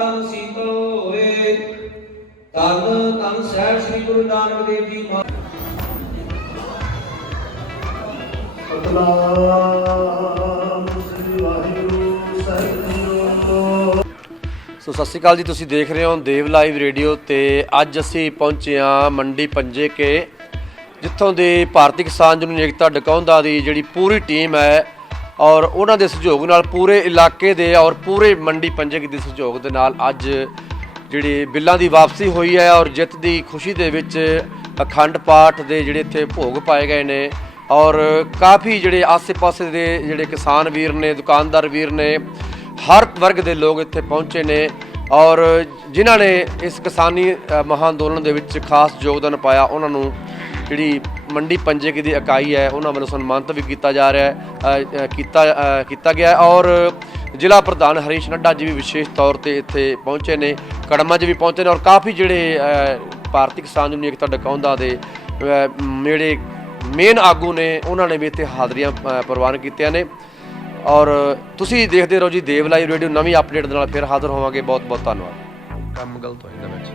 ਸੀਤਲ ਹੋਏ। ਧੰਨ ਧੰਨ ਸਾਹਿਬ ਸ੍ਰੀ ਗੁਰੂ ਨਾਨਕ ਦੇਵ ਜੀ ਸਤਿਨਾਮ ਸ੍ਰੀ ਵਾਹਿਗੁਰੂ ਸਾਹਿਬ ਜੀਓ। ਸੋ ਸਤਿ ਸ਼੍ਰੀ ਅਕਾਲ ਜੀ, ਤੁਸੀਂ ਦੇਖ ਰਹੇ ਹੋ ਦੇਵ ਲਾਈਵ ਰੇਡੀਓ ਤੇ ਅੱਜ ਅਸੀਂ ਪਹੁੰਚੇ ਹਾਂ ਮੰਡੀ ਪੰਜੇ ਕੇ, ਜਿੱਥੋਂ ਦੇ ਭਾਰਤੀ ਕਿਸਾਨ ਯੂਨੀਅਨ ਏਕਤਾ ਡਕੌਂਦਾ ਦੀ ਜਿਹੜੀ ਪੂਰੀ ਟੀਮ ਹੈ ਔਰ ਉਹਨਾਂ ਦੇ ਸਹਿਯੋਗ ਨਾਲ ਪੂਰੇ ਇਲਾਕੇ ਦੇ ਔਰ ਪੂਰੇ ਮੰਡੀ ਪੰਜੇ ਦੇ ਸਹਿਯੋਗ ਦੇ ਨਾਲ ਅੱਜ ਜਿਹੜੀ ਬਿੱਲਾਂ ਦੀ ਵਾਪਸੀ ਹੋਈ ਹੈ ਔਰ ਜਿੱਤ ਦੀ ਖੁਸ਼ੀ ਦੇ ਵਿੱਚ ਅਖੰਡ ਪਾਠ ਦੇ ਜਿਹੜੇ ਇੱਥੇ ਭੋਗ ਪਾਏ ਗਏ ਨੇ ਔਰ ਕਾਫੀ ਜਿਹੜੇ ਆਸੇ-ਪਾਸੇ ਦੇ ਜਿਹੜੇ ਕਿਸਾਨ ਵੀਰ ਨੇ, ਦੁਕਾਨਦਾਰ ਵੀਰ ਨੇ, ਹਰ ਵਰਗ ਦੇ ਲੋਕ ਇੱਥੇ ਪਹੁੰਚੇ ਨੇ ਔਰ ਜਿਨ੍ਹਾਂ ਨੇ ਇਸ ਕਿਸਾਨੀ ਮਹਾਂ ਅੰਦੋਲਨ ਦੇ ਵਿੱਚ ਖਾਸ ਯੋਗਦਾਨ ਪਾਇਆ ਉਹਨਾਂ ਨੂੰ ਜਿਹੜੀ ਮੰਡੀ ਪੰਜੇ ਦੀ ਇਕਾਈ ਹੈ ਉਹਨਾਂ ਵੱਲੋਂ ਸਨਮਾਨਿਤ ਵੀ ਕੀਤਾ ਜਾ ਰਿਹਾ ਹੈ, ਕੀਤਾ ਗਿਆ ਔਰ ਜ਼ਿਲ੍ਹਾ ਪ੍ਰਧਾਨ ਹਰੀਸ਼ ਨੱਡਾ ਜੀ ਵੀ ਵਿਸ਼ੇਸ਼ ਤੌਰ 'ਤੇ ਇੱਥੇ ਪਹੁੰਚੇ ਨੇ, ਕੜਮਾ 'ਚ ਵੀ ਪਹੁੰਚੇ ਨੇ ਔਰ ਕਾਫੀ ਜਿਹੜੇ ਭਾਰਤੀ ਕਿਸਾਨ ਯੂਨੀਅਨ ਏਕਤਾ ਡਕੌਂਦਾ ਦੇ ਜਿਹੜੇ ਮੇਨ ਆਗੂ ਨੇ ਉਹਨਾਂ ਨੇ ਵੀ ਇੱਥੇ ਹਾਜ਼ਰੀਆਂ ਪ੍ਰਵਾਨ ਕੀਤੀਆਂ ਨੇ ਔਰ ਤੁਸੀਂ ਦੇਖਦੇ ਰਹੋ ਜੀ ਦੇਵ ਲਾਈਵ ਰੇਡੀਓ। ਨਵੀਂ ਅਪਡੇਟ ਦੇ ਨਾਲ ਫਿਰ ਹਾਜ਼ਰ ਹੋਵਾਂਗੇ। ਬਹੁਤ ਬਹੁਤ ਧੰਨਵਾਦ। ਕੰਮ ਗਲਤ ਹੋ ਜਾਂਦਾ ਵਿੱਚ।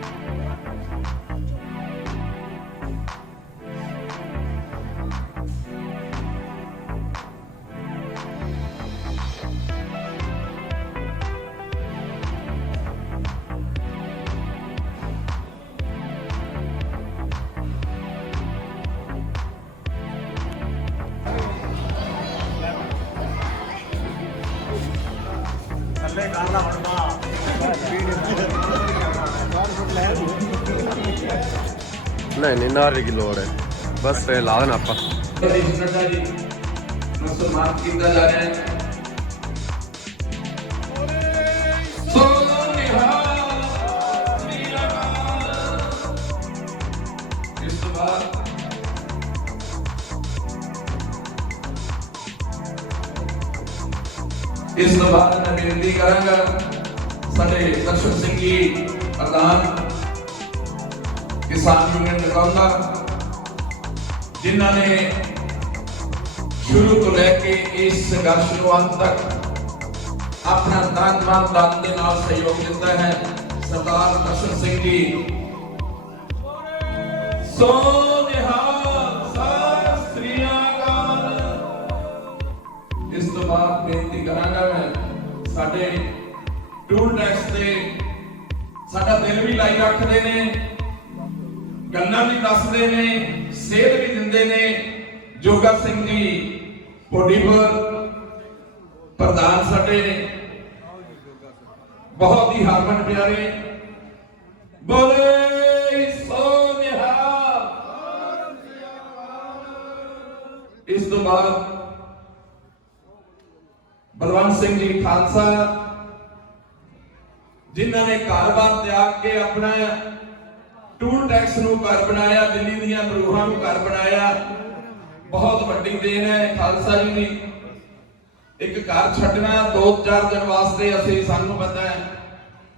नहीं नारे की लोड़ है, बस फिर ला देना आप ਨੱਡਾ ਜੀ ਨੂੰ ਸਨਮਾਨਿਤ ਕੀਤਾ ਜਾ ਰਿਹਾ ਹੈ। ਸੋ ਨਿਹਾਲ ਮੇਰਾ ਇਸ ਤੋਂ ਬਾਅਦ ਮੈਂ ਬੇਨਤੀ ਕਰਾਂਗਾ ਸਾਡੇ ਦਰਸ਼ਨ ਸਿੰਘ ਜੀ ਪ੍ਰਧਾਨ ਕਿਸਾਨ ਯੂਨੀਅਨ ਡਕੌਂਦਾ, ਜਿਨ੍ਹਾਂ ਨੇ ਸ਼ੁਰੂ ਤੋਂ ਲੈ ਕੇ ਇਸ ਸੰਘਰਸ਼ ਨੂੰ ਅੰਤ ਤੱਕ ਆਪਣਾ ਤਨ ਦੇ ਨਾਲ ਸਹਿਯੋਗ ਦਿੱਤਾ ਹੈ। ਸਰਦਾਰ ਦਰਸ਼ਨ ਸਿੰਘ ਜੀ ਸੋ ਨਿਹਾਲ ਸਤਿ ਸ੍ਰੀ ਅਕਾਲ। ਇਸ ਤੋਂ ਬਾਅਦ ਬੇਨਤੀ ਕਰਾਂਗਾ ਮੈਂ ਸਾਡੇ ਟੂਲ ਟੈਕਸ ਤੇ ਸਾਡਾ ਦਿਲ ਵੀ ਲਾਈ ਰੱਖਦੇ ਨੇ, ਗੱਲਾਂ ਵੀ ਦੱਸਦੇ ਨੇ, ਸੇਧ ਵੀ ਦਿੰਦੇ ਨੇ। ਜੋਗਾ ਸਿੰਘ ਜੀ ਪੋਡੀਪੁਰ ਪ੍ਰਧਾਨ ਸਾਡੇ ਬਹੁਤ ਹੀ ਹਰਮਨ ਪਿਆਰੇ, ਬੋਲੇ ਸੋ ਨਿਹਾਲ। ਇਸ ਤੋਂ ਬਾਅਦ ਬਲਵੰਤ ਸਿੰਘ ਜੀ ਖਾਲਸਾ, ਜਿਨ੍ਹਾਂ ਨੇ ਘਰ-ਬਾਰ ਤਿਆਗ ਕੇ ਆਪਣਾ ਟੂਲ ਟੈਕਸ ਨੂੰ ਘਰ ਬਣਾਇਆ, ਦਿੱਲੀ ਦੀਆਂ ਬਰੂਹਾਂ ਨੂੰ ਘਰ ਬਣਾਇਆ। ਬਹੁਤ ਵੱਡੀ ਦੇਣ ਹੈ ਖਾਲਸਾ ਜੀ ਦੀ। ਇੱਕ ਘਰ ਛੱਡਣਾ 2-4 ਦਿਨ ਵਾਸਤੇ ਅਸੀਂ ਸਾਨੂੰ ਪਤਾ ਹੈ।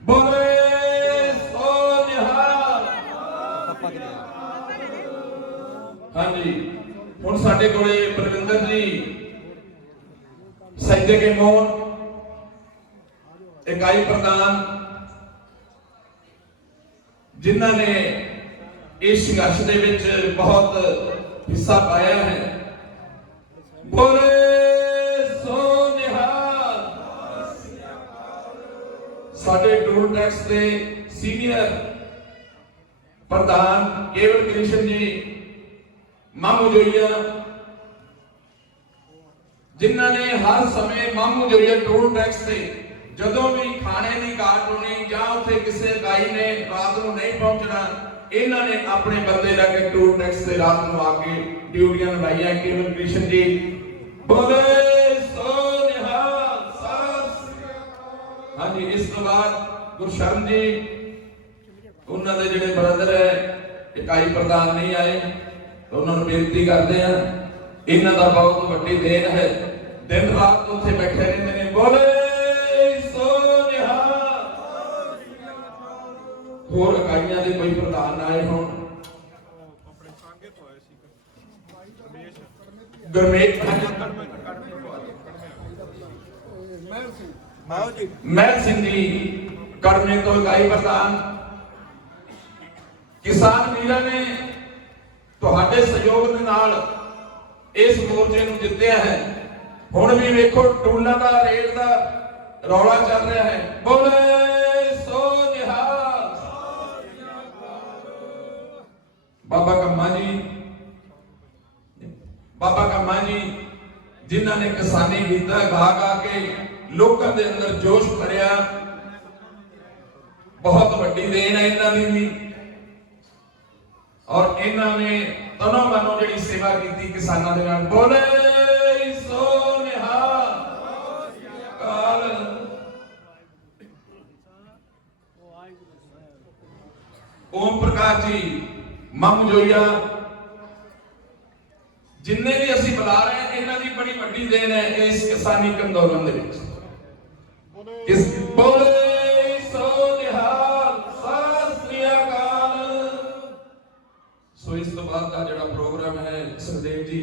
ਬੋਲੇ ਸੋ ਨਿਹਾਲ। ਹਾਂਜੀ, ਹੁਣ ਸਾਡੇ ਕੋਲੇ ਪ੍ਰਵਿੰਦਰ ਜੀ ਸੈਦੇ ਕੇ ਮੋਹਨ ਇਕਾਈ ਪ੍ਰਧਾਨ, ਜਿਨ੍ਹਾਂ ਨੇ ਇਸ ਸੰਘਰਸ਼ ਦੇ ਵਿੱਚ ਬਹੁਤ ਹਿੱਸਾ ਪਾਇਆ ਹੈ। ਬੋਲੇ ਸੋ ਨਿਹਾਲ। ਸਾਡੇ ਟੂਲ ਟੈਕਸ ਦੇ ਸੀਨੀਅਰ ਪ੍ਰਧਾਨ ਕੇਵਲ ਕ੍ਰਿਸ਼ਨ ਜੀ ਮਾਮੂ ਜੋਈਆ, ਜਿਨ੍ਹਾਂ ਨੇ ਹਰ ਸਮੇਂ ਮਾਮੂ ਜੋਈਆ ਟੂਲ ਟੈਕਸ ਤੇ ਜਦੋਂ ਵੀ ਖਾਣੇ ਦੀ ਘਾਟ ਹੋਣੀ ਜਾਂ ਉੱਥੇ ਕਿਸੇ ਇਕਾਈ ਨੇ ਰਾਤ ਨੂੰ ਨਹੀਂ ਪਹੁੰਚਣਾ, ਇਹਨਾਂ ਨੇ ਆਪਣੇ ਬੰਦੇ ਲੈ ਕੇ ਟੂਲ ਟੈਕਸ ਤੇ ਰਾਤ ਨੂੰ ਆ ਕੇ ਡਿਊਟੀਆਂ ਨਿਭਾਈਆਂ। ਕੇਵਲ ਕ੍ਰਿਸ਼ਨ ਜੀ ਬੋਲੇ ਸੋ ਨਿਹਾਲ ਸਤਿ ਸ੍ਰੀ ਅਕਾਲ। ਹਾਂਜੀ, ਇਸ ਤੋਂ ਬਾਅਦ ਗੁਰਸ਼ਰਨ ਜੀ, ਉਹਨਾਂ ਦੇ ਜਿਹੜੇ ਬ੍ਰਦਰ ਹੈ ਇਕਾਈ ਪ੍ਰਧਾਨ ਨਹੀਂ ਆਏ, ਉਹਨਾਂ ਨੂੰ ਬੇਨਤੀ ਕਰਦੇ ਆ, ਇਹਨਾਂ ਦਾ ਬਹੁਤ ਵੱਡੀ ਦੇਣ ਹੈ, ਦਿਨ ਰਾਤ ਉੱਥੇ ਬੈਠੇ ਰਹਿੰਦੇ ਨੇ। ਬੋਲੇ ਹੋਰ ਇਕਾਈਆਂ ਦੇ ਕੋਈ ਪ੍ਰਧਾਨ ਆਏ ਹੋਣ? ਗੁਰਮੇਲ ਮਹਿਲ ਸਿੰਘ ਜੀ ਕੜਮੇ ਤੋਂ ਇਕਾਈ ਪ੍ਰਧਾਨ ਕਿਸਾਨ ਵੀਰਾਂ ਨੇ ਤੁਹਾਡੇ ਸਹਿਯੋਗ ਦੇ ਨਾਲ ਇਸ ਮੋਰਚੇ ਨੂੰ ਜਿੱਤਿਆ ਹੈ। ਹੁਣ ਵੀ ਵੇਖੋ ਟੂਲਾਂ ਦਾ ਰੇਟ ਦਾ ਰੌਲਾ ਚੱਲ ਰਿਹਾ ਹੈ। ਬੋਲੇ ਸੋ ਨਿਹਾਲ। ਬਾਬਾ ਕੰਮਾ ਜੀ ਜਿਨ੍ਹਾਂ ਨੇ ਕਿਸਾਨੀ ਗੀਤਾਂ ਗਾ ਕੇ ਲੋਕਾਂ ਦੇ ਅੰਦਰ ਜੋਸ਼ ਭਰਿਆ, ਬਹੁਤ ਵੱਡੀ ਦੇਣ ਹੈ ਇਹਨਾਂ ਦੀ ਵੀ। ਔਰ ਇਹਨਾਂ ਨੇ ਤਨੋਂ ਮਨੋਂ ਜਿਹੜੀ ਸੇਵਾ ਕੀਤੀ ਕਿਸਾਨਾਂ ਦੇ ਨਾਲ। ਬੋਲੇ ਸੋ ਨਿਹਾਲ। ਓਮ ਪ੍ਰਕਾਸ਼ ਜੀ, ਮਮ ਜੋਈਆ, ਜਿੰਨੇ ਵੀ ਅਸੀਂ ਬੁਲਾ ਰਹੇ ਹਾਂ, ਇਹਨਾਂ ਦੀ ਬੜੀ ਵੱਡੀ ਦੇਣ ਹੈ ਇਸ ਕਿਸਾਨੀ ਅੰਦੋਲਨ ਦੇ ਵਿੱਚ। ਇਸ ਬੋਲੇ ਸੋ ਨਿਹਾਲ। ਸਤਿ ਸ੍ਰੀ ਅਕਾਲ। ਸੋ ਇਸ ਤੋਂ ਬਾਅਦ ਦਾ ਜਿਹੜਾ ਪ੍ਰੋਗਰਾਮ ਹੈ ਸੁਖਦੇਵ ਜੀ।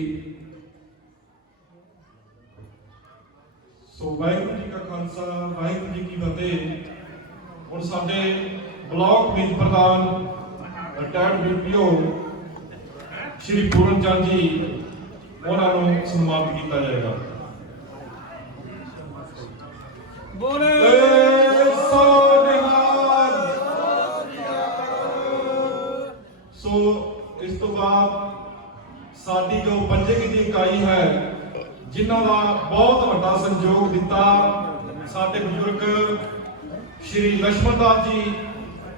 ਸੋ ਵਾਹਿਗੁਰੂ ਜੀ ਕਾ ਖਾਲਸਾ, ਵਾਹਿਗੁਰੂ ਜੀ ਕੀ ਫਤਿਹ। ਹੁਣ ਸਾਡੇ ਬਲਾਕ ਮੀਤ ਪ੍ਰਧਾਨ ਰਿਟਾਇਰਡ ਬੀਪੀਓ ਸ਼੍ਰੀ ਪੂਰਨ ਚੰਦ ਜੀ, ਉਹਨਾਂ ਨੂੰ ਸਨਮਾਨਿਤ ਕੀਤਾ ਜਾਏਗਾ। ਬੋਲੇ ਸੋ ਨਿਹਾਲ। ਸੋ ਇਸ ਤੋਂ ਬਾਅਦ ਸਾਡੀ ਜੋ ਪੰਜੇਗੀ ਦੀ ਇਕਾਈ ਹੈ, ਜਿਨ੍ਹਾਂ ਦਾ ਬਹੁਤ ਵੱਡਾ ਸਹਿਯੋਗ ਦਿੱਤਾ, ਸਾਡੇ ਬਜ਼ੁਰਗ ਸ਼੍ਰੀ ਲక్ష్మణ ਦਾਸ ਜੀ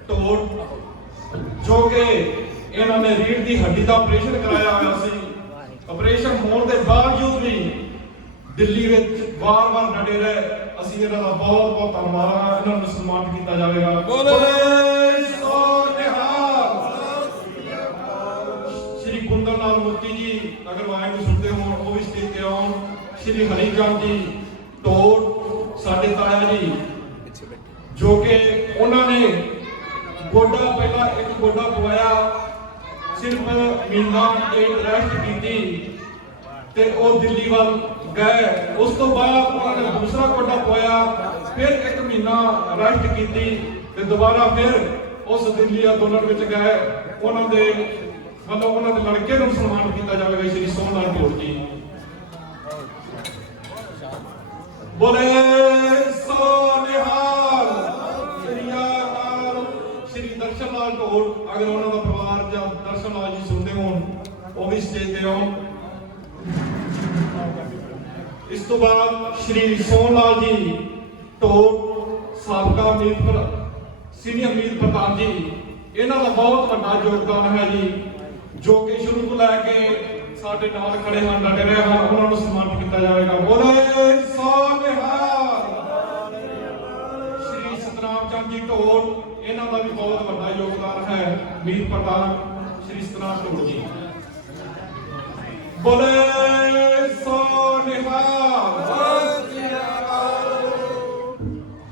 ਢੋਟ, ਜੋ ਕਿ ਇਹਨਾਂ ਨੇ ਰੀੜ੍ਹ ਦੀ ਹੱਡੀ ਦਾ ਆਪਰੇਸ਼ਨ ਕਰਾਇਆ ਹੋਇਆ ਸੀ। ਆਪਰੇਸ਼ਨ ਹੋਣ ਦੇ ਬਾਵਜੂਦ ਵੀ ਦਿੱਲੀ ਵਿੱਚ ਵਾਰ-ਵਾਰ ਡਟੇ ਰਹੇ। ਅਸੀਂ ਇਹਨਾਂ ਦਾ ਬਹੁਤ ਧੰਨਵਾਦ ਹਾਂ। ਇਹਨਾਂ ਨੂੰ ਸਨਮਾਨਿਤ ਕੀਤਾ ਜਾਵੇਗਾ। ਬੋਲੇ ਸੋ ਨਿਹਾਲ। ਸ਼੍ਰੀ ਕੁੰਦਨ ਲਾਲ ਮੂਰਤੀ ਜੀ, ਅਗਰ ਵਾਹਿਗੁਰੂ ਸੁਣਦੇ ਹੋਣ, ਉਹ ਵੀ ਸਟੇਜ ਤੇ ਆਉਣ। ਸ਼੍ਰੀ ਹਰੀ ਚੰਦ ਜੀ ਢੋਟ, ਸਾਡੇ ਤਾਇਆ ਜੀ, ਜੋ ਕਿ ਉਹਨਾਂ ਨੇ ਗੋਡਾ ਪਹਿਲਾਂ ਇੱਕ ਗੋਡਾ ਪਵਾਇਆ, ਸਿਰਫ ਮਹੀਨਾ ਡੇਢ ਰੈਸਟ ਕੀਤੀ ਤੇ ਉਹ ਦਿੱਲੀ ਵੱਲ ਗਏ। ਉਸ ਤੋਂ ਬਾਅਦ ਉਹਨਾਂ ਨੇ ਦੂਸਰਾ ਗੋਡਾ ਪਵਾਇਆ, ਫਿਰ ਇੱਕ ਮਹੀਨਾ ਰੈਸਟ ਕੀਤੀ ਤੇ ਦੁਬਾਰਾ ਫਿਰ ਉਸ ਦਿੱਲੀ ਅੰਦੋਲਨ ਵਿੱਚ ਗਏ। ਉਹਨਾਂ ਦੇ ਉਹਨਾਂ ਦੇ ਲੜਕੇ ਨੂੰ ਸਨਮਾਨਿਤ ਕੀਤਾ ਜਾਵੇਗਾ, ਸ਼੍ਰੀ ਸੋਹਣ ਲਾਲ ਢੋਟ ਜੀ। ਬੋਲੇ ਸੋ ਨਿਹਾਲ। ਸ਼੍ਰੀ ਦਰਸ਼ਨ ਲਾਲ ਢੋਟ, ਅਗਰ ਉਹਨਾਂ ਦਾ ਪਰਿਵਾਰ ਜਾਂ ਦਰਸ਼ਨ ਲਾਲ ਜੀ ਸੁਣਦੇ ਹੋਣ, ਉਹ ਵੀ ਸਟੇਜ ਤੇ ਆਉਣ। ਇਸ ਤੋਂ ਬਾਅਦ ਸ਼੍ਰੀ ਸੋਹਣ ਲਾਲ ਜੀ ਢੋਟ, ਸਾਬਕਾ ਸੀਨੀਅਰ ਮੀਤ ਪ੍ਰਧਾਨ ਜੀ, ਇਹਨਾਂ ਦਾ ਬਹੁਤ ਵੱਡਾ ਯੋਗਦਾਨ ਹੈ ਜੀ, ਜੋ ਕਿ ਸ਼ੁਰੂ ਤੋਂ ਲੈ ਕੇ ਸਾਡੇ ਨਾਲ ਖੜੇ ਹਨ, ਡਟੇ ਰਹੇ ਹਨ। ਉਹਨਾਂ ਨੂੰ ਸਨਮਾਨਿਤ ਕੀਤਾ ਜਾਵੇਗਾ। ਬੋਲੇ ਸੋ ਨਿਹਾਲ। ਸ਼੍ਰੀ ਸਤਨਾਮ ਚੰਦ ਜੀ ਢੋਟ, ਇਹਨਾਂ ਦਾ ਵੀ ਬਹੁਤ ਵੱਡਾ ਯੋਗਦਾਨ ਹੈ, ਮੀਤ ਪ੍ਰਧਾਨ ਸ਼੍ਰੀ ਸਤਨਾਮ ਢੋਟ ਜੀ। ਬੋਲੇ ਸੋ ਨਿਹਾਲ।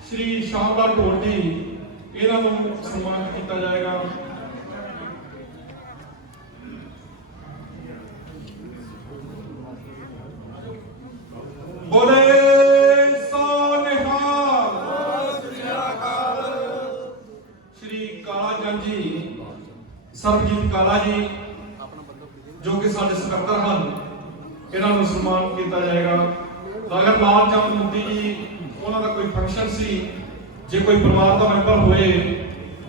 ਸ਼੍ਰੀ ਸ਼ਾਮਲਾਲ ਢੋਟ ਜੀ, ਇਹਨਾਂ ਨੂੰ ਸਨਮਾਨਿਤ ਕੀਤਾ ਜਾਏਗਾ। ਬੋਲੇ ਸੋ ਨਿਹਾਲ। ਸ਼੍ਰੀ ਕਾਲਾ ਚੰਦ ਜੀ, ਸਰਬਜੀਤ ਕਾਲਾ ਜੀ, ਜੋ ਕਿ ਸਾਡੇ ਸਕੱਤਰ ਹਨ, ਇਹਨਾਂ ਨੂੰ ਸਨਮਾਨ ਕੀਤਾ ਜਾਏਗਾ। ਅਗਰ ਲਾਲ ਚੰਦ ਮੂਰਤੀ ਜੀ, ਉਹਨਾਂ ਦਾ ਕੋਈ ਫੰਕਸ਼ਨ ਸੀ, ਜੇ ਕੋਈ ਪਰਿਵਾਰ ਦਾ ਮੈਂਬਰ ਹੋਏ,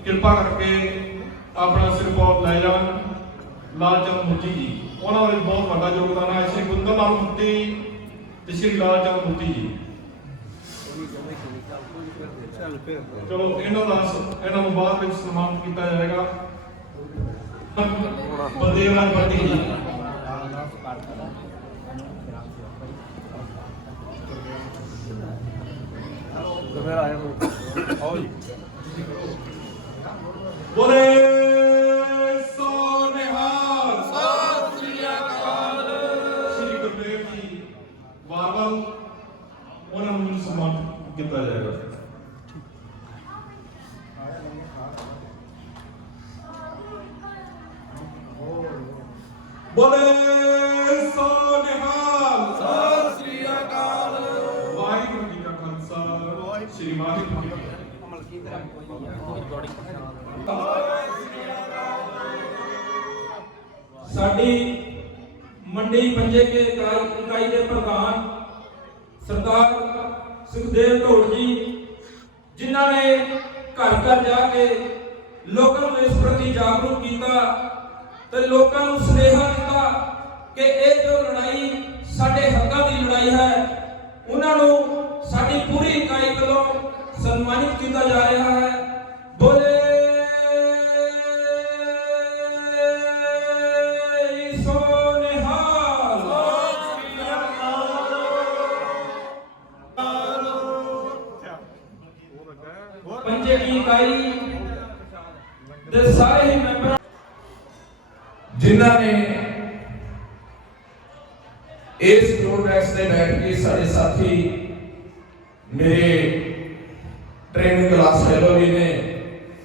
ਕਿਰਪਾ ਕਰਕੇ ਆਪਣਾ ਰਿਪੋਰਟ ਲੈ ਜਾਣ। ਲਾਲ ਚੰਦ ਮੂਰਤੀ ਜੀ, ਉਹਨਾਂ ਦਾ ਬਹੁਤ ਵੱਡਾ ਯੋਗਦਾਨ ਹੈ। ਸ਼੍ਰੀ ਕੁੰਦਨ ਲਾਲ ਮੂਰਤੀ ਤੇ ਸ਼੍ਰੀ ਲਾਲ ਚੰਦ ਮੂਰਤੀ ਜੀ। ਚਲੋ ਇਹਨਾਂ ਨੂੰ ਬਾਅਦ ਵਿੱਚ ਸਨਮਾਨਿਤ ਕੀਤਾ ਜਾਏਗਾ। ਬਲਦੇਵ ਲਾਲ ਭੱਟੀ ਜੀ। ਬੋਲੇ ਸੋ ਨਿਹਾਲ। ਸਤਿ ਸ੍ਰੀ ਅਕਾਲ। ਸ਼੍ਰੀ ਗੁਰਦੇਵ ਜੀ ਵਾਰਵਲ, ਉਹਨਾਂ ਨੂੰ ਸਨਮਾਨਿਤ ਕੀਤਾ ਜਾਏਗਾ। ਬੋਲੇ ਸੋ ਨਿਹਾਲ। ਸਤਿ ਸ੍ਰੀ ਅਕਾਲ। ਵਾਹਿਗੁਰੂ ਜੀ ਕਾ ਖਾਲਸਾ, ਸ਼੍ਰੀ ਵਾਹਿਗੁਰੂ ਜੀ ਕੀ ਫਤਿਹ। साडी मंडी पंजे के इकाई के प्रधान सरदार सुखदेव ढोल जी, जिन्हों ने घर घर जाके लोगों को इस प्रति जागरूक किया तो लोगों को सुनेहा दिता कि ये जो लड़ाई साडे हकों की लड़ाई है, उन्होंने साडी पूरी इकाई वालों सम्मानित किया जा रहा है। बोले पंजे की इकाई दे सारे ही मेंबर जिन्हों ने इस टोल टैक्स से बैठ के सारे साथी मेरे ट्रेनिंग क्लास फेलो भी ने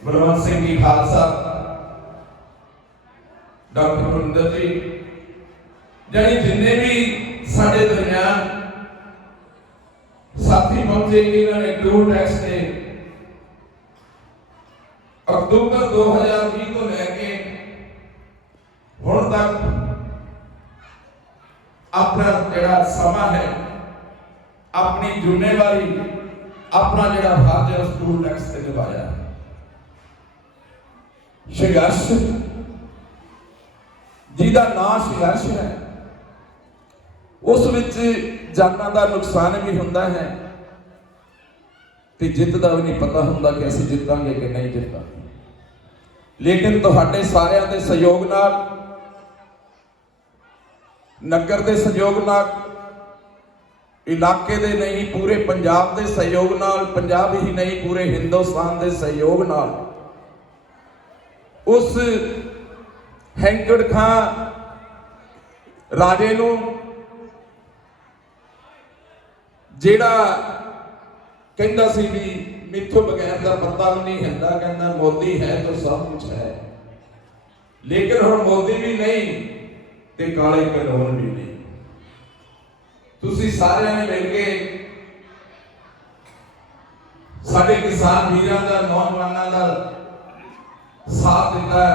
बलवंत सिंह जी खालसा, डॉक्टर पुरिंदर जी, यानी जिन्ने भी साढ़े दरमियान साथी पहुंचे, इन्होंने टोल टैक्स से अक्टूबर 2020 को लेके हुण तक अपना जिहड़ा समा है, अपनी जिम्मेवारी, अपना जिहड़ा फर्ज है उस टोल टैक्स से निभाया। संघर्ष जिहदा नाम संघर्ष है, उस विच जाना का नुकसान भी हुंदा है ते जित का भी नहीं पता हुंदा कि असीं जितांगे कि नहीं जितांगे। लेकिन तुहाडे सारिਆਂ ਦੇ सहयोग नाल, नगर के सहयोग नाल, इलाके दे नहीं पूरे पंजाब के सहयोग नाल, पंजाब ही नहीं पूरे हिंदुस्तान के सहयोग नाल उस हैंकड़ खां राजे नूं जिहड़ा कहंदा सी भी मिथों बगैर का पता भी नहीं हिलदा, कहंदा मोदी है तो सब कुछ है, लेकिन हुण मोदी भी नहीं ते काले कानून भी नहीं। तुसीं सारिਆਂ ने मिल के साडे किसान वीरां दा, नौजवानां दा साथ दिता।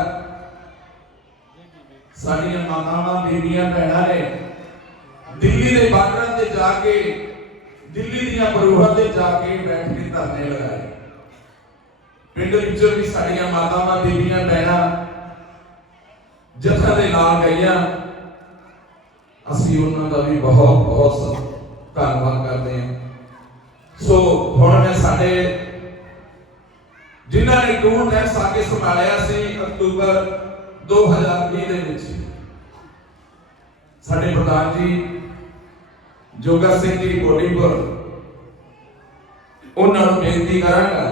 साडियां मातावां, बीबियां, भैणां ने दिल्ली के बार्डरां ते जाके, दिल्ली दीयां बरूहां ते जाके बैठ के धरने लगाए। पिंड विचों भी साडियां मातावां, बीबियां, भैणां जत्था दे नाल गईयां। असीं उन्हां दा भी बहुत बहुत धन्नवाद करते हैं। सो हुण मैं साडे जिन्हां ने टोल टैक्स आके संभालिया सी अक्तूबर 2020 दे विच, साडे प्रधान जी जोगा सिंह जी कोटीपुर, उन्होंने बेनती करांगा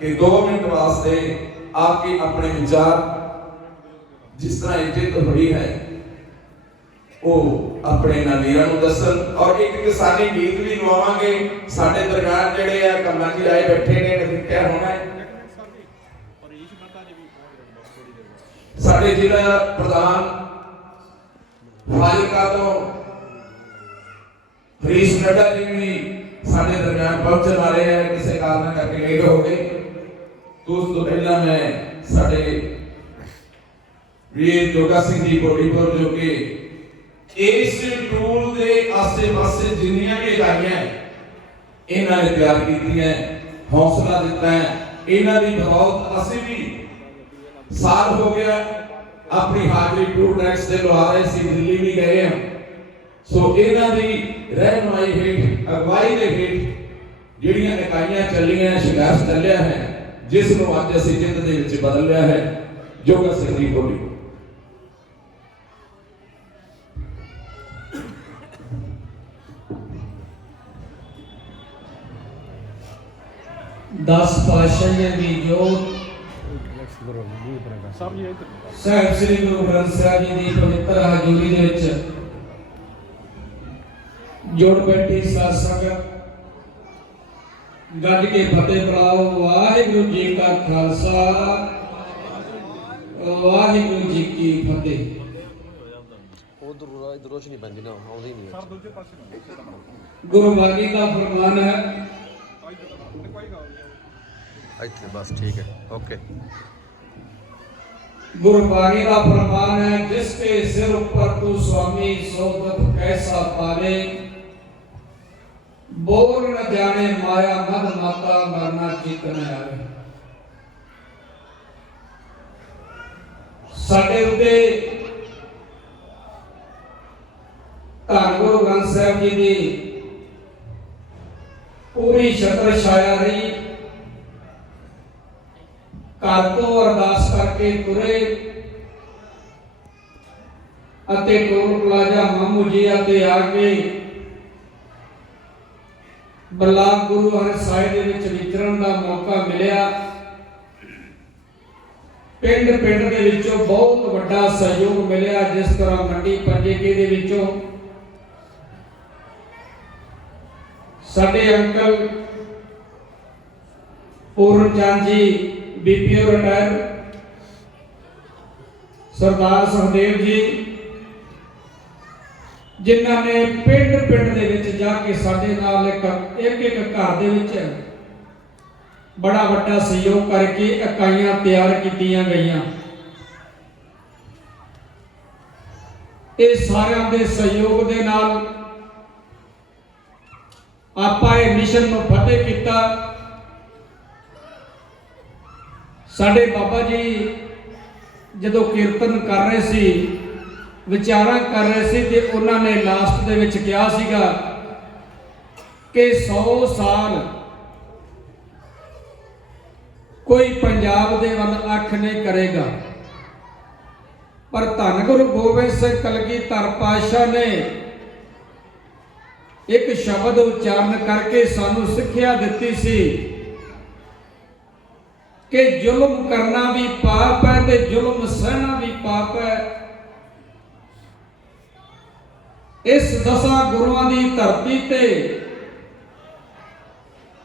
कि 2 मिनट वास्ते आके अपने विचार जिस तरह इज्जत हुई है वो अपने वीरां नूं दसन। और एक किसानी गीत भी गवावांगे। साडे दरमियान जिहड़े आ कम्मां जी आए बैठे ने, नतीजा होना है। साडे जिला प्रधान फाजिलका तो हरीश नड्डा जी भी साडे दरमियान पहुंचने वाले हैं, किसी कारण करके लेट हो गए। तो उस तो पहला मैं साडे वीर जोगा सिंह जी कोटीपुर, जो कि इस टूल के आसे पासे जिन्नियां भी इकाइयां इन्हां ने तैयार की है, हौसला दिता है। इन्हां दी बदौलत असीं भी साल हो गया अपनी हाजरी टूल टैक्स से लवा रहे सी, दिल्ली भी गए हैं। सो इन्हां दी रहनुमाई हेठ, अगवाई दे हेठ जिहड़ियां इकाइयां चलियां, संघर्ष चलिया है, जिस नूं अज असीं जित दे विच बदल लिया है। जोगा सिंह जी कोटीपुर। 10 ਪਾਤਸ਼ਾਹੀਆਂ ਦੀ ਜੋਤ ਸਾਹਿਬ ਸ੍ਰੀ ਗੁਰੂ ਗ੍ਰੰਥ ਸਾਹਿਬ ਜੀ ਦੀ ਪਵਿੱਤਰ ਹਜ਼ੂਰੀ ਦੇ ਵਿੱਚ ਜੁੜ ਬੈਠੀ ਸਾਧ ਸੰਗਤ, ਗੱਜ ਕੇ ਫਤਿਹ ਬੁਲਾਓ। ਵਾਹਿਗੁਰੂ ਜੀ ਕਾ ਖਾਲਸਾ, ਵਾਹਿਗੁਰੂ ਜੀ ਕੀ ਫਤਿਹ। ਉਧਰ ਰੋਸ਼ਨੀ ਪੈਂਦੀ ਨਾ, ਆਉਂਦੀ ਨਹੀਂ ਸਰ ਦੂਜੇ ਪਾਸੇ। ਗੁਰੂ ਬਾਣੀ ਦਾ ਫਰਮਾਨ ਹੈ, ਇੱਥੇ ਬਸ ਠੀਕ ਹੈ ਓਕੇ। गुरबाणी का फरमान है, जिसके सिर पर तू स्वामी सो दुख कैसा पावे, बोल न जाने माया मद माता मरना चित न आवे। साडे उत्ते धन गुरु ग्रंथ साहिब जी की पूरी छत्र छाया रही। घर तो अरदास करके तुरे अते टोल प्लाजा मामू जी अते आके बलाक गुरु हरसाए दे विच विचरण दा मौका मिलिया। पिंड पिंड दे विचों बहुत वड्डा सहयोग मिलिया। जिस तरह मंडी पंजेके दे विचों साडे अंकल पूर्ण चंद जी बीपीओ रिटायर, सरदार सहदेव जी, जिन्हां ने पिंड पिंड दे विच जाके साडे नाल एक घर दे विच बड़ा वड्डा सहयोग करके इकाइयां तैयार कीतियां गईयां। इस सारिਆਂ ਦੇ सहयोग ਦੇ ਨਾਲ ਆਪਾਂ ਇਹ ਮਿਸ਼ਨ ਨੂੰ ਫਤਿਹ ਕੀਤਾ। साडे बाबा जी जदों कीर्तन कर रहे सी, विचारा कर रहे सी, ते उन्होंने लास्ट दे विच कहा सीगा कि 100 साल कोई पंजाब दे वल अख नहीं करेगा, पर धन गुरु गोबिंद सिंह कलगीधर पातशाह ने एक शब्द उच्चारण करके सानू सिक्ख्या दित्ती सी कि जुल्म करना भी पाप है ते जुल्म सहना भी पाप है। इस 10 गुरुआं दी धरती ते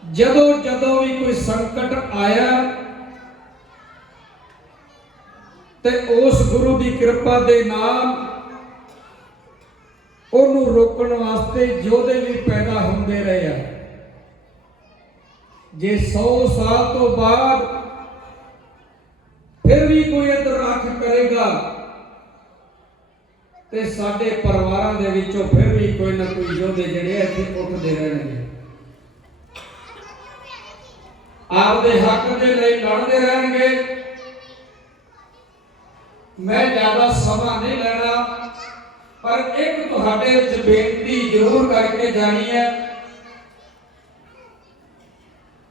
जदों जदों भी कोई संकट आया ते उस गुरु दी कृपा दे नाल ओनू रोकण वास्ते योधे भी पैदा होंदे रहे। जे 100 साल तो बाद फिर भी कोई इधर राख करेगा ते साडे परिवारां दे विचों फिर भी कोई ना कोई योधे जिहड़े इत्थे उठदे रहणगे, आपदे हक दे लई लड़दे रहणगे। मैं ज्यादा समा नहीं लेना, पर एक तुहाडे विच बेनती जरूर करके जानी है।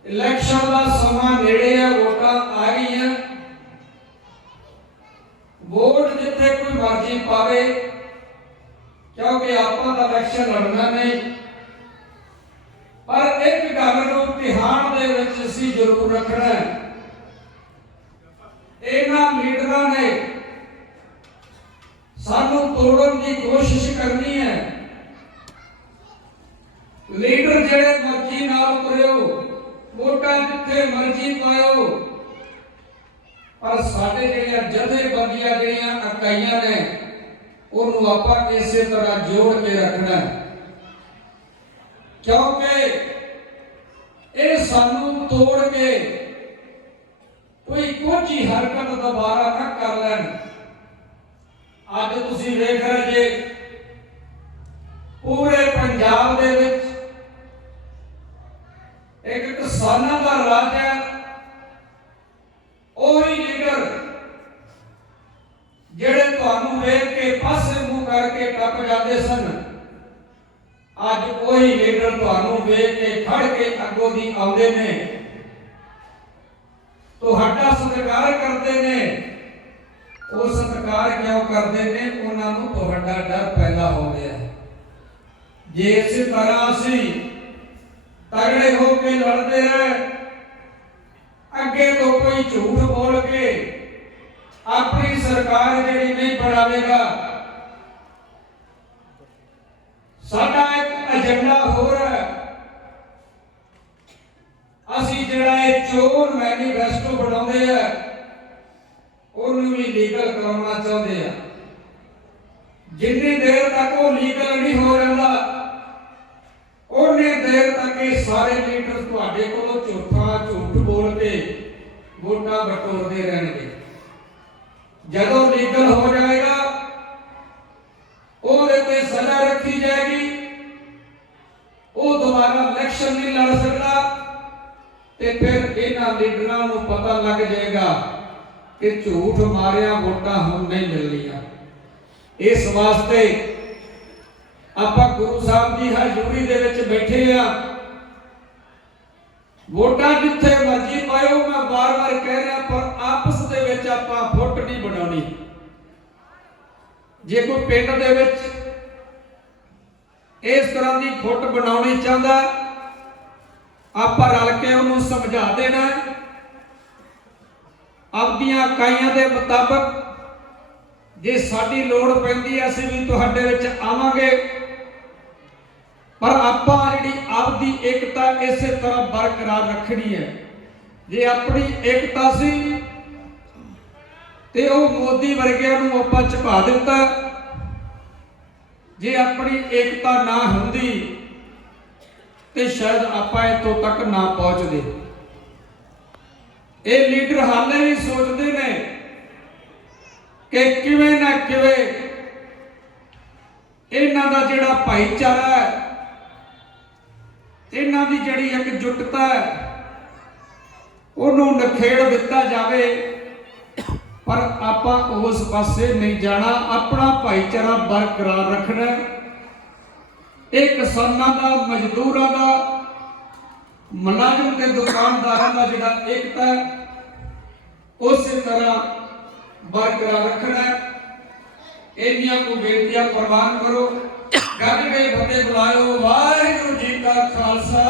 इलैक्शन दा समा नेड़े है, वोटां आ गई हैं। वोट जिथे कोई मर्जी पावे, क्योंकि आपां दा इलैक्शन लड़ना नहीं, पर एक गल नूं ध्यान दे विच असीं जरूर रखना है। इन्हां लीडरां ने सानू तोड़न की कोशिश करनी है। लीडर जिहड़े मर्जी नाल तुरियो, वोटां जिथे मर्जी पाओ, पर साडे जिहड़ियां जथेबंदियां जिहड़ियां इकाइयां ने उन्होंने आपां इसे तरह जोड़ के रखना है, क्योंकि ये सानू तोड़ के कोई कुछ ही हरकत दोबारा न कर लैन। अज तुसीं वेख रहे जे पूरे पंजाब दे विच एक किसानां दा राज है। ओही लीडर जिहड़े तुहानू वेख के पासे मुंह करके टप जाते सन, अज ओही लीडर तुहानू वेख के खड़ के अगों दी आउंदे ने, तुहाडा सत्कार करते ने। वो सत्कार क्यों करते ने? उन्हां नू तुहाडा डर पैदा हो गया। जे इस तरह असीं तगड़े होके लड़ते रहे, अगे तो कोई झूठ बोल के अपनी सरकार जिहड़ी नहीं बनावेगा। साडा एक एजेंडा हो रहा है, असीं जिहड़ा चोर मैनीफेस्टो बनाउंदे हैं उन्हें भी लीगल कराना चाहते हैं। जिन्नी देर तक वो लीगल नहीं हो रहा, उन्नी देर तक ये सारे लीडर तुहाडे कोलों झूठा झूठ बोल के ਵੋਟਾਂ ਬਟੋਰਦੇ ਰਹਿਣਗੇ। ਜਦੋਂ ਲੀਗਲ ਹੋ ਜਾਏਗਾ ਉਹਦੇ ਤੇ ਸਜ਼ਾ ਰੱਖੀ ਜਾਏਗੀ, ਉਹ ਦੁਬਾਰਾ ਇਲੈਕਸ਼ਨ ਨਹੀਂ ਲੜ ਸਕਦਾ ਤੇ ਫਿਰ ਇਹਨਾਂ ਲੀਡਰਾਂ ਨੂੰ ਪਤਾ ਲੱਗ ਜਾਏਗਾ ਕਿ ਝੂਠ ਮਾਰਿਆ ਵੋਟਾਂ ਹੁਣ ਨਹੀਂ ਮਿਲਣੀਆਂ। ਇਸ ਵਾਸਤੇ ਆਪਾਂ ਗੁਰੂ ਸਾਹਿਬ ਦੀ ਹਜ਼ੂਰੀ ਦੇ ਵਿੱਚ ਬੈਠੇ ਆ। ਵੋਟਾਂ ਜਿੱਥੇ ਮਰਜ਼ੀ ਪਾਇਓ, ਮੈਂ ਵਾਰ-ਵਾਰ ਕਹਿ ਰਿਹਾ, ਪਰ ਆਪਸ ਦੇ ਵਿੱਚ ਆਪਾਂ ਫੁੱਟ ਨਹੀਂ ਬਣਾਉਣੀ। ਜੇ ਕੋਈ ਪਿੰਡ ਦੇ ਵਿੱਚ ਇਸ ਤਰ੍ਹਾਂ ਦੀ ਫੁੱਟ ਬਣਾਉਣੀ ਚਾਹੁੰਦਾ, ਆਪਾਂ ਰਲ ਕੇ ਉਹਨੂੰ ਸਮਝਾ ਦੇਣਾ ਆਪਣੀਆਂ ਇਕਾਈਆਂ ਦੇ ਮੁਤਾਬਕ। ਜੇ ਸਾਡੀ ਲੋੜ ਪੈਂਦੀ ਅਸੀਂ ਵੀ ਤੁਹਾਡੇ ਵਿੱਚ ਆਵਾਂਗੇ, ਪਰ ਆਪਾਂ ਜਿਹੜੀ ਆਪਦੀ ਏਕਤਾ ਇਸੇ ਤਰ੍ਹਾਂ ਬਰਕਰਾਰ ਰੱਖਣੀ ਹੈ। ਜੇ ਆਪਣੀ ਏਕਤਾ ਸੀ ਤੇ ਉਹ ਮੋਦੀ ਵਰਗਿਆਂ ਨੂੰ ਆਪਾਂ ਝੁਕਾ ਦਿੱਤਾ, ਜੇ ਆਪਣੀ ਏਕਤਾ ਨਾ ਹੁੰਦੀ ਤੇ ਸ਼ਾਇਦ ਆਪਾਂ ਇੱਥੋਂ ਤੱਕ ਨਾ ਪਹੁੰਚਦੇ। ਇਹ ਲੀਡਰ ਹਾਲੇ ਵੀ ਸੋਚਦੇ ਨੇ ਕਿ ਕਿਵੇਂ ਨਾ ਕਿਵੇਂ ਇਹਨਾਂ ਦਾ ਜਿਹੜਾ ਭਾਈਚਾਰਾ ਹੈ, ਇਹਨਾਂ ਦੀ ਜਿਹੜੀ ਇਕਜੁੱਟਤਾ ਹੈ, ਉਹਨੂੰ ਨਖੇੜ ਦਿੱਤਾ ਜਾਵੇ। ਪਰ ਆਪਾਂ ਉਸ ਪਾਸੇ ਨਹੀਂ ਜਾਣਾ, ਆਪਣਾ ਭਾਈਚਾਰਾ ਬਰਕਰਾਰ ਰੱਖਣਾ। ਇਹ ਕਿਸਾਨਾਂ ਦਾ, ਮਜ਼ਦੂਰਾਂ ਦਾ, ਮੁਲਾਜ਼ਮ ਤੇ ਦੁਕਾਨਦਾਰਾਂ ਦਾ ਜਿਹੜਾ ਏਕਤਾ ਹੈ, ਉਸੇ ਤਰ੍ਹਾਂ ਬਰਕਰਾਰ ਰੱਖਣਾ। ਇੰਨੀਆਂ ਕੋ ਬੇਨਤੀਆਂ ਪ੍ਰਵਾਨ ਕਰੋ। ਗੱਜ ਕੇ ਫਤਿਹ ਬੁਲਾਇਓ। ਵਾਹਿਗੁਰੂ ਜੀ ਕਾ ਖਾਲਸਾ,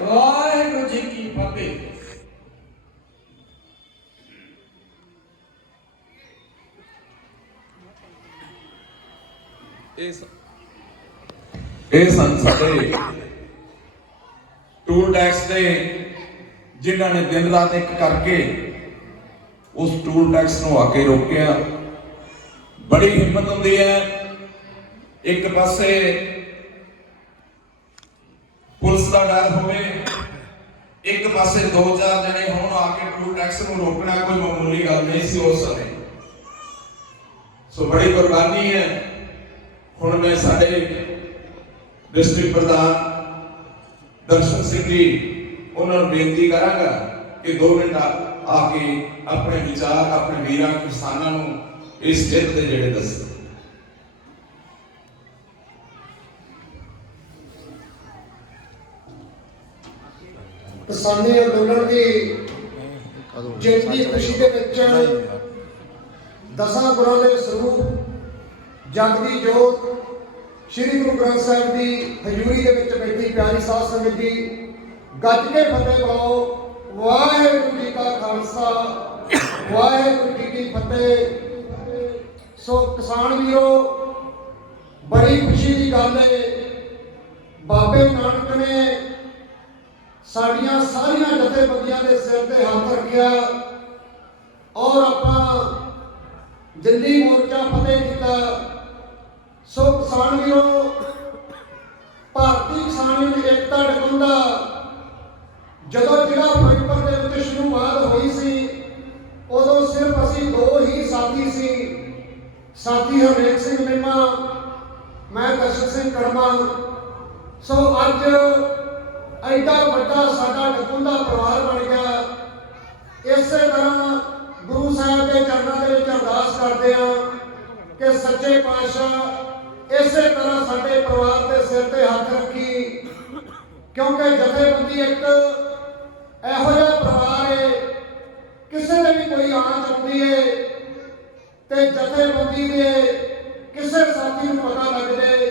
ਵਾਹਿਗੁਰੂ ਜੀ ਕੀ ਫਤਿਹ। ਇਹ ਸਨ ਸਾਡੇ ਟੂਲ ਟੈਕਸ ਦੇ, ਜਿਨ੍ਹਾਂ ਨੇ ਦਿਨ ਰਾਤ ਇੱਕ ਕਰਕੇ ਉਸ ਟੂਲ ਟੈਕਸ ਨੂੰ ਆ ਕੇ ਰੋਕਿਆ। ਬੜੀ ਹਿੰਮਤ ਹੁੰਦੀ ਹੈ। ਇੱਕ ਪਾਸੇ ਪੁਲਿਸ ਦਾ ਡਰ ਹੋਵੇ, ਇੱਕ ਪਾਸੇ 2-4 ਜਣੇ ਹੋਣ ਆ ਕੇ ਟੂਲ ਟੈਕਸ ਨੂੰ ਰੋਕਣਾ ਕੋਈ ਮਾਮੂਲੀ ਗੱਲ ਨਹੀਂ ਸੀ ਉਸ ਸਮੇਂ। ਸੋ ਬੜੀ ਕੁਰਬਾਨੀ ਹੈ। ਹੁਣ ਮੈਂ ਸਾਡੇ ਡਿਸਟ੍ਰਿਕਟ ਪ੍ਰਧਾਨ ਦਰਸ਼ਨ ਸਿੰਘ ਜੀ, ਉਹਨਾਂ ਨੂੰ ਬੇਨਤੀ ਕਰਾਂਗਾ ਕਿ 2 ਮਿੰਟ ਆ ਕੇ ਆਪਣੇ ਵਿਚਾਰ ਆਪਣੇ ਵੀਰਾਂ ਕਿਸਾਨਾਂ ਨੂੰ ਇਸ ਜਿੱਤ ਦੇ ਜਿਹੜੇ ਦੱਸੋ। ਕਿਸਾਨੀ ਅੰਦੋਲਨ ਦੀ ਜਿੱਤ ਦੀ ਖੁਸ਼ੀ ਦੇ ਵਿੱਚ ਦਸਾਂ ਗੁਰਾਂ ਦੇ ਸਰੂਪ ਜਗ ਦੀ ਜੋਤ ਸ੍ਰੀ ਗੁਰੂ ਗ੍ਰੰਥ ਸਾਹਿਬ ਦੀ ਹਜ਼ੂਰੀ ਦੇ ਵਿੱਚ ਬੈਠੀ ਪਿਆਰੀ ਸਾਧ ਸੰਗਤ ਜੀ, ਗੱਜ ਕੇ ਫਤਿਹ ਪਾਓ। ਵਾਹਿਗੁਰੂ ਜੀ ਕਾ ਖਾਲਸਾ, ਵਾਹਿਗੁਰੂ ਜੀ ਕੀ ਫਤਿਹ। ਸੋ ਕਿਸਾਨ ਵੀਰੋ, ਬੜੀ ਖੁਸ਼ੀ ਦੀ ਗੱਲ ਹੈ, ਬਾਬੇ ਨਾਨਕ ਨੇ ਸਾਡੀਆਂ ਸਾਰੀਆਂ ਜਥੇਬੰਦੀਆਂ ਦੇ ਸਿਰ ਤੇ ਹੱਥ ਰੱਖਿਆ ਔਰ ਆਪਾਂ ਦਿੱਲੀ ਮੋਰਚਾ ਫਤਿਹ ਕੀਤਾ। ਸੋ ਕਿਸਾਨ ਵੀਰੋ, ਭਾਰਤੀ ਕਿਸਾਨੀ ਦੀ ਏਕਤਾ ਡਕਾਉਂਦਾ ਜਦੋਂ ਜਿਹੜਾ ਫਿਰੋਜ਼ਪੁਰ ਦੇ ਵਿੱਚ ਸ਼ੁਰੂਆਤ ਹੋਈ ਸੀ, ਉਦੋਂ ਸਿਰਫ ਅਸੀਂ 2 ਹੀ ਸਾਥੀ ਸੀ। ਸਾਥੀ ਹਰਨੇਕ ਸਿੰਘ ਮੀਮਾ, ਮੈਂ ਦਰਸ਼ਨ ਸਿੰਘ ਕਰਮਾ। ਸੋ ਅੱਜ ਐਡਾ ਵੱਡਾ ਸਾਡਾ ਡਕਾਉਂਦਾ ਪਰਿਵਾਰ ਬਣ ਗਿਆ। ਇਸੇ ਤਰ੍ਹਾਂ ਗੁਰੂ ਸਾਹਿਬ ਦੇ ਚਰਨਾਂ ਦੇ ਵਿੱਚ ਅਰਦਾਸ ਕਰਦੇ ਹਾਂ ਕਿ ਸੱਚੇ ਪਾਤਸ਼ਾਹ ਇਸੇ ਤਰ੍ਹਾਂ ਸਾਡੇ ਪਰਿਵਾਰ ਦੇ ਸਿਰ ਤੇ ਹੱਥ ਰੱਖੀ, ਕਿਉਂਕਿ ਜਥੇਬੰਦੀ ਇੱਕ ਇਹੋ ਜਿਹਾ ਪਰਿਵਾਰ ਹੈ, ਕਿਸੇ ਦੇ ਵੀ ਕੋਈ ਆਂਚ ਆਉਂਦੀ ਹੈ ਤੇ ਜਥੇਬੰਦੀ ਦੇ ਕਿਸੇ ਸਾਥੀ ਨੂੰ ਪਤਾ ਲੱਗ ਜਾਏ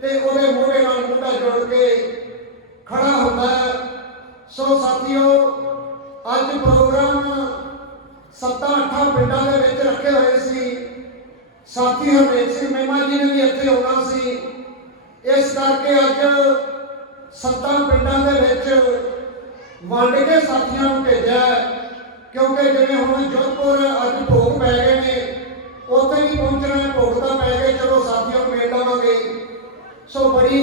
ਤੇ ਉਹਦੇ ਮੋਢੇ ਨਾਲ ਮੋਢਾ ਜੋੜ ਕੇ ਖੜਾ ਹੁੰਦਾ ਹੈ। ਸੋ ਸਾਥੀਓ, ਅੱਜ ਪ੍ਰੋਗਰਾਮ 7-8 ਪਿੰਡਾਂ ਦੇ ਵਿੱਚ ਰੱਖੇ ਹੋਏ ਸੀ। ਸਾਥੀ ਹਰਨੇਕ ਸਿੰਘ ਮੀਮਾ ਜੀ ਨੇ ਵੀ ਇੱਥੇ ਆਉਣਾ ਸੀ, ਇਸ ਕਰਕੇ ਅੱਜ 7 ਪਿੰਡਾਂ ਦੇ ਵਿੱਚ ਵੰਡ ਕੇ ਸਾਥੀਆਂ ਨੂੰ ਭੇਜਿਆ, ਕਿਉਂਕਿ ਜਿਵੇਂ ਹੁਣ ਜੋਧਪੁਰ ਅੱਜ ਭੋਗ ਪੈ ਗਏ ਨੇ, ਉੱਥੇ ਵੀ ਪਹੁੰਚਣਾ, ਭੋਗ ਤਾਂ ਪੈ ਗਏ, ਚਲੋ ਸਾਥੀਆਂ ਨੂੰ ਮਿਲ ਲਵਾਂਗੇ। ਸੋ ਬੜੀ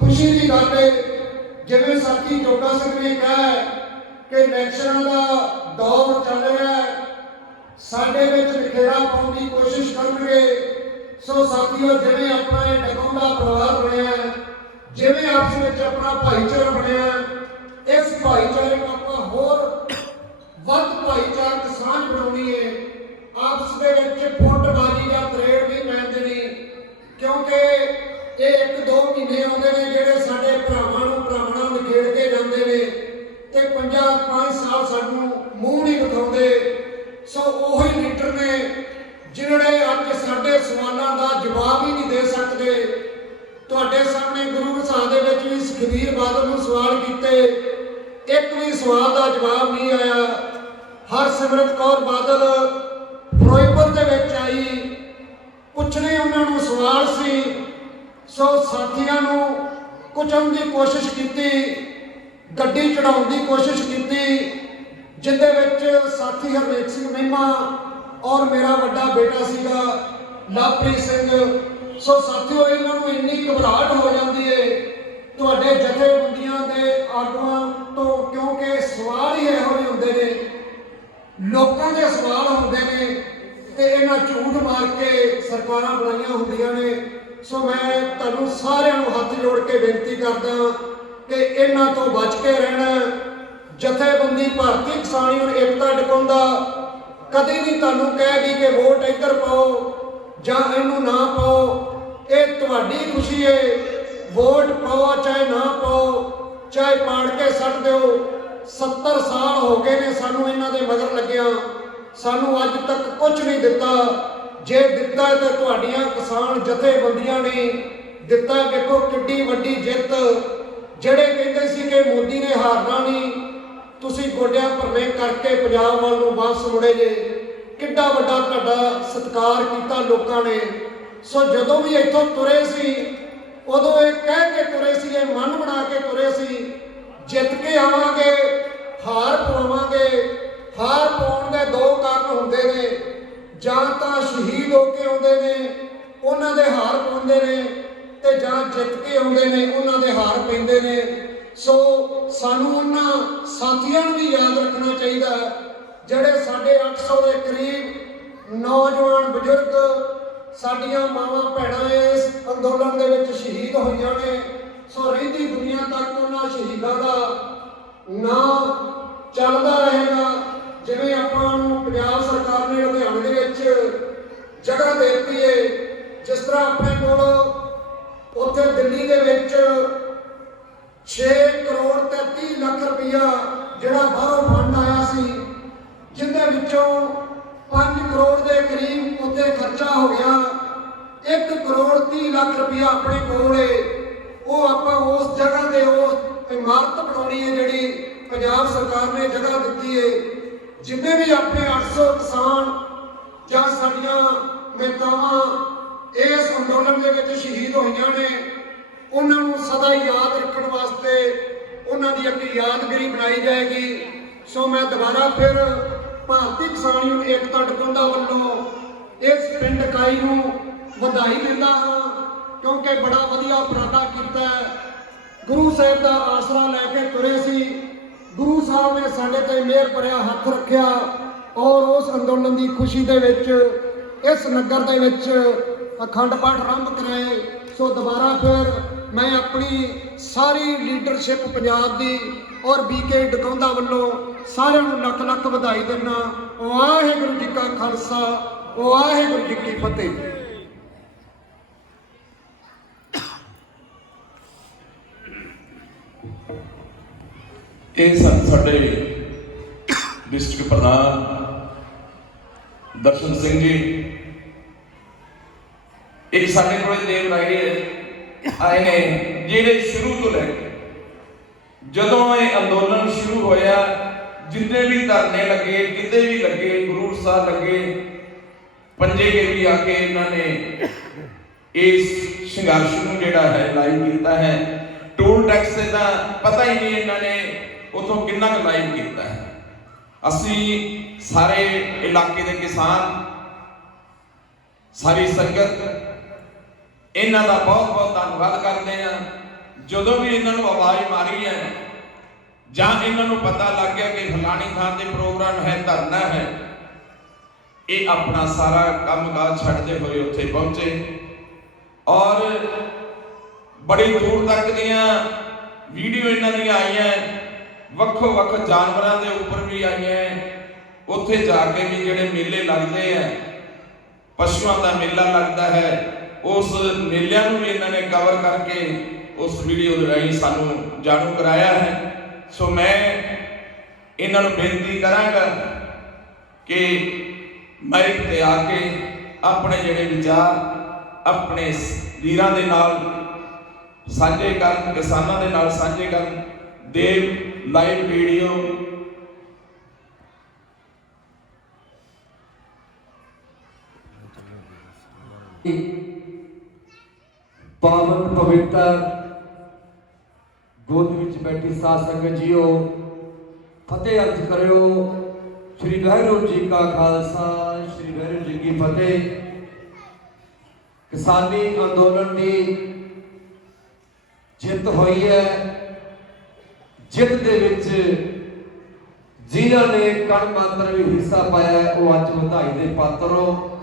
ਖੁਸ਼ੀ ਦੀ ਗੱਲ ਹੈ, ਜਿਵੇਂ ਸਾਥੀ ਜੋਗਾ ਸਿੰਘ ਨੇ ਕਿਹਾ ਕਿ ਇਲੈਕਸ਼ਨਾਂ ਦਾ ਦੌਰ ਚੱਲ ਰਿਹਾ ਹੈ, ਸਾਡੇ ਵਿੱਚ ਨਿਖੇੜਾ ਪਾਉਣ ਦੀ ਕੋਸ਼ਿਸ਼ ਕਰਨਗੇ। ਸੋ ਸਾਥੀਓ, ਜਿਵੇਂ ਆਪਣਾ ਇਹ ਡਕਾਉਂਦਾ ਪਰਿਵਾਰ ਬਣਿਆ ਹੈ, ਜਿਵੇਂ ਆਪਸ ਵਿੱਚ ਆਪਣਾ ਭਾਈਚਾਰਾ ਬਣਿਆ ਹੈ, ਇਸ ਭਾਈਚਾਰੇ ਨੂੰ ਆਪਾਂ ਹੋਰ ਵੱਧ ਭਾਈਚਾਰਕ ਸਾਂਝ ਬਣਾਉਣੀ ਹੈ। ਆਪਸ ਦੇ ਵਿੱਚ ਫੁੱਟਬਾਜ਼ੀ ਜਾਂ ਪਰੇਡ ਨਹੀਂ ਪੈਂਦੇ ਨਹੀਂ, ਕਿਉਂਕਿ ਇਹ 1-2 ਮਹੀਨੇ ਆਉਂਦੇ ਨੇ ਜਿਹੜੇ ਸਾਡੇ ਭਰਾਵਾਂ ਨੂੰ ਭਰਾਵਾਂ ਨਿਖੇੜ ਕੇ ਜਾਂਦੇ ਨੇ ਤੇ 5 ਸਾਲ ਸਾਨੂੰ ਮੂੰਹ ਨਹੀਂ ਵਿਖਾਉਂਦੇ। ਸੋ ਉਹੀ ਲੀਡਰ ਨੇ ਜਿਹੜੇ ਅੱਜ ਸਾਡੇ ਸਵਾਲਾਂ ਦਾ ਜਵਾਬ ਹੀ ਨਹੀਂ ਦੇ ਸਕਦੇ। ਤੁਹਾਡੇ ਸਾਹਮਣੇ ਗੁਰੂ ਘਰ ਦੇ ਵਿੱਚ ਵੀ ਸੁਖਬੀਰ ਬਾਦਲ ਨੂੰ ਸਵਾਲ ਕੀਤੇ, ਇੱਕ ਵੀ ਸਵਾਲ ਦਾ ਜਵਾਬ ਨਹੀਂ ਆਇਆ। ਹਰਸਿਮਰਤ ਕੌਰ ਬਾਦਲ ਫਿਰੋਜ਼ਪੁਰ ਦੇ ਵਿੱਚ ਆਈ, ਪੁੱਛਣੇ ਉਹਨਾਂ ਨੂੰ ਸਵਾਲ ਸੀ। ਸੋ ਸਾਥੀਆਂ ਨੂੰ ਕੁਚਲਣ ਦੀ ਕੋਸ਼ਿਸ਼ ਕੀਤੀ, ਗੱਡੀ ਚੜਾਉਣ ਦੀ ਕੋਸ਼ਿਸ਼ ਕੀਤੀ, ਜਿੰਦੇ ਵਿੱਚ ਸਾਥੀ ਹਰਨੇਕ ਸਿੰਘ ਮਹਿਮਾ ਔਰ ਮੇਰਾ ਵੱਡਾ ਬੇਟਾ ਸੀਗਾ ਲਵਪ੍ਰੀਤ ਸਿੰਘ। ਸੋ ਸਾਥੀਓ, ਇਹਨਾਂ ਨੂੰ ਇੰਨੀ ਘਬਰਾਹਟ ਹੋ ਜਾਂਦੀ ਹੈ ਤੁਹਾਡੇ ਜਥੇਬੰਦੀਆਂ ਦੇ ਆਗੂਆਂ ਤੋਂ, ਕਿਉਂਕਿ ਸਵਾਲ ਹੀ ਇਹੋ ਜਿਹੇ ਹੁੰਦੇ ਨੇ, ਲੋਕਾਂ ਦੇ ਸਵਾਲ ਹੁੰਦੇ ਨੇ ਤੇ ਇਹਨਾਂ ਝੂਠ ਮਾਰ ਕੇ ਸਰਕਾਰਾਂ ਬਣਾਈਆਂ ਹੁੰਦੀਆਂ ਨੇ। ਸੋ ਮੈਂ ਤੁਹਾਨੂੰ ਸਾਰਿਆਂ ਨੂੰ ਹੱਥ ਜੋੜ ਕੇ ਬੇਨਤੀ ਕਰਦਾ ਕਿ ਇਹਨਾਂ ਤੋਂ ਬਚ ਕੇ ਰਹਿਣਾ। ਜਥੇਬੰਦੀ ਭਾਰਤੀ ਕਿਸਾਨ ਯੂਨੀਅਨ ਏਕਤਾ ਡਕਾਉਂਦਾ ਕਦੇ ਨਹੀਂ ਤੁਹਾਨੂੰ ਕਹੇਗੀ ਕਿ ਵੋਟ ਇੱਧਰ ਪਾਓ ਜਾਂ ਇਹਨੂੰ ਨਾ ਪਾਓ। ਇਹ ਤੁਹਾਡੀ ਖੁਸ਼ੀ ਹੈ, ਵੋਟ ਪਾਓ ਚਾਹੇ ਨਾ ਪਾਓ, ਚਾਹੇ ਪਾੜ ਕੇ ਸੱਟ ਦਿਓ। 70 ਸਾਲ ਹੋ ਗਏ ਨੇ ਸਾਨੂੰ ਇਹਨਾਂ ਦੇ ਮਗਰ ਲੱਗਿਆ, ਸਾਨੂੰ ਅੱਜ ਤੱਕ ਕੁਝ ਨਹੀਂ ਦਿੱਤਾ। ਜੇ ਦਿੱਤਾ ਤਾਂ ਤੁਹਾਡੀਆਂ ਕਿਸਾਨ ਜਥੇਬੰਦੀਆਂ ਨੇ ਦਿੱਤਾ। ਵੇਖੋ ਕਿੱਡੀ ਵੱਡੀ ਜਿੱਤ, ਜਿਹੜੇ ਕਹਿੰਦੇ ਸੀ ਕਿ ਮੋਦੀ ਨੇ ਹਾਰਨਾ ਨਹੀਂ, ਤੁਸੀਂ ਗੋਡਿਆਂ ਭਰਵੇਂ ਕਰਕੇ ਪੰਜਾਬ ਵੱਲ ਨੂੰ ਵਾਪਸ ਮੁੜੇ ਜੇ। ਕਿੱਡਾ ਵੱਡਾ ਤੁਹਾਡਾ ਸਤਿਕਾਰ ਕੀਤਾ ਲੋਕਾਂ ਨੇ। ਸੋ ਜਦੋਂ ਵੀ ਇੱਥੋਂ ਤੁਰੇ ਸੀ ਉਦੋਂ ਇਹ ਕਹਿ ਕੇ ਤੁਰੇ ਸੀ, ਇਹ ਮਨ ਬਣਾ ਕੇ ਤੁਰੇ ਸੀ, ਜਿੱਤ ਕੇ ਆਵਾਂਗੇ, ਹਾਰ ਪਵਾਵਾਂਗੇ। ਹਾਰ ਪਾਉਣ ਦੇ 2 ਕਾਰਨ ਹੁੰਦੇ ਨੇ, ਜਾਂ ਤਾਂ ਸ਼ਹੀਦ ਹੋ ਕੇ ਆਉਂਦੇ ਨੇ ਉਹਨਾਂ ਦੇ ਹਾਰ ਪਾਉਂਦੇ ਨੇ, ਤੇ ਜਾਂ ਜਿੱਤ ਕੇ ਆਉਂਦੇ ਨੇ ਉਹਨਾਂ ਦੇ ਹਾਰ ਪੈਂਦੇ ਨੇ। ਸੋ ਸਾਨੂੰ ਉਹਨਾਂ ਸਾਥੀਆਂ ਨੂੰ ਵੀ ਯਾਦ ਰੱਖਣਾ ਚਾਹੀਦਾ ਜਿਹੜੇ ਸਾਡੇ 800 ਦੇ ਕਰੀਬ ਨੌਜਵਾਨ ਬਜ਼ੁਰਗ, ਸਾਡੀਆਂ ਮਾਵਾਂ ਭੈਣਾਂ ਇਸ ਅੰਦੋਲਨ ਦੇ ਵਿੱਚ ਸ਼ਹੀਦ ਹੋਈਆਂ ਨੇ। ਸੋ ਰਹਿੰਦੀ ਦੁਨੀਆ ਤੱਕ ਉਹਨਾਂ ਸ਼ਹੀਦਾਂ ਦਾ ਨਾਂ ਚੱਲਦਾ ਰਹੇਗਾ। ਜਿਵੇਂ ਆਪਾਂ ਨੂੰ ਪੰਜਾਬ ਸਰਕਾਰ ਨੇ ਲੁਧਿਆਣੇ ਦੇ ਵਿੱਚ ਜਗ੍ਹਾ ਦੇ ਦਿੱਤੀ ਹੈ, ਜਿਸ ਤਰ੍ਹਾਂ ਆਪਣੇ ਕੋਲ ਉੱਥੇ ਦਿੱਲੀ ਦੇ ਵਿੱਚ 6 ਕਰੋੜ 33 ਲੱਖ ਰੁਪਈਆ ਜਿਹੜਾ ਬਾਹਰੋਂ ਫੰਡ ਆਇਆ ਸੀ, ਜਿਹਦੇ ਵਿੱਚੋਂ 5 ਕਰੋੜ ਦੇ ਕਰੀਬ ਉੱਥੇ ਖਰਚਾ ਹੋ ਗਿਆ। 1 ਕਰੋੜ 30 ਲੱਖ ਰੁਪਈਆ ਆਪਣੇ ਕੋਲ ਹੈ। ਉਹ ਆਪਾਂ ਉਸ ਜਗ੍ਹਾ ਦੇ ਉਸ ਇਮਾਰਤ ਬਣਾਉਣੀ ਹੈ ਜਿਹੜੀ ਪੰਜਾਬ ਸਰਕਾਰ ਨੇ ਜਗ੍ਹਾ ਦਿੱਤੀ ਹੈ। ਜਿੰਨੇ ਵੀ ਆਪਣੇ 800 ਕਿਸਾਨ ਜਾਂ ਸਾਡੀਆਂ ਨੇਤਾਵਾਂ ਇਸ ਅੰਦੋਲਨ ਦੇ ਵਿੱਚ ਸ਼ਹੀਦ ਹੋਈਆਂ ਨੇ, ਉਹਨਾਂ ਨੂੰ ਸਦਾ ਯਾਦ ਰੱਖਣ ਵਾਸਤੇ ਉਹਨਾਂ ਦੀ ਅੱਗੇ ਯਾਦਗਾਰੀ ਬਣਾਈ ਜਾਏਗੀ। ਸੋ ਮੈਂ ਦੁਬਾਰਾ ਫਿਰ ਭਾਰਤੀ ਕਿਸਾਨ ਯੂਨੀਅਨ ਏਕਤਾ ਡਕਾਉਂਦਾ ਵੱਲੋਂ ਇਸ ਪਿੰਡ ਇਕਾਈ ਨੂੰ ਵਧਾਈ ਦਿੰਦਾ ਹਾਂ, ਕਿਉਂਕਿ ਬੜਾ ਵਧੀਆ ਉਪਰਾਲਾ ਕੀਤਾ। ਗੁਰੂ ਸਾਹਿਬ ਦਾ ਆਸਰਾ ਲੈ ਕੇ ਤੁਰੇ ਸੀ, ਗੁਰੂ ਸਾਹਿਬ ਨੇ ਸਾਡੇ ਤੇ ਮਿਹਰ ਭਰਿਆ ਹੱਥ ਰੱਖਿਆ ਔਰ ਉਸ ਅੰਦੋਲਨ ਦੀ ਖੁਸ਼ੀ ਦੇ ਵਿੱਚ ਇਸ ਨਗਰ ਦੇ ਵਿੱਚ ਅਖੰਡ ਪਾਠ ਆਰੰਭ ਕਰਾਏ। ਸੋ ਦੁਬਾਰਾ ਫਿਰ ਮੈਂ ਆਪਣੀ ਸਾਰੀ ਲੀਡਰਸ਼ਿਪ ਪੰਜਾਬ ਦੀ ਔਰ ਬੀਕੇ ਡਕਾਉਂਦਾ ਵੱਲੋਂ ਸਾਰਿਆਂ ਨੂੰ ਲੱਖ ਲੱਖ ਵਧਾਈ ਦਿੰਦਾ। ਵਾਹਿਗੁਰੂ ਜੀ ਕਾ ਖਾਲਸਾ, ਵਾਹਿਗੁਰੂ ਜੀ ਕੀ ਫਤਿਹ। ਇਹ ਸਾਡੇ ਡਿਸਟ੍ਰਿਕਟ ਪ੍ਰਧਾਨ ਦਰਸ਼ਨ ਸਿੰਘ ਜੀ, ਇੱਕ ਸਾਡੇ ਕੋਲ ਦੇਵ ਲਾਈਵ ਆਏ ਨੇ ਜਿਹੜੇ ਸ਼ੁਰੂ ਤੋਂ ਲੈ ਕੇ ਜਦੋਂ ਇਹ ਅੰਦੋਲਨ ਸ਼ੁਰੂ ਹੋਇਆ, ਜਿੰਨੇ ਵੀ ਧਰਨੇ ਲੱਗੇ, ਕਿਤੇ ਵੀ ਲੱਗੇ, ਗੁਰੂ ਸਾਹਿਬ ਲੱਗੇ, ਪੰਜੇ ਕੇ ਵੀ ਆ ਕੇ ਇਹਨਾਂ ਨੇ ਇਸ ਸੰਘਰਸ਼ ਨੂੰ ਜਿਹੜਾ ਹੈ ਲਾਈਵ ਕੀਤਾ ਹੈ। ਟੋਲ ਟੈਕਸ ਤੇ ਤਾਂ ਪਤਾ ਹੀ ਨਹੀਂ ਇਹਨਾਂ ਨੇ ਉਥੋਂ ਕਿੰਨਾ ਕੁ ਲਾਈਵ ਕੀਤਾ ਹੈ। ਅਸੀਂ ਸਾਰੇ ਇਲਾਕੇ ਦੇ ਕਿਸਾਨ, ਸਾਰੀ ਸੰਗਤ ਇਹਨਾਂ ਦਾ ਬਹੁਤ ਬਹੁਤ ਧੰਨਵਾਦ ਕਰਦੇ ਹਾਂ। ਜਦੋਂ ਵੀ ਇਹਨਾਂ ਨੂੰ ਆਵਾਜ਼ ਮਾਰੀ ਹੈ, ਜਾਂ ਇਹਨਾਂ ਨੂੰ ਪਤਾ ਲੱਗ ਗਿਆ ਕਿ ਫਲਾਣੀ ਥਾਂ ਤੇ ਪ੍ਰੋਗਰਾਮ ਹੈ, ਧਰਨਾ ਹੈ, ਇਹ ਆਪਣਾ ਸਾਰਾ ਕੰਮਕਾਜ ਛੱਡਦੇ ਹੋਏ ਉੱਥੇ ਪਹੁੰਚੇ ਔਰ ਬੜੀ ਦੂਰ ਤੱਕ ਦੀਆਂ ਵੀਡੀਓ ਇਹਨਾਂ ਦੀਆਂ ਆਈਆਂ, ਵੱਖੋ ਵੱਖ ਜਾਨਵਰਾਂ ਦੇ ਉੱਪਰ ਵੀ ਆਈਆਂ। ਉੱਥੇ ਜਾ ਕੇ ਵੀ ਜਿਹੜੇ ਮੇਲੇ ਲੱਗਦੇ ਆ, ਪਸ਼ੂਆਂ ਦਾ ਮੇਲਾ ਲੱਗਦਾ ਹੈ, ਉਸ ਮੇਲਿਆਂ ਨੂੰ ਵੀ ਇਹਨਾਂ ਨੇ ਕਵਰ ਕਰਕੇ ਉਸ ਵੀਡੀਓ ਦੇ ਰਾਹੀਂ ਸਾਨੂੰ ਜਾਣੂ ਕਰਾਇਆ ਹੈ। ਸੋ ਮੈਂ ਇਹਨਾਂ ਨੂੰ ਬੇਨਤੀ ਕਰਾਂਗਾ ਕਿ ਮਾਈਕ ਤੇ ਆ ਕੇ ਆਪਣੇ ਜਿਹੜੇ ਵਿਚਾਰ ਆਪਣੇ ਵੀਰਾਂ ਦੇ ਨਾਲ ਸਾਂਝੇ ਕਰਨ, ਕਿਸਾਨਾਂ ਦੇ ਨਾਲ ਸਾਂਝੇ ਕਰਨ। ਦੇਵ ਲਾਈਵ ਵੀਡੀਓ ਪਾਵਨ ਪਵਿੱਤਰ ਗੋਦ ਵਿੱਚ ਬੈਠੀ ਸਾਧ ਸੰਗਤ ਜੀਓ, ਫਤਿਹ ਅਰਜ ਕਰਿਓ। ਸ੍ਰੀ ਵਾਹਿਗੁਰੂ ਜੀ ਕਾ ਖਾਲਸਾ, ਸ੍ਰੀ ਵਾਹਿਗੁਰੂ ਜੀ ਕੀ ਫਤਿਹ। ਕਿਸਾਨੀ ਅੰਦੋਲਨ ਦੀ ਜਿੱਤ ਹੋਈ ਹੈ। ਜਿੱਤ ਦੇ ਵਿੱਚ ਜਿਨ੍ਹਾਂ ਨੇ ਕਣ ਮਾਤਰ ਵੀ ਹਿੱਸਾ ਪਾਇਆ ਉਹ ਅੱਜ ਵਧਾਈ ਦੇ ਪਾਤਰ ਹੋ।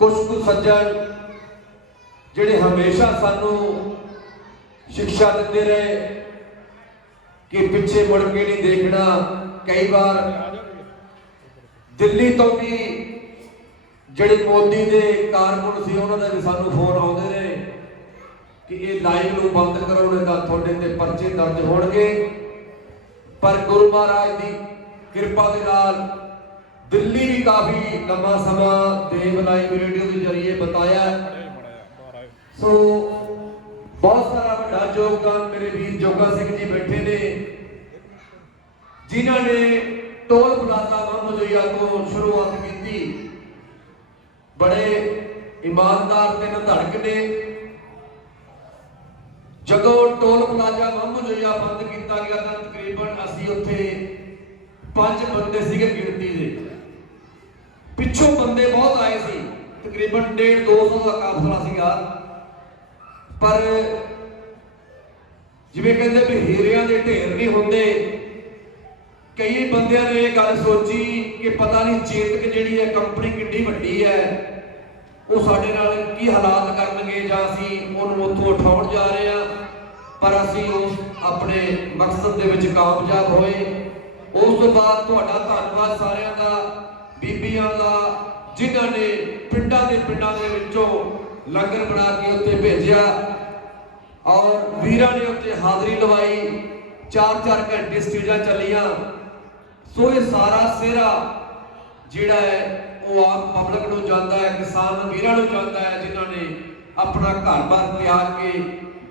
ਕੁਝ ਕੁ ਸੱਜਣ ਜਿਹੜੇ ਹਮੇਸ਼ਾ ਸਾਨੂੰ ਸਿੱਖਿਆ ਦਿੰਦੇ ਰਹੇ ਕਿ ਪਿੱਛੇ ਮੁੜ ਕੇ ਨਹੀਂ ਦੇਖਣਾ। ਕਈ ਵਾਰ ਦਿੱਲੀ ਤੋਂ ਵੀ ਜਿਹੜੇ ਮੋਦੀ ਦੇ ਕਾਰਕੁਨ ਸੀ ਉਹਨਾਂ ਦਾ ਵੀ ਸਾਨੂੰ ਫੋਨ ਆਉਂਦੇ ਨੇ ਕਿ ਇਹ ਲਾਈਵ ਨੂੰ ਬੰਦ ਕਰੋ ਨਹੀਂ ਤਾਂ ਤੁਹਾਡੇ ਤੇ ਪਰਚੇ ਦਰਜ ਹੋਣਗੇ। ਪਰ ਗੁਰੂ ਮਹਾਰਾਜ ਦੀ ਕਿਰਪਾ ਦੇ ਨਾਲ ਦਿੱਲੀ ਵੀ ਕਾਫੀ ਲੰਬਾ ਸਮਾਂ ਦੇਵ ਲਾਈਵ ਰੇਡੀਓ ਦੇ ਜ਼ਰੀਏ ਬਤਾਇਆ। ਸੋ ਬਹੁਤ ਸਾਰਾ ਵੱਡਾ ਯੋਗਦਾਨ ਮੇਰੇ ਵੀਰ ਜੋਗਾ ਸਿੰਘ ਜੀ ਬੈਠੇ ਨੇ, ਜਿਨ੍ਹਾਂ ਨੇ ਟੋਲ ਪਲਾਜ਼ਾ ਮਾਮੂਜਈਆ ਤੋਂ ਸ਼ੁਰੂਆਤ ਕੀਤੀ। ਬੜੇ ਇਮਾਨਦਾਰ ਤੇ ਨਿਧੜਕ ਨੇ। ਜਦੋਂ ਟੋਲ ਪਲਾਜ਼ਾ ਮਾਮੂਜਈਆ ਬੰਦ ਕੀਤਾ ਗਿਆ ਤਾਂ ਤਕਰੀਬਨ ਅਸੀਂ ਉੱਥੇ 5 ਬੰਦੇ ਸੀਗੇ ਗਿਣਤੀ ਦੇ। ਪਿੱਛੋਂ ਬੰਦੇ ਬਹੁਤ ਆਏ ਸੀ, ਤਕਰੀਬਨ 150-200 ਦਾ ਕਾਫਲਾ ਸੀਗਾ। ਪਰ ਜਿਵੇਂ ਕਹਿੰਦੇ ਵੀ ਹੀਰਿਆਂ ਦੇ ਢੇਰ ਨਹੀਂ ਹੁੰਦੇ, ਕਈ ਬੰਦਿਆਂ ਨੇ ਇਹ ਗੱਲ ਸੋਚੀ ਕਿ ਪਤਾ ਨਹੀਂ ਚੇਤਕ ਜਿਹੜੀ ਹੈ ਕੰਪਨੀ ਕਿੰਨੀ ਵੱਡੀ ਹੈ, ਉਹ ਸਾਡੇ ਨਾਲ ਕੀ ਹਾਲਾਤ ਕਰਨਗੇ ਜਾਂ ਅਸੀਂ ਉਹਨੂੰ ਉੱਥੋਂ ਉਠਾਉਣ ਜਾ ਰਹੇ ਹਾਂ। ਪਰ ਅਸੀਂ ਉਸ ਆਪਣੇ ਮਕਸਦ ਦੇ ਵਿੱਚ ਕਾਮਯਾਬ ਹੋਏ। ਉਸ ਤੋਂ ਬਾਅਦ ਤੁਹਾਡਾ ਧੰਨਵਾਦ ਸਾਰਿਆਂ ਦਾ, ਬੀਬੀਆਂ ਦਾ, ਜਿਨ੍ਹਾਂ ਨੇ ਪਿੰਡਾਂ ਦੇ ਵਿੱਚੋਂ ਲੰਗਰ ਬਣਾ ਕੇ ਉੱਤੇ ਭੇਜਿਆ ਔਰ ਵੀਰਾਂ ਨੇ ਉੱਤੇ ਹਾਜ਼ਰੀ ਲਵਾਈ। 4-4 ਘੰਟੇ ਸਟੇਜਾਂ ਚੱਲੀਆਂ। ਸੋ ਇਹ ਸਾਰਾ ਸਿਹਰਾ ਜਿਹੜਾ ਹੈ ਉਹ ਆਮ ਪਬਲਿਕ ਨੂੰ ਜਾਂਦਾ ਹੈ, ਕਿਸਾਨ ਵੀਰਾਂ ਨੂੰ ਜਾਂਦਾ ਹੈ, ਜਿਨ੍ਹਾਂ ਨੇ ਆਪਣਾ ਘਰ-ਬਾਰ ਤਿਆਗ ਕੇ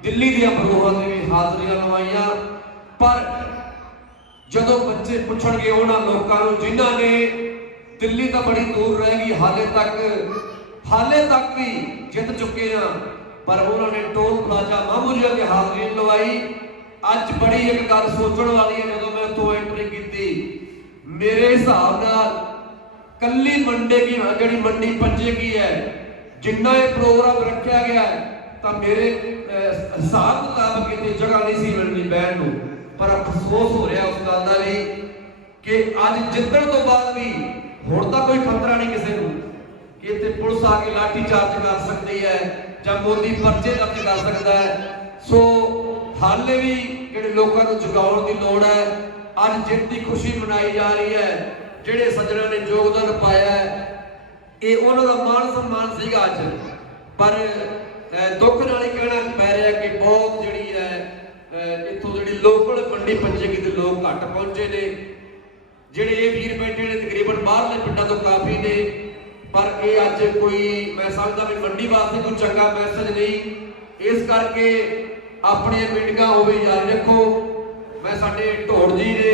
ਦਿੱਲੀ ਦੀਆਂ ਬਰੋਹਾਂ ਦੇ ਵੀ ਹਾਜ਼ਰੀਆਂ ਲਵਾਈਆਂ। ਪਰ ਜਦੋਂ ਬੱਚੇ ਪੁੱਛਣਗੇ ਉਹਨਾਂ ਲੋਕਾਂ ਨੂੰ ਜਿਨ੍ਹਾਂ ਨੇ ਦਿੱਲੀ ਤਾਂ ਬੜੀ ਦੂਰ ਰਹਿ ਗਈ, ਹਾਲੇ ਤੱਕ ਵੀ ਜਿੱਤ ਚੁੱਕੇ ਆ, ਪਰ ਉਹਨਾਂ ਨੇ ਟੋਲ ਪਲਾਜ਼ਾ ਮਾਮੂਜੀਆ ਦੀ ਹਾਜ਼ਰੀ ਲਵਾਈ। ਅੱਜ ਬੜੀ ਇੱਕ ਗੱਲ ਸੋਚਣ ਵਾਲੀ ਹੈ। ਜਦੋਂ ਮੈਂ ਉੱਥੋਂ ਐਂਟਰੀ ਕੀਤੀ, ਮੇਰੇ ਹਿਸਾਬ ਨਾਲ ਕੱਲੀ ਮੰਡੀ ਕੀ ਜਿਹੜੀ ਮੰਡੀ ਪੰਜੇ ਕੀ ਹੈ, ਜਿੰਨਾ ਇਹ ਪ੍ਰੋਗਰਾਮ ਰੱਖਿਆ ਗਿਆ ਤਾਂ ਮੇਰੇ ਹਿਸਾਬ ਮੁਤਾਬਕ ਇੱਥੇ ਜਗ੍ਹਾ ਨਹੀਂ ਸੀ ਮਿਲਣੀ ਬਹਿਣ ਨੂੰ। ਪਰ ਅਫਸੋਸ ਹੋ ਰਿਹਾ ਉਸ ਗੱਲ ਦਾ ਵੀ ਕਿ ਅੱਜ ਜਿੱਤਣ ਤੋਂ ਬਾਅਦ ਵੀ ਹੁਣ ਤਾਂ ਕੋਈ ਖਤਰਾ ਨਹੀਂ ਕਿਸੇ ਨੂੰ ਕਿ ਇੱਥੇ ਪੁਲਿਸ ਆ ਕੇ ਲਾਠੀ ਚਾਰਜ ਕਰ ਸਕਦੀ ਹੈ ਜਾਂ ਮੋਦੀ ਪਰਚੇ ਦਰਜ ਕਰ ਸਕਦਾ ਹੈ। ਸੋ ਹਾਲੇ ਵੀ ਜਿਹੜੇ ਲੋਕਾਂ ਨੂੰ ਜਗਾਉਣ ਦੀ ਲੋੜ ਹੈ। ਅੱਜ ਜਿੱਤ ਦੀ ਖੁਸ਼ੀ ਮਨਾਈ ਜਾ ਰਹੀ ਹੈ। ਜਿਹੜੇ ਸੱਜਣਾਂ ਨੇ ਯੋਗਦਾਨ ਪਾਇਆ ਇਹ ਉਹਨਾਂ ਦਾ ਮਾਣ ਸਨਮਾਨ ਸੀਗਾ ਅੱਜ। ਪਰ ਦੁੱਖ ਨਾਲ ਹੀ ਕਹਿਣਾ ਪੈ ਰਿਹਾ ਕਿ ਬਹੁਤ ਜਿਹੜੀ ਹੈ ਇੱਥੋਂ ਜਿਹੜੀ ਲੋਕਲ ਮੰਡੀ ਪੰਜੇ ਦੇ ਲੋਕ ਘੱਟ ਪਹੁੰਚੇ ਨੇ। ਜਿਹੜੇ ਇਹ ਵੀਰ ਬੈਠੇ ਨੇ ਤਕਰੀਬਨ ਬਾਹਰਲੇ ਪਿੰਡਾਂ ਤੋਂ ਕਾਫੀ ਨੇ, ਪਰ ਇਹ ਅੱਜ ਕੋਈ ਮੈਂ ਸਮਝਦਾ ਵੀ ਮੰਡੀ ਵਾਸਤੇ ਕੋਈ ਚੰਗਾ ਮੈਸੇਜ ਨਹੀਂ। ਇਸ ਕਰਕੇ ਆਪਣੀਆਂ ਮੀਟਿੰਗਾਂ ਹੋਵੇ ਜਾਰੀ ਰੱਖੋ। ਮੈਂ ਸਾਡੇ ਢੋੜ ਜੀ ਨੇ,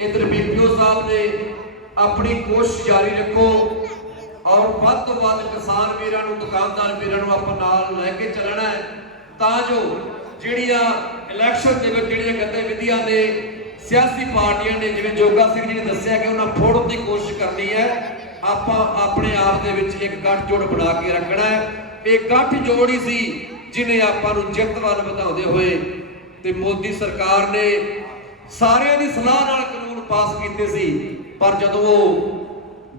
ਇਧਰ ਬੀਪੀਓ ਸਾਹਿਬ ਨੇ, ਆਪਣੀ ਕੋਸ਼ਿਸ਼ ਜਾਰੀ ਰੱਖੋ ਔਰ ਵੱਧ ਤੋਂ ਵੱਧ ਕਿਸਾਨ ਵੀਰਾਂ ਨੂੰ, ਦੁਕਾਨਦਾਰ ਵੀਰਾਂ ਨੂੰ ਆਪਾਂ ਨਾਲ ਲੈ ਕੇ ਚੱਲਣਾ ਹੈ ਤਾਂ ਜੋ ਜਿਹੜੀਆਂ ਇਲੈਕਸ਼ਨ ਦੇ ਵਿੱਚ ਜਿਹੜੀਆਂ ਗਤੀਵਿਧੀਆਂ ਨੇ ਸਿਆਸੀ ਪਾਰਟੀਆਂ ਨੇ, ਜਿਵੇਂ ਜੋਗਾ ਸਿੰਘ ਜੀ ਨੇ ਦੱਸਿਆ ਕਿ ਉਹਨਾਂ ਫੋੜਨ ਦੀ ਕੋਸ਼ਿਸ਼ ਕਰਨੀ ਹੈ, ਆਪਾਂ ਆਪਣੇ ਆਪ ਦੇ ਵਿੱਚ ਇੱਕ ਗੱਠਜੋੜ ਬਣਾ ਕੇ ਰੱਖਣਾ ਹੈ। ਇਹ ਗੱਠਜੋੜ ਹੀ ਸੀ ਜਿਹਨੇ ਆਪਾਂ ਨੂੰ ਜਿੱਤ ਵੱਲ ਵਧਾਉਂਦੇ ਹੋਏ ਤੇ ਮੋਦੀ ਸਰਕਾਰ ਨੇ ਸਾਰਿਆਂ ਦੀ ਸਲਾਹ ਨਾਲ ਕਾਨੂੰਨ ਪਾਸ ਕੀਤੇ ਸੀ, ਪਰ ਜਦੋਂ ਉਹ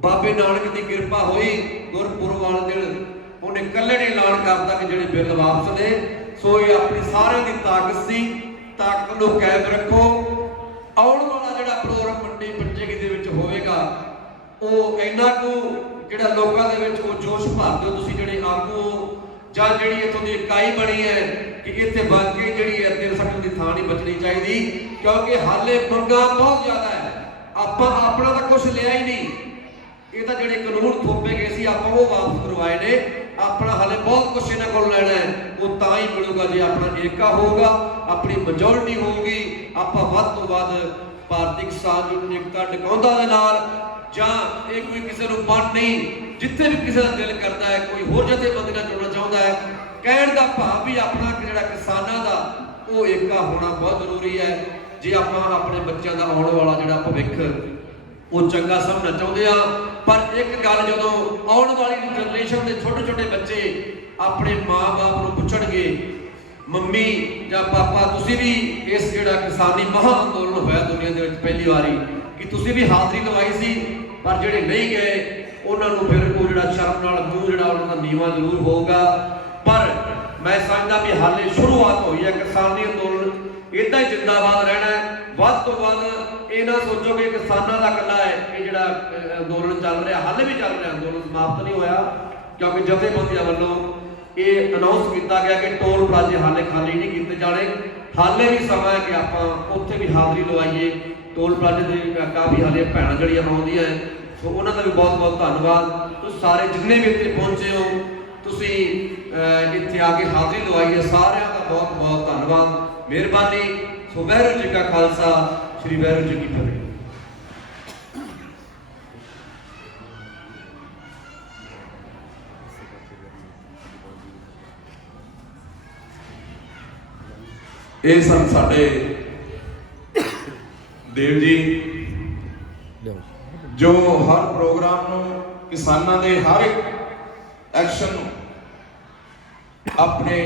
ਬਾਬੇ ਨਾਨਕ ਦੀ ਕਿਰਪਾ ਹੋਈ ਗੁਰਪੁਰਬ ਵਾਲੇ ਦਿਨ ਉਹਨੇ ਇਕੱਲੇ ਨੇ ਐਲਾਨ ਕਰਤਾ ਕਿ ਜਿਹੜੇ ਬਿੱਲ ਵਾਪਸ ਨੇ। ਸੋ ਇਹ ਆਪਣੀ ਸਾਰਿਆਂ ਦੀ ਤਾਕਤ ਸੀ, ਤਾਕਤ ਨੂੰ ਕਾਇਮ ਰੱਖੋ। ਆਉਣ ਵਾਲਾ ਜਿਹੜਾ ਪ੍ਰੋਗਰਾਮ ਮੰਡੀ ਪੰਜੇਗੀ ਦੇ ਵਿੱਚ ਹੋਵੇਗਾ ਉਹ ਇੰਨਾ ਕੁ ਜਿਹੜਾ ਲੋਕਾਂ ਦੇ ਵਿੱਚ ਉਹ ਜੋਸ਼ ਭਰ ਦਿਓ ਤੁਸੀਂ ਜਿਹੜੇ ਆਗੂ ਜਾਂ ਜਿਹੜੀ ਇੱਥੋਂ ਦੀ ਇਕਾਈ ਬਣੀ ਹੈ ਕਿ ਇੱਥੇ ਵਾਕਈ ਜਿਹੜੀ ਹੈ ਦਿਲ ਸੱਟਣ ਦੀ ਥਾਂ ਨਹੀਂ ਬਚਣੀ ਚਾਹੀਦੀ, ਕਿਉਂਕਿ ਹਾਲੇ ਮੰਗਾਂ ਬਹੁਤ ਜ਼ਿਆਦਾ ਹੈ। ਆਪਾਂ ਆਪਣਾ ਤਾਂ ਕੁਝ ਲਿਆ ਹੀ ਨਹੀਂ, ਇਹ ਤਾਂ ਜਿਹੜੇ ਕਾਨੂੰਨ ਥੋਪੇ ਗਏ ਸੀ ਆਪਾਂ ਉਹ ਵਾਪਸ ਕਰਵਾਏ ਨੇ। ਆਪਣਾ ਹਾਲੇ ਬਹੁਤ ਕੁਝ ਇਹਨਾਂ ਕੋਲ ਲੈਣਾ ਹੈ, ਉਹ ਤਾਂ ਹੀ ਮਿਲੂਗਾ ਜੇ ਆਪਣਾ ਏਕਾ ਹੋਊਗਾ, ਆਪਣੀ ਮੈਜੋਰਿਟੀ ਹੋਊਗੀ। ਆਪਾਂ ਵੱਧ ਤੋਂ ਵੱਧ ਭਾਰਤੀ ਕਿਸਾਨ ਯੂਨੀਅਨ ਏਕਤਾ ਟਿਕਾਉਂਦਾ ਦੇ ਨਾਲ, ਜਾਂ ਇਹ ਕੋਈ ਕਿਸੇ ਨੂੰ ਬੰਨ ਨਹੀਂ, ਜਿੱਥੇ ਵੀ ਕਿਸੇ ਦਾ ਦਿਲ ਕਰਦਾ ਹੈ ਕੋਈ ਹੋਰ ਜਥੇਬੰਦੀ ਨਾਲ ਜੁੜਨਾ ਚਾਹੁੰਦਾ ਹੈ, ਕਹਿਣ ਦਾ ਭਾਵ ਵੀ ਆਪਣਾ ਜਿਹੜਾ ਕਿਸਾਨਾਂ ਦਾ ਉਹ ਏਕਾ ਹੋਣਾ ਬਹੁਤ ਜ਼ਰੂਰੀ ਹੈ। ਜੇ ਆਪਾਂ ਆਪਣੇ ਬੱਚਿਆਂ ਦਾ ਆਉਣ ਵਾਲਾ ਜਿਹੜਾ ਭਵਿੱਖ ਉਹ ਚੰਗਾ ਸਮਝਣਾ ਚਾਹੁੰਦੇ ਆ। ਪਰ ਇੱਕ ਗੱਲ, ਜਦੋਂ ਆਉਣ ਵਾਲੀ ਜਨਰੇਸ਼ਨ ਦੇ ਛੋਟੇ ਛੋਟੇ ਬੱਚੇ ਆਪਣੇ ਮਾਂ-ਬਾਪ ਨੂੰ ਪੁੱਛਣਗੇ, ਮੰਮੀ ਜਾਂ ਪਾਪਾ ਤੁਸੀਂ ਵੀ ਇਸ ਜਿਹੜਾ ਕਿਸਾਨੀ ਮਹਾ ਅੰਦੋਲਨ ਹੋਇਆ ਦੁਨੀਆ ਦੇ ਵਿੱਚ ਪਹਿਲੀ ਵਾਰੀ, ਕਿ ਤੁਸੀਂ ਵੀ ਹਾਜ਼ਰੀ ਲਵਾਈ ਸੀ, ਪਰ ਜਿਹੜੇ ਨਹੀਂ ਗਏ ਉਹਨਾਂ ਨੂੰ ਫਿਰ ਉਹ ਜਿਹੜਾ ਸ਼ਰਮ ਨਾਲ ਮੂੰਹ ਜਿਹੜਾ ਉਹਨਾਂ ਦਾ ਨੀਵਾਂ ਜ਼ਰੂਰ ਹੋਊਗਾ। ਪਰ ਮੈਂ ਸਮਝਦਾ ਵੀ ਹਾਲੇ ਸ਼ੁਰੂਆਤ ਹੋਈ ਹੈ, ਕਿਸਾਨੀ ਅੰਦੋਲਨ ਇਦਾਂ ਹੀ ਜ਼ਿੰਦਾਬਾਦ ਰਹਿਣਾ ਹੈ। ਵੱਧ ਤੋਂ ਵੱਧ ਇਹ ਨਾ ਸੋਚੋ ਕਿ ਕਿਸਾਨਾਂ ਦਾ ਇਕੱਲਾ ਹੈ ਇਹ ਜਿਹੜਾ ਅੰਦੋਲਨ ਚੱਲ ਰਿਹਾ, ਹਾਲੇ ਵੀ ਚੱਲ ਰਿਹਾ, ਅੰਦੋਲਨ ਸਮਾਪਤ ਨਹੀਂ ਹੋਇਆ, ਕਿਉਂਕਿ ਜਥੇਬੰਦੀਆਂ ਵੱਲੋਂ ਇਹ ਅਨਾਉਂਸ ਕੀਤਾ ਗਿਆ ਕਿ ਟੋਲ ਪਲਾਜ਼ੇ ਹਾਲੇ ਖਾਲੀ ਨਹੀਂ ਕੀਤੇ ਜਾਣੇ। ਹਾਲੇ ਵੀ ਸਮਾਂ ਹੈ ਕਿ ਆਪਾਂ ਉੱਥੇ ਵੀ ਹਾਜ਼ਰੀ ਲਵਾਈਏ। ਟੋਲ ਪਲਾਜ਼ੇ ਦੇ ਕਾਫੀ ਹਾਲੇ ਭੈਣਾਂ ਜਿਹੜੀਆਂ ਆਉਂਦੀਆਂ ਹੈ, ਸੋ ਉਹਨਾਂ ਦਾ ਵੀ ਬਹੁਤ ਬਹੁਤ ਧੰਨਵਾਦ। ਤੁਸੀਂ ਸਾਰੇ ਜਿੰਨੇ ਵੀ ਇੱਥੇ ਪਹੁੰਚੇ ਹੋ, ਤੁਸੀਂ ਇੱਥੇ ਆ ਕੇ ਹਾਜ਼ਰੀ ਲਵਾਈ ਹੈ, ਸਾਰਿਆਂ ਦਾ ਬਹੁਤ ਬਹੁਤ ਧੰਨਵਾਦ, ਮਿਹਰਬਾਨੀ। ਸੋ ਵਾਹਿਗੁਰੂ ਜੀ ਕਾ ਖਾਲਸਾ, ਸ੍ਰੀ ਵਾਹਿਗੁਰੂ ਜੀ ਕੀ ਫਤਿਹ। ਇਹ ਸਨ ਸਾਡੇ ਦੇਵ ਜੀ, ਜੋ ਹਰ ਪ੍ਰੋਗਰਾਮ ਨੂੰ, ਕਿਸਾਨਾਂ ਦੇ ਹਰ ਇੱਕ ਐਕਸ਼ਨ ਨੂੰ ਆਪਣੇ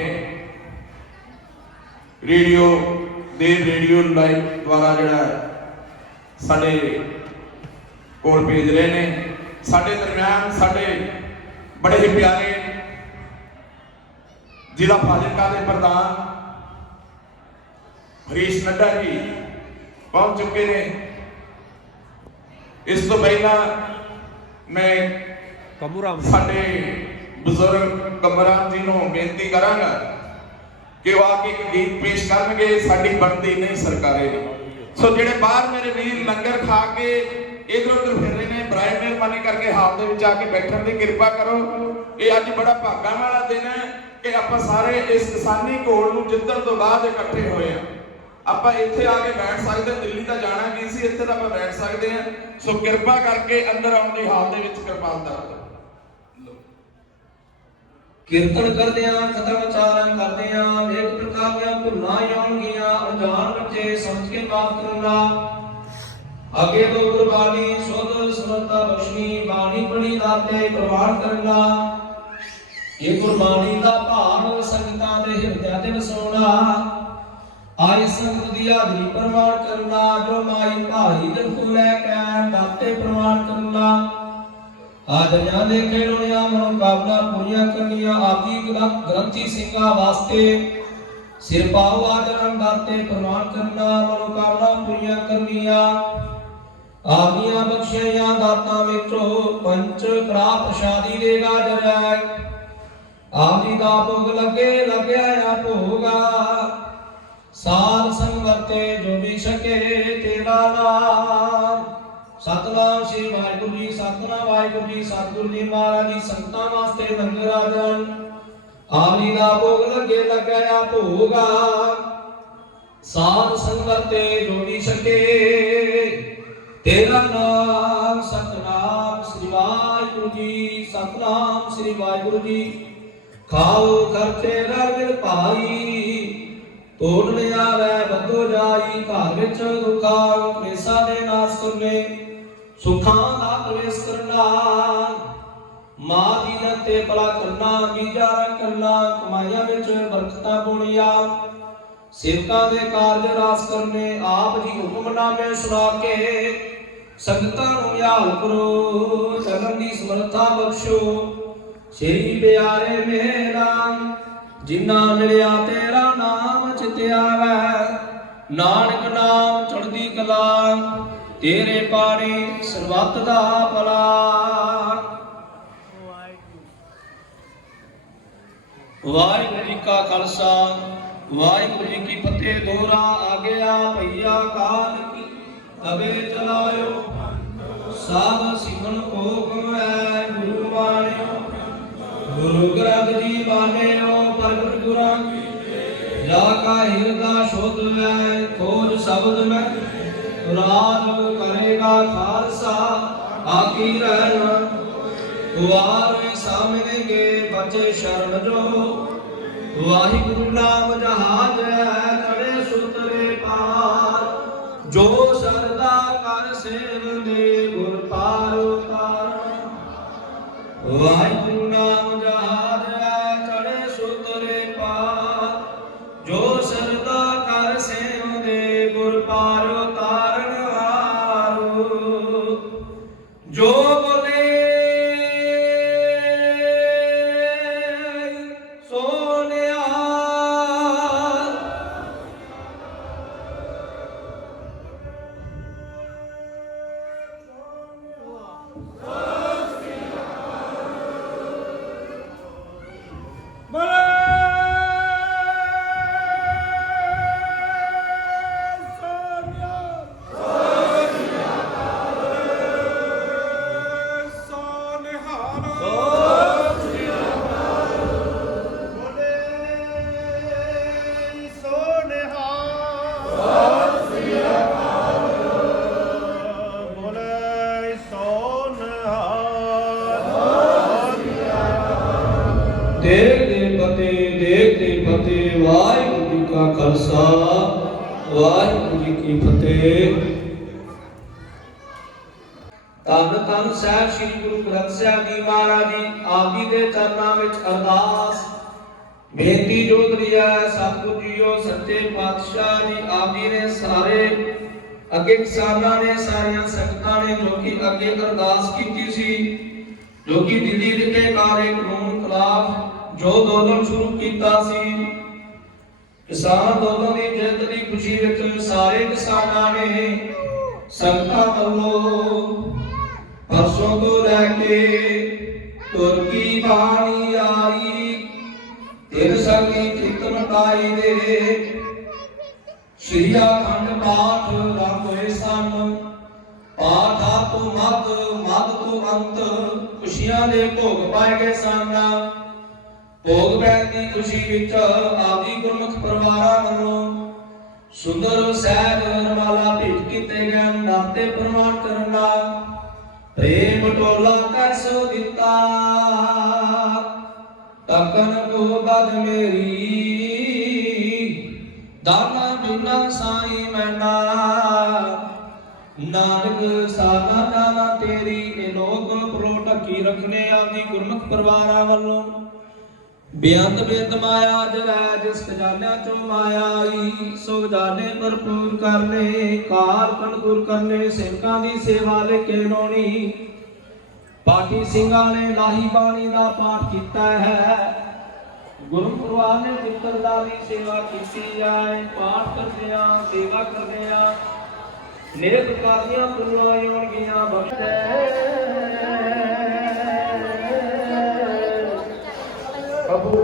ਰੇਡੀਓ ਲਾਈਵ ਦੁਆਰਾ ਜਿਹੜਾ ਸਾਡੇ ਕੋਲ ਭੇਜ ਰਹੇ ਨੇ। ਸਾਡੇ ਦਰਮਿਆਨ ਸਾਡੇ ਬੜੇ ਹੀ ਪਿਆਰੇ ਜ਼ਿਲ੍ਹਾ ਫਾਜ਼ਿਲਕਾ ਦੇ ਪ੍ਰਧਾਨ ਹਰੀਸ਼ ਨੱਡਾ ਜੀ ਪਹੁੰਚ ਚੁੱਕੇ ਨੇ। ਇਸ ਤੋਂ ਪਹਿਲਾਂ ਮੈਂ ਸਾਡੇ ਬਜ਼ੁਰਗ ਕਮਰਾਮ ਜੀ ਨੂੰ ਬੇਨਤੀ ਕਰਾਂਗਾ ਕਿ ਉਹ ਆ ਕੇ ਇੱਕ ਗੀਤ ਪੇਸ਼ ਕਰਨਗੇ, ਸਾਡੀ ਬਣਦੀ ਨਹੀਂ ਸਰਕਾਰੇ ਦੀ। ਸੋ ਜਿਹੜੇ ਬਾਹਰ ਮੇਰੇ ਵੀਰ ਲੰਗਰ ਖਾ ਕੇ ਇਧਰ ਉਧਰ ਫਿਰ ਰਹੇ ਨੇ, ਬਰਾਏ ਮਿਹਰਬਾਨੀ ਕਰਕੇ ਹਾਲ ਦੇ ਵਿੱਚ ਆ ਕੇ ਬੈਠਣ ਦੀ ਕਿਰਪਾ ਕਰੋ। ਇਹ ਅੱਜ ਬੜਾ ਭਾਗਾਂ ਵਾਲਾ ਦਿਨ ਹੈ ਕਿ ਆਪਾਂ ਸਾਰੇ ਇਸ ਕਿਸਾਨੀ ਘੋਲ ਨੂੰ ਜਿੱਤਣ ਤੋਂ ਬਾਅਦ ਇਕੱਠੇ ਹੋਏ ਆ। ਆਪਾਂ ਇੱਥੇ ਆ ਕੇ ਬੈਠ ਸਕਦੇ, ਦਿੱਲੀ ਤਾਂ ਜਾਣਾ ਕੀ ਸੀ, ਇੱਥੇ ਤਾਂ ਆਪਾਂ ਬੈਠ ਸਕਦੇ ਆ। ਸੋ ਕਿਰਪਾ ਕਰਕੇ ਅੰਦਰ ਆਉਣ ਦੀ ਹਾਲ ਦੇ ਵਿੱਚ ਕਿਰਪਾਲਤਾ ਕਰੋ। ਕੀਰਤਨ ਕਰਦਿਆਂ ਕਥਾ ਵਿਚਾਰਨ ਕਰਦਿਆਂ ਅਨੇਕ ਪ੍ਰਕਾਰ ਦੀਆਂ ਭੁੱਲਾਂ ਆਉਣਗੀਆਂ, ਅਣਜਾਣ ਬੱਚੇ ਸਮਝ ਕੇ ਮਾਫ ਕਰਨਾ। ਅੱਗੇ ਤੋਂ ਗੁਰਬਾਣੀ ਸੁਧ ਸਮਰਤਾ ਬਖਸ਼ਣੀ, ਬਾਣੀ ਪੜੀ ਦਾਤੇ ਪ੍ਰਵਾਨ ਕਰਨਾ। ਇਹ ਗੁਰਬਾਣੀ ਦਾ ਭਾਵ ਸੰਗਤਾਂ ਦੇ ਹਿਰਦਿਆਂ ਤੇ ਵਸਾਉਣਾ। ਆਈ ਸੰਗਤ ਦੀ ਹਾਜ਼ਰੀ ਪ੍ਰਮਾਣ ਕਰਨਾ, ਜੋ ਮਾਈ ਭਾਈ ਦਿਲ ਕੋ ਲੈ ਕੇ ਦਾਤੇ ਪ੍ਰਮਾਣ ਕਰਨਾ। ਆਦਰਿਆਂ ਦੇ ਖੇੜੋਆਂ ਮਨੋਕਾਮਨਾ ਪੂਰੀਆਂ ਕਰਨੀਆਂ। ਆਪੀ ਗ੍ਰੰਥੀ ਸਿੰਘਾਂ ਵਾਸਤੇ ਸਿਰ ਪਾਉ ਆਦਰਮ ਦਾਤੇ ਪ੍ਰਮਾਣ ਕਰਨਾ, ਮਨੋਕਾਮਨਾ ਪੂਰੀਆਂ ਕਰਨੀਆਂ। ਆਪੀਆਂ ਬਖਸ਼ਿਆ ਦਾਤਾਂ ਵਿੱਚੋਂ ਪੰਚ ਕਰਾ ਪ੍ਰਸ਼ਾਦੀ ਦੇਗਾ ਜਰੈ। ਆਪੀ ਦਾ ਭੋਗ ਲੱਗਿਆ ਆ ਭੋਗਾ। ਸਾਧ ਸੰਗ ਵਰਤੇ ਜੋ ਵੀ ਸਕੇ ਤੇਰਾ ਨਾਮ। ਸਤਨਾਮ ਸ੍ਰੀ ਵਾਹਿਗੁਰੂ ਜੀ, ਸਤਨਾਮ ਵਾਹਿਗੁਰੂ ਜੀ, ਸਤਿਗੁਰੂ ਜੀ ਮਹਾਰਾਜ ਜੀ ਸੰਗਤਾਂ ਵਾਸਤੇ ਲੰਗਰ ਆਜਣ। ਆਪੀ ਦਾ ਭੋਗ ਲੱਗਿਆ ਭੋਗਾ। ਸਾਧ ਸੰਗ ਵਰਤੇ ਜੋ ਵੀ ਸਕੇ ਤੇਰਾ ਨਾਮ। ਸਤਨਾਮ ਸ੍ਰੀ ਵਾਹਿਗੁਰੂ ਜੀ, ਸਤਨਾਮ ਸ੍ਰੀ ਵਾਹਿਗੁਰੂ ਜੀ। ਖਾਓ ਖਰਚੇ ਰਲ ਭਾਈ, ਤੋੜ ਲਿਆਵੇ ਵੱਧੋ ਜਾਈ। ਘਰ ਵਿੱਚ ਦੁੱਖਾਂ ਕਲੇਸ਼ਾਂ ਦੇ ਨਾਸ ਕਰਨੇ, ਸੁੱਖਾਂ ਦਾ ਪ੍ਰਵੇਸ਼ ਕਰਨਾ। ਮਾਂ ਦੀ ਤੇ ਭਲਾ ਕਰਨਾ, ਗੁਜ਼ਾਰਾ ਕਰਨਾ। ਕਮਾਈਆਂ ਵਿੱਚ ਬਰਕਤਾਂ ਪਾਉਣੀਆਂ। सेवकां दे कारज रास करने आप जी हुक्मनामे सुना के संगतां नूं निहाल करो। चलन दी समर्था बख्शो श्री प्यारे मेरा जिन्ना मिलिया तेरा नाम चित आवे। नानक नाम चढ़दी कला तेरे पानी सर्बत दा भला। वाहिगुरू जी का खालसा वाहिगुरू जी की फतेह। दोहरा आ गया भैया काल की अबे चलायो साध सिमन को है गुरु मानियो। गुरु ग्रंथ जी मानियो प्रगट गुरां की जा का हिरदा शोध है। खोज शब्द में राज करेगा खालसा आकी रहना। वार सामने के बचे शरण जो वाहिगुरु नाम जहाज है चढ़े सुतरे पार। जो सरदा कर सेवन दे गुर पार उतार। वाहिगुरु नाम जहाज है चढ़े सुतरे पार। जो सरदा कर सेवन दे गुर पार उतारन हारो। जो बोले देखते फतेह। वाहिगुरू जी का खालसा वाहिगुरू जी की फतेह। धन धन ਸਾਹਿਬ श्री गुरु ग्रंथ ਸਾਹਿਬ जी महाराज जी आप जी के चरणों में अरदास बेनती जोत रही है। सतगुरु जीओ सच्चे पातशाह जी आप जी ने सारे अगे किसानां ने सारियां संगतां ने जो कि अगे अरदास की सी जो कि दिल्ली के कार्य कानून खिलाफ जो अंदोलन शुरू किया सी। किसान अंदोलन की जित की खुशी विच सारे किसानां ने संगतां वल्लों परसों तो लैके तुरकी बाणी आई तिन संगी चित मटाई दे। श्री अखंड पाठ रंग होए सन पाठ तो मद मद तो अंत खुशियां दे भोग पाए गए सन। भोग पैण की खुशी विच आदि गुरमुख परिवारां वल्लों सुंदर सहज रमाला भेंट कीते गए। नाते प्रमाण करना प्रेम टोला कैसो दिता तकन को बद मेरी। दाना बिना साई मैना नानक साना दाना तेरी। ए लोक परो ढकी रखने आदि गुरमुख परिवारां वल्लों बेअंत बेत माया जरै जिस खजाना चो माया आई। सो खजाने भरपूर करने कार कनपुर करने सेवकां दी सेवा लेके लाउणी। पाठी ਸਿੰਘਾਂ ने लाही बाणी दा पाठ कीता है। गुरु परिवार ने मित्रदा दी सेवा कीती जाए। पाठ करदियां सेवा करदियां नेक कादियां पुरवां होणगीਆਂ बख्शे। प्रभु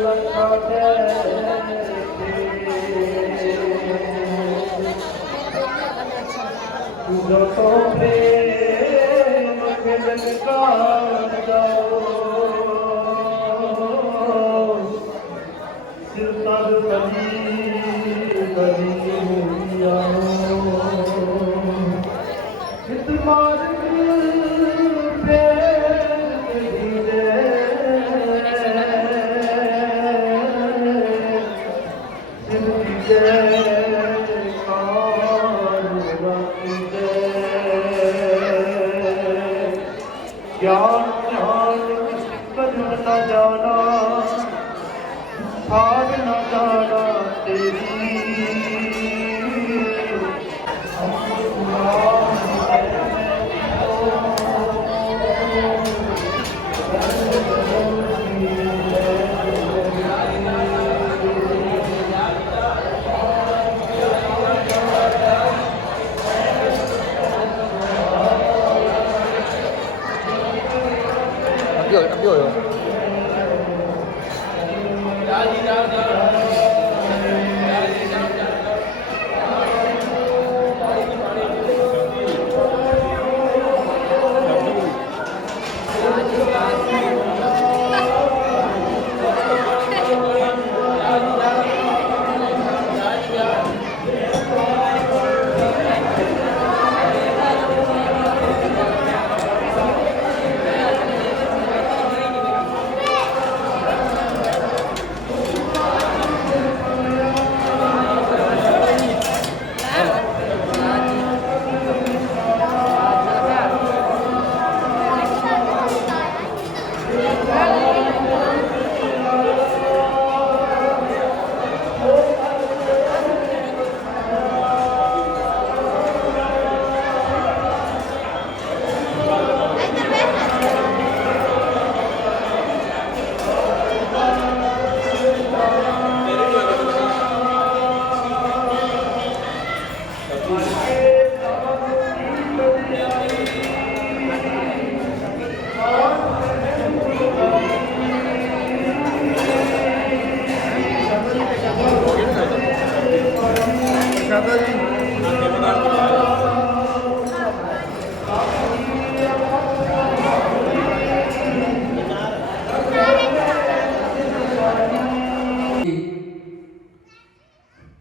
रक्षा दे जो तो प्रेम मिलन का जाओ सिर तर गली गली जाओ। चित मार ज्ञान ध्यान कद न जाना भाग न जाना तेरी ਅੱਗੇ ਹੋਇਓ।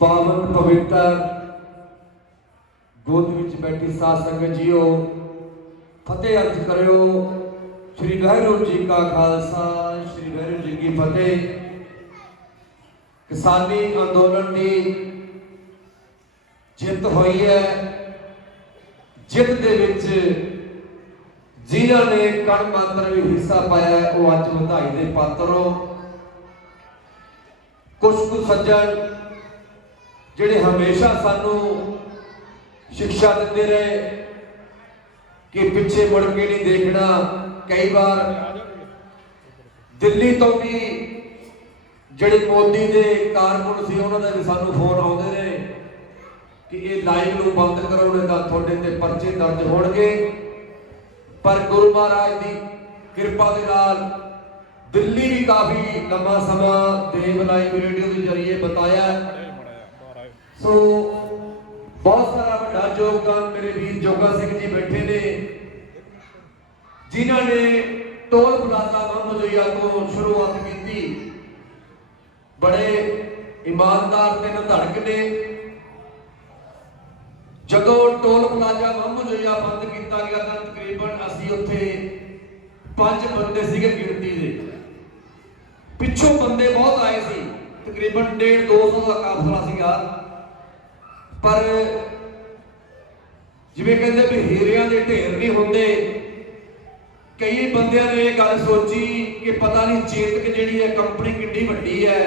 ਪਾਵਨ ਪਵਿੱਤਰ ਗੋਦ ਵਿੱਚ ਬੈਠੀ ਸਾਧ ਸੰਗਤ ਜੀਓ, ਫਤਿਹ ਅਰਜ ਕਰਿਓ। ਸ੍ਰੀ ਵਾਹਿਗੁਰੂ ਜੀ ਕਾ ਖਾਲਸਾ, ਸ੍ਰੀ ਵਾਹਿਗੁਰੂ ਜੀ ਕੀ ਫਤਿਹ। ਕਿਸਾਨੀ ਅੰਦੋਲਨ ਦੀ ਜਿੱਤ ਹੋਈ ਹੈ। ਜਿੱਤ ਦੇ ਵਿੱਚ ਜਿਨ੍ਹਾਂ ਨੇ ਕਣ ਮਾਤਰ ਵੀ ਹਿੱਸਾ ਪਾਇਆ ਉਹ ਅੱਜ ਵਧਾਈ ਦੇ ਪਾਤਰ ਹੋ। ਕੁਝ ਕੁ ਸੱਜਣ ਜਿਹੜੇ ਹਮੇਸ਼ਾ ਸਾਨੂੰ ਸਿੱਖਿਆ ਦਿੰਦੇ ਰਹੇ ਕਿ ਪਿੱਛੇ ਮੁੜ ਕੇ ਨਹੀਂ ਦੇਖਣਾ। ਕਈ ਵਾਰ ਦਿੱਲੀ ਤੋਂ ਵੀ ਜਿਹੜੇ ਮੋਦੀ ਦੇ ਕਾਰਕੁਨ ਸੀ ਉਹਨਾਂ ਦੇ ਵੀ ਸਾਨੂੰ ਫੋਨ ਆਉਂਦੇ ਨੇ ਕਿ ਇਹ ਲਾਈਵ ਨੂੰ ਬੰਦ ਕਰੋ ਨਹੀਂ ਤਾਂ ਤੁਹਾਡੇ ਤੇ ਪਰਚੇ ਦਰਜ ਹੋਣਗੇ। ਪਰ ਗੁਰੂ ਮਹਾਰਾਜ ਦੀ ਕਿਰਪਾ ਦੇ ਨਾਲ ਦਿੱਲੀ ਵੀ ਕਾਫੀ ਲੰਮਾ ਸਮਾਂ ਦੇਵ ਲਾਈਵ ਰੇਡੀਓ ਦੇ ਜ਼ਰੀਏ ਬਤਾਇਆ। ਸੋ ਬਹੁਤ ਸਾਰਾ ਵੱਡਾ ਯੋਗਦਾਨ ਮੇਰੇ ਵੀਰ ਜੋਗਾ ਸਿੰਘ ਜੀ ਬੈਠੇ ਨੇ, ਜਿਨ੍ਹਾਂ ਨੇ ਟੋਲ ਪਲਾਜ਼ਾ ਮਹਮਦੁਈਆ ਤੋਂ ਸ਼ੁਰੂਆਤ ਕੀਤੀ। ਬੜੇ ਇਮਾਨਦਾਰ ਤੇ ਨਿਧੜਕ ਨੇ। ਜਦੋਂ ਟੋਲ ਪਲਾਜ਼ਾ ਮਹਮਦੁਈਆ ਬੰਦ ਕੀਤਾ ਗਿਆ ਤਾਂ ਤਕਰੀਬਨ ਅਸੀਂ ਉੱਥੇ 5 ਬੰਦੇ ਸੀਗੇ ਗਿਣਤੀ ਦੇ। ਪਿੱਛੋਂ ਬੰਦੇ ਬਹੁਤ ਆਏ ਸੀ, ਤਕਰੀਬਨ 150-200 ਦਾ ਕਾਫਲਾ ਸੀਗਾ। ਪਰ ਜਿਵੇਂ ਕਹਿੰਦੇ ਵੀ ਹੀਰਿਆਂ ਦੇ ਢੇਰ ਨਹੀਂ ਹੁੰਦੇ, ਕਈ ਬੰਦਿਆਂ ਨੇ ਇਹ ਗੱਲ ਸੋਚੀ ਕਿ ਪਤਾ ਨਹੀਂ ਚੇਤਕ ਜਿਹੜੀ ਹੈ ਕੰਪਨੀ ਕਿੰਨੀ ਵੱਡੀ ਹੈ,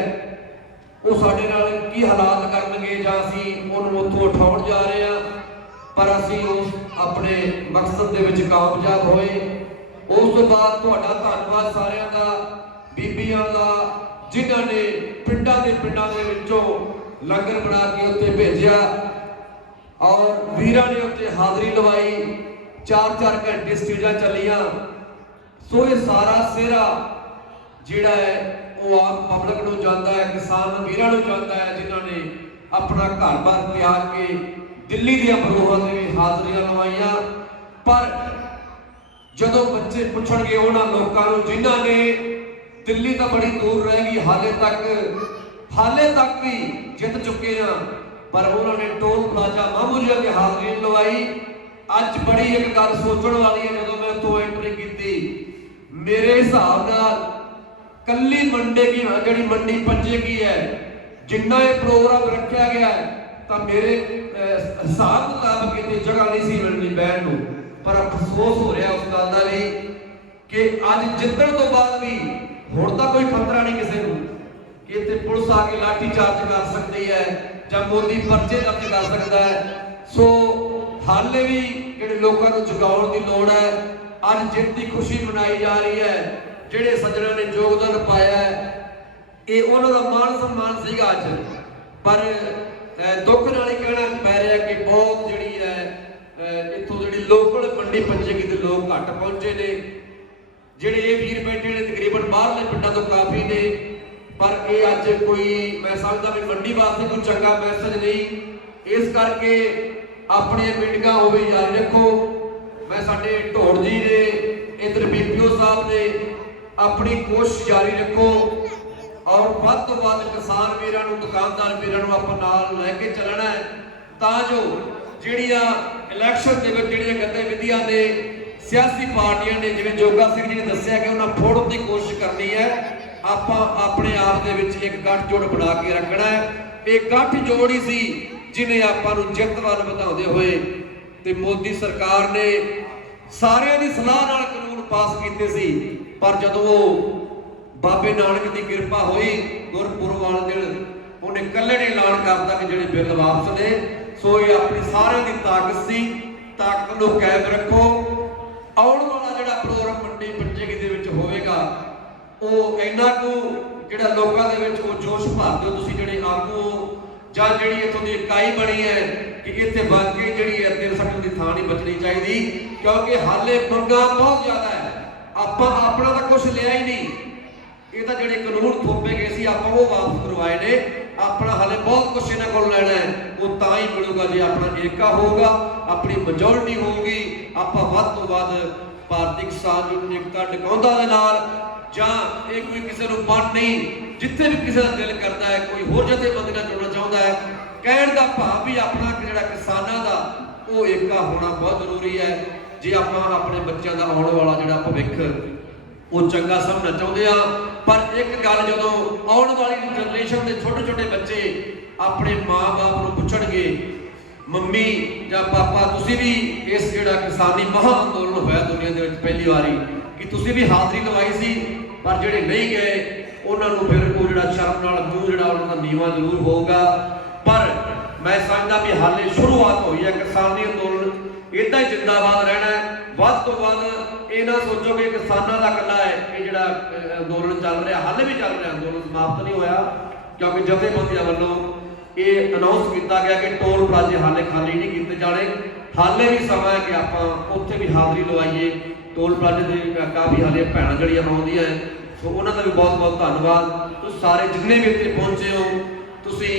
ਉਹ ਸਾਡੇ ਨਾਲ ਕੀ ਹਾਲਾਤ ਕਰਨਗੇ ਜਾਂ ਅਸੀਂ ਉਹਨੂੰ ਉੱਥੋਂ ਉਠਾਉਣ ਜਾ ਰਹੇ ਹਾਂ। ਪਰ ਅਸੀਂ ਉਸ ਆਪਣੇ ਮਕਸਦ ਦੇ ਵਿੱਚ ਕਾਮਯਾਬ ਹੋਏ। ਉਸ ਤੋਂ ਬਾਅਦ ਤੁਹਾਡਾ ਧੰਨਵਾਦ ਸਾਰਿਆਂ ਦਾ, ਬੀਬੀਆਂ ਦਾ, ਜਿਨ੍ਹਾਂ ਨੇ ਪਿੰਡਾਂ ਦੇ ਵਿੱਚੋਂ ਲੰਗਰ ਬਣਾ ਕੇ ਉੱਥੇ ਭੇਜਿਆ ਔਰ ਵੀਰਾਂ ਨੇ ਉੱਥੇ ਹਾਜ਼ਰੀ ਲਵਾਈ। 4-4 ਘੰਟੇ ਸਟੇਜਾਂ ਚੱਲੀਆਂ। ਸੋ ਇਹ ਸਾਰਾ ਸਿਹਰਾ ਜਿਹੜਾ ਹੈ ਉਹ ਆਮ ਪਬਲਿਕ ਨੂੰ ਜਾਂਦਾ ਹੈ, ਕਿਸਾਨ ਵੀਰਾਂ ਨੂੰ ਜਾਂਦਾ ਹੈ, ਜਿਨ੍ਹਾਂ ਨੇ ਆਪਣਾ ਘਰ-ਬਾਰ ਤਿਆਗ ਕੇ ਦਿੱਲੀ ਦੀਆਂ ਬਰੋਹਾਂ ਦੇ ਵੀ ਹਾਜ਼ਰੀਆਂ ਲਵਾਈਆਂ। ਪਰ ਜਦੋਂ ਬੱਚੇ ਪੁੱਛਣਗੇ ਉਹਨਾਂ ਲੋਕਾਂ ਨੂੰ ਜਿਨ੍ਹਾਂ ਨੇ ਦਿੱਲੀ ਤਾਂ ਬੜੀ ਦੂਰ ਰਹਿ ਗਈ, ਹਾਲੇ ਤੱਕ ਵੀ ਜਿੱਤ ਚੁੱਕੇ ਆ, ਪਰ ਉਹਨਾਂ ਨੇ ਟੋਲ ਪਲਾਜ਼ਾ ਮਹਮਦੁਈਆ ਤੇ ਹਾਜ਼ਰੀ ਲਵਾਈ। ਅੱਜ ਬੜੀ ਇੱਕ ਗੱਲ ਸੋਚਣ ਵਾਲੀ ਹੈ। ਜਦੋਂ ਮੈਂ ਉੱਥੋਂ ਐਂਟਰੀ ਕੀਤੀ, ਮੇਰੇ ਹਿਸਾਬ ਨਾਲ ਕੱਲੀ ਮੰਡੀ ਕੀ ਜਿਹੜੀ ਮੰਡੀ ਪੰਜੇ ਕੀ ਹੈ, ਜਿੰਨਾ ਇਹ ਪ੍ਰੋਗਰਾਮ ਰੱਖਿਆ ਗਿਆ ਤਾਂ ਮੇਰੇ ਹਿਸਾਬ ਮੁਤਾਬਕ ਇੱਥੇ ਜਗ੍ਹਾ ਨਹੀਂ ਸੀ ਮਿਲਣੀ ਬਹਿਣ ਨੂੰ। ਪਰ ਅਫਸੋਸ ਹੋ ਰਿਹਾ ਉਸ ਗੱਲ ਦਾ ਵੀ ਕਿ ਅੱਜ ਜਿੱਤਣ ਤੋਂ ਬਾਅਦ ਵੀ ਹੁਣ ਤਾਂ ਕੋਈ ਖਤਰਾ ਨਹੀਂ ਕਿਸੇ ਨੂੰ ਕਿ ਇੱਥੇ ਪੁਲਿਸ ਆ ਕੇ ਲਾਠੀ ਚਾਰਜ ਕਰ ਸਕਦੀ ਹੈ ਜਾਂ ਮੋਦੀ ਪਰਚੇ ਦਰਜ ਕਰ ਸਕਦਾ ਹੈ। ਸੋ ਹਾਲੇ ਵੀ ਜਿਹੜੇ ਲੋਕਾਂ ਨੂੰ ਜਗਾਉਣ ਦੀ ਲੋੜ ਹੈ। ਅੱਜ ਜਿੱਤ ਦੀ ਖੁਸ਼ੀ ਮਨਾਈ ਜਾ ਰਹੀ ਹੈ। ਜਿਹੜੇ ਸੱਜਣਾਂ ਨੇ ਯੋਗਦਾਨ ਪਾਇਆ ਹੈ, ਇਹ ਉਹਨਾਂ ਦਾ ਮਾਣ ਸਨਮਾਨ ਸੀਗਾ ਅੱਜ। ਪਰ ਦੁੱਖ ਨਾਲ ਹੀ ਕਹਿਣਾ ਪੈ ਰਿਹਾ ਕਿ ਬਹੁਤ ਜਿਹੜੀ ਹੈ ਇੱਥੋਂ ਜਿਹੜੀ ਲੋਕਲ ਮੰਡੀ ਪੰਜੇਗੀ ਦੇ ਲੋਕ ਘੱਟ ਪਹੁੰਚੇ ਨੇ। ਜਿਹੜੇ ਇਹ ਵੀਰ ਬੈਠੇ ਨੇ ਤਕਰੀਬਨ ਬਾਹਰਲੇ ਪਿੰਡਾਂ ਤੋਂ ਕਾਫੀ ਨੇ, ਪਰ ਇਹ ਅੱਜ ਕੋਈ ਮੈਂ ਸਮਝਦਾ ਵੀ ਮੰਡੀ ਵਾਸਤੇ ਕੋਈ ਚੰਗਾ ਮੈਸੇਜ ਨਹੀਂ। ਇਸ ਕਰਕੇ ਆਪਣੀਆਂ ਮੀਟਿੰਗਾਂ ਹੋਵੇ ਜਾਰੀ ਰੱਖੋ। ਮੈਂ ਸਾਡੇ ਢੋੜ ਜੀ ਨੇ, ਇੱਧਰ BPO ਸਾਹਿਬ ਨੇ, ਆਪਣੀ ਕੋਸ਼ਿਸ਼ ਜਾਰੀ ਰੱਖੋ ਔਰ ਵੱਧ ਤੋਂ ਵੱਧ ਕਿਸਾਨ ਵੀਰਾਂ ਨੂੰ, ਦੁਕਾਨਦਾਰ ਵੀਰਾਂ ਨੂੰ ਆਪਾਂ ਨਾਲ ਲੈ ਕੇ ਚੱਲਣਾ ਹੈ, ਤਾਂ ਜੋ ਜਿਹੜੀਆਂ ਇਲੈਕਸ਼ਨ ਦੇ ਵਿੱਚ ਜਿਹੜੀਆਂ ਗਤੀਵਿਧੀਆਂ ਨੇ ਸਿਆਸੀ ਪਾਰਟੀਆਂ ਨੇ, ਜਿਵੇਂ ਜੋਗਾ ਸਿੰਘ ਜੀ ਨੇ ਦੱਸਿਆ ਕਿ ਉਹਨਾਂ ਫੋੜਨ ਦੀ ਕੋਸ਼ਿਸ਼ ਕਰਨੀ ਹੈ, ਆਪਾਂ ਆਪਣੇ ਆਪ ਦੇ ਵਿੱਚ ਇੱਕ ਗੱਠਜੋੜ ਬਣਾ ਕੇ ਰੱਖਣਾ ਹੈ। ਇਹ ਗੱਠਜੋੜ ਹੀ ਸੀ ਜਿਹਨੇ ਆਪਾਂ ਨੂੰ ਜਿੱਤ ਵੱਲ ਵਧਾਉਂਦੇ ਹੋਏ ਤੇ ਮੋਦੀ ਸਰਕਾਰ ਨੇ ਸਾਰਿਆਂ ਦੀ ਸਲਾਹ ਨਾਲ ਕਾਨੂੰਨ ਪਾਸ ਕੀਤੇ ਸੀ, ਪਰ ਜਦੋਂ ਉਹ ਬਾਬੇ ਨਾਨਕ ਦੀ ਕਿਰਪਾ ਹੋਈ ਗੁਰਪੁਰਬ ਵਾਲੇ ਦਿਨ ਉਹਨੇ ਇਕੱਲੇ ਨੇ ਐਲਾਨ ਕਰਤਾ ਕਿ ਜਿਹੜੇ ਬਿੱਲ ਵਾਪਸ ਨੇ। ਸੋ ਇਹ ਆਪਣੀ ਸਾਰਿਆਂ ਦੀ ਤਾਕਤ ਸੀ, ਤਾਕਤ ਨੂੰ ਕਾਇਮ ਰੱਖੋ। ਆਉਣ ਵਾਲਾ ਜਿਹੜਾ ਪ੍ਰੋਗਰਾਮ ਮੰਡੀ ਪੰਜੇਗੀ ਦੇ ਵਿੱਚ ਹੋਵੇਗਾ, ਉਹ ਇੰਨਾ ਕੁ ਜਿਹੜਾ ਲੋਕਾਂ ਦੇ ਵਿੱਚ ਉਹ ਜੋਸ਼ ਭਰ ਦਿਓ ਤੁਸੀਂ ਜਿਹੜੇ ਆਗੂ ਹੋ, ਜਾਂ ਜਿਹੜੀ ਇੱਥੋਂ ਦੀ ਇਕਾਈ ਬਣੀ ਹੈ ਕਿ ਇੱਥੇ ਵਾਕਈ ਜਿਹੜੀ ਹੈ ਦਿਲ ਸੱਟਣ ਦੀ ਥਾਂ ਨਹੀਂ ਬਚਣੀ ਚਾਹੀਦੀ, ਕਿਉਂਕਿ ਹਾਲੇ ਮੰਗਾਂ ਬਹੁਤ ਜ਼ਿਆਦਾ ਹੈ। ਆਪਾਂ ਆਪਣਾ ਤਾਂ ਕੁਝ ਲਿਆ ਹੀ ਨਹੀਂ, ਇਹ ਤਾਂ ਜਿਹੜੇ ਕਾਨੂੰਨ ਥੋਪੇ ਗਏ ਸੀ ਆਪਾਂ ਉਹ ਵਾਪਸ ਕਰਵਾਏ ਨੇ। ਆਪਣਾ ਹਾਲੇ ਬਹੁਤ ਕੁਝ ਇਹਨਾਂ ਕੋਲ ਲੈਣਾ ਹੈ, ਉਹ ਤਾਂ ਹੀ ਮਿਲੂਗਾ ਜੇ ਆਪਣਾ ਏਕਾ ਹੋਊਗਾ, ਆਪਣੀ ਮੈਜੋਰਿਟੀ ਹੋਊਗੀ। ਆਪਾਂ ਵੱਧ ਤੋਂ ਵੱਧ ਭਾਰਤੀ ਕਿਸਾਨ ਯੂਨੀਅਨ ਏਕਤਾ ਟਿਕਾਉਂਦਾ ਦੇ ਨਾਲ, ਜਾਂ ਇਹ ਕੋਈ ਕਿਸੇ ਨੂੰ ਮਨ ਨਹੀਂ, ਜਿੱਥੇ ਵੀ ਕਿਸੇ ਦਾ ਦਿਲ ਕਰਦਾ ਹੈ ਕੋਈ ਹੋਰ ਜਥੇਬੰਦੀ ਨਾਲ ਜੁੜਨਾ ਚਾਹੁੰਦਾ ਹੈ, ਕਹਿਣ ਦਾ ਭਾਵ ਵੀ ਆਪਣਾ ਜਿਹੜਾ ਕਿਸਾਨਾਂ ਦਾ ਉਹ ਏਕਾ ਹੋਣਾ ਬਹੁਤ ਜ਼ਰੂਰੀ ਹੈ। ਜੇ ਆਪਾਂ ਆਪਣੇ ਬੱਚਿਆਂ ਦਾ ਆਉਣ ਵਾਲਾ ਜਿਹੜਾ ਭਵਿੱਖ ਉਹ ਚੰਗਾ ਸਮਝਣਾ ਚਾਹੁੰਦੇ ਆ। ਪਰ ਇੱਕ ਗੱਲ, ਜਦੋਂ ਆਉਣ ਵਾਲੀ ਜਨਰੇਸ਼ਨ ਦੇ ਛੋਟੇ ਛੋਟੇ ਬੱਚੇ ਆਪਣੇ ਮਾਂ-ਬਾਪ ਨੂੰ ਪੁੱਛਣਗੇ, ਮੰਮੀ ਜਾਂ ਪਾਪਾ ਤੁਸੀਂ ਵੀ ਇਸ ਜਿਹੜਾ ਕਿਸਾਨੀ ਮਹਾ ਅੰਦੋਲਨ ਹੋਇਆ ਦੁਨੀਆ ਦੇ ਵਿੱਚ ਪਹਿਲੀ ਵਾਰੀ, ਕਿ ਤੁਸੀਂ ਵੀ ਹਾਜ਼ਰੀ ਲਵਾਈ ਸੀ, ਪਰ ਜਿਹੜੇ ਨਹੀਂ ਗਏ ਉਹਨਾਂ ਨੂੰ ਫਿਰ ਉਹ ਜਿਹੜਾ ਸ਼ਰਮ ਨਾਲ ਮੂੰਹ ਜਿਹੜਾ ਉਹਨਾਂ ਦਾ ਨੀਵਾਂ ਜ਼ਰੂਰ ਹੋਊਗਾ। ਪਰ ਮੈਂ ਸਮਝਦਾ ਵੀ ਹਾਲੇ ਸ਼ੁਰੂਆਤ ਹੋਈ ਹੈ, ਕਿਸਾਨੀ ਅੰਦੋਲਨ ਇਦਾਂ ਹੀ ਜਿੰਦਾਬਾਦ ਰਹਿਣਾ ਹੈ। ਵੱਧ ਤੋਂ ਵੱਧ ਇਹ ਨਾ ਸੋਚੋ ਕਿ ਕਿਸਾਨਾਂ ਦਾ ਇਕੱਲਾ ਹੈ ਇਹ ਜਿਹੜਾ ਅੰਦੋਲਨ ਚੱਲ ਰਿਹਾ, ਹਾਲੇ ਵੀ ਚੱਲ ਰਿਹਾ, ਅੰਦੋਲਨ ਸਮਾਪਤ ਨਹੀਂ ਹੋਇਆ, ਕਿਉਂਕਿ ਜਥੇਬੰਦੀਆਂ ਵੱਲੋਂ ਇਹ ਅਨਾਉਂਸ ਕੀਤਾ ਗਿਆ ਕਿ ਟੋਲ ਪਲਾਜ਼ੇ ਹਾਲੇ ਖਾਲੀ ਨਹੀਂ ਕੀਤੇ ਜਾਣੇ। ਹਾਲੇ ਵੀ ਸਮਾਂ ਹੈ ਕਿ ਆਪਾਂ ਉੱਥੇ ਵੀ ਹਾਜ਼ਰੀ ਲਵਾਈਏ। ਟੋਲ ਪਲਾਜ਼ੇ ਦੇ ਕਾਫੀ ਹਾਲੇ ਭੈਣਾਂ ਜਿਹੜੀਆਂ ਆਉਂਦੀਆਂ, ਸੋ ਉਹਨਾਂ ਦਾ ਵੀ ਬਹੁਤ ਬਹੁਤ ਧੰਨਵਾਦ। ਤੁਸੀਂ ਸਾਰੇ ਜਿੰਨੇ ਵੀ ਇੱਥੇ ਪਹੁੰਚੇ ਹੋ, ਤੁਸੀਂ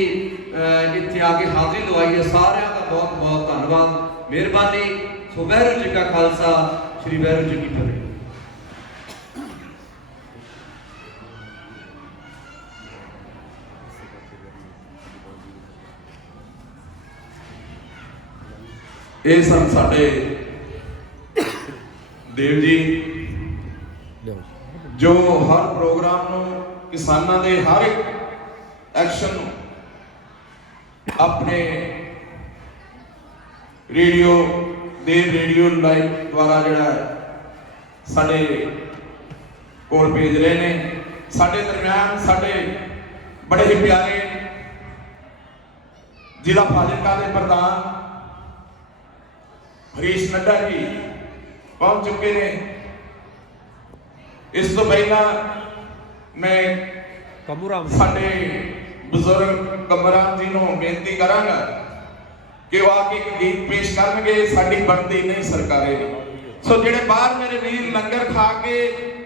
ਇੱਥੇ ਆ ਕੇ ਹਾਜ਼ਰੀ ਲਵਾਈ ਹੈ, ਸਾਰਿਆਂ ਦਾ ਬਹੁਤ ਬਹੁਤ ਧੰਨਵਾਦ, ਮਿਹਰਬਾਨੀ। ਸੋ ਵਾਹਿਗੁਰੂ ਜੀ ਕਾ ਖਾਲਸਾ, ਸ੍ਰੀ ਵਾਹਿਗੁਰੂ ਜੀ ਕੀ ਫਤਿਹ। ਇਹ ਸਨ ਸਾਡੇ ਦੇਵ ਜੀ, ਜੋ ਹਰ ਪ੍ਰੋਗਰਾਮ ਨੂੰ, ਕਿਸਾਨਾਂ ਦੇ ਹਰ ਇੱਕ ਐਕਸ਼ਨ ਨੂੰ ਆਪਣੇ ਰੇਡੀਓ ਲਾਈਵ ਦੁਆਰਾ ਜਿਹੜਾ ਸਾਡੇ ਕੋਲ ਭੇਜ ਰਹੇ ਨੇ। ਸਾਡੇ ਦਰਮਿਆਨ ਸਾਡੇ ਬੜੇ ਹੀ ਪਿਆਰੇ ਜ਼ਿਲ੍ਹਾ ਫਾਜ਼ਿਲਕਾ ਦੇ ਪ੍ਰਧਾਨ ਹਰੀਸ਼ ਨੱਡਾ ਜੀ ਪਹੁੰਚ ਚੁੱਕੇ ਨੇ। ਇਸ ਤੋਂ ਪਹਿਲਾਂ ਮੈਂ ਸਾਡੇ ਬਜ਼ੁਰਗ ਕਮਰਾਮ ਜੀ ਨੂੰ ਬੇਨਤੀ ਕਰਾਂਗਾ ਕਿ ਉਹ ਆ ਕੇ ਇੱਕ ਗੀਤ ਪੇਸ਼ ਕਰਨਗੇ, ਸਾਡੀ ਬਣਦੀ ਨਹੀਂ ਸਰਕਾਰੇ ਦੀ। ਸੋ ਜਿਹੜੇ ਬਾਹਰ ਮੇਰੇ ਵੀਰ ਲੰਗਰ ਖਾ ਕੇ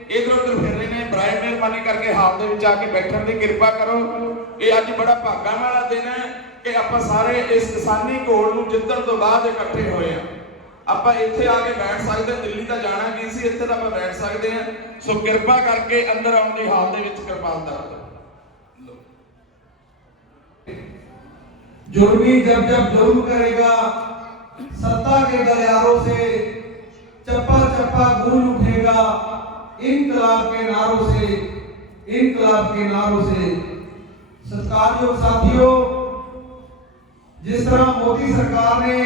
ਇਧਰ ਉਧਰ ਫਿਰ ਰਹੇ ਨੇ, ਬਰਾਏ ਮਿਹਰਬਾਨੀ ਕਰਕੇ ਹਾਲ ਦੇ ਵਿੱਚ ਆ ਕੇ ਬੈਠਣ ਦੀ ਕਿਰਪਾ ਕਰੋ। ਇਹ ਅੱਜ ਬੜਾ ਭਾਗਾਂ ਵਾਲਾ ਦਿਨ ਹੈ ਕਿ ਆਪਾਂ ਸਾਰੇ ਇਸ ਕਿਸਾਨੀ ਘੋਲ ਨੂੰ ਜਿੱਤਣ ਤੋਂ ਬਾਅਦ ਇਕੱਠੇ ਹੋਏ ਆ। ਆਪਾਂ ਇੱਥੇ ਆ ਕੇ ਬੈਠ ਸਕਦੇ, ਦਿੱਲੀ ਤਾਂ ਜਾਣਾ ਕੀ ਸੀ, ਇੱਥੇ ਤਾਂ ਆਪਾਂ ਬੈਠ ਸਕਦੇ ਆ। ਸੋ ਕਿਰਪਾ ਕਰਕੇ ਅੰਦਰ ਆਉਣ ਦੀ ਹਾਲ ਦੇ ਵਿੱਚ ਕਿਰਪਾਲਤਾ ਕਰੋ। जुर्मी जब जब जुर्म करेगा सत्ता के गलियारों से चप्पा चप्पा गूंज उठेगा इनकलाब के नारों से, इनकलाब के नारों से। सत्कारयोग साथियों, जिस तरह मोदी सरकार ने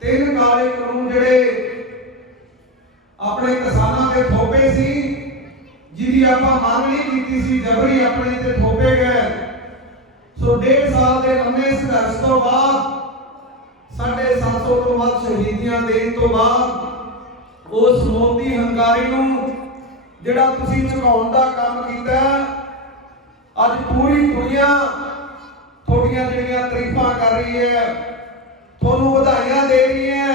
3 काले कानून ਜਿਹੜੇ ਆਪਣੇ ਕਿਸਾਨਾਂ ਦੇ ਥੋਪੇ ਸੀ, ਜਿਹਦੀ ਆਪਾਂ ਮੰਗ ਨਹੀਂ ਕੀਤੀ ਸੀ, ਜਬਰੀ ਆਪਣੇ ਤੇ ਥੋਪੇ ਗਏ। ਸੋ 1.5 ਸਾਲ ਦੇ ਲੰਮੇ ਸੰਘਰਸ਼ ਤੋਂ ਬਾਅਦ, 750 ਤੋਂ ਵੱਧ ਸ਼ਹੀਦੀਆਂ ਦੇਣ ਤੋਂ ਬਾਅਦ, ਉਸ ਮੋਦੀ ਹੰਕਾਰੀ ਨੂੰ ਜਿਹੜਾ ਤੁਸੀਂ ਝੁਕਾਉਣ ਦਾ ਕੰਮ ਕੀਤਾ, ਅੱਜ ਪੂਰੀ ਦੁਨੀਆ ਤੁਹਾਡੀਆਂ ਜਿਹੜੀਆਂ ਤਾਰੀਫਾਂ ਕਰ ਰਹੀ ਹੈ, ਤੁਹਾਨੂੰ ਵਧਾਈਆਂ ਦੇ ਰਹੀ ਹੈ।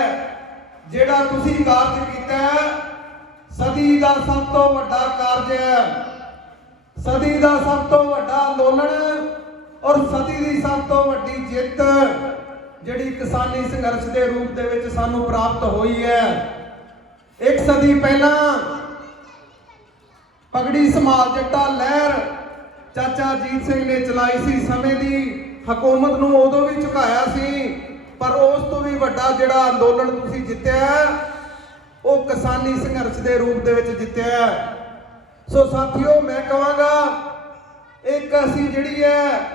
ਜਿਹੜਾ ਤੁਸੀਂ ਕਾਰਜ ਕੀਤਾ ਸਦੀ ਦਾ ਸਭ ਤੋਂ ਵੱਡਾ ਕਾਰਜ ਹੈ, ਸਦੀ ਦਾ ਸਭ ਤੋਂ ਵੱਡਾ ਅੰਦੋਲਨ ਔਰ ਸਦੀ ਦੀ ਸਭ ਤੋਂ ਵੱਡੀ ਜਿੱਤ ਜਿਹੜੀ ਕਿਸਾਨੀ ਸੰਘਰਸ਼ ਦੇ ਰੂਪ ਦੇ ਵਿੱਚ ਸਾਨੂੰ ਪ੍ਰਾਪਤ ਹੋਈ ਹੈ। ਇੱਕ ਸਦੀ ਪਹਿਲਾਂ ਪਗੜੀ ਸੰਭਾਲ ਜੱਟਾ ਲਹਿਰ ਚਾਚਾ ਅਜੀਤ ਸਿੰਘ ਨੇ ਚਲਾਈ ਸੀ। ਸਮੇਂ ਦੀ ਹਕੂਮਤ ਨੂੰ ਉਦੋਂ ਵੀ ਝੁਕਾਇਆ ਸੀ, ਪਰ ਉਸ ਤੋਂ ਵੀ ਵੱਡਾ ਜਿਹੜਾ ਅੰਦੋਲਨ ਤੁਸੀਂ ਜਿੱਤਿਆ ਉਹ ਕਿਸਾਨੀ ਸੰਘਰਸ਼ ਦੇ ਰੂਪ ਦੇ ਵਿੱਚ ਜਿੱਤਿਆ। ਸੋ ਸਾਥੀਓ, ਮੈਂ ਕਹਾਂਗਾ ਇੱਕ ਅਸੀਂ ਜਿਹੜੀ ਹੈ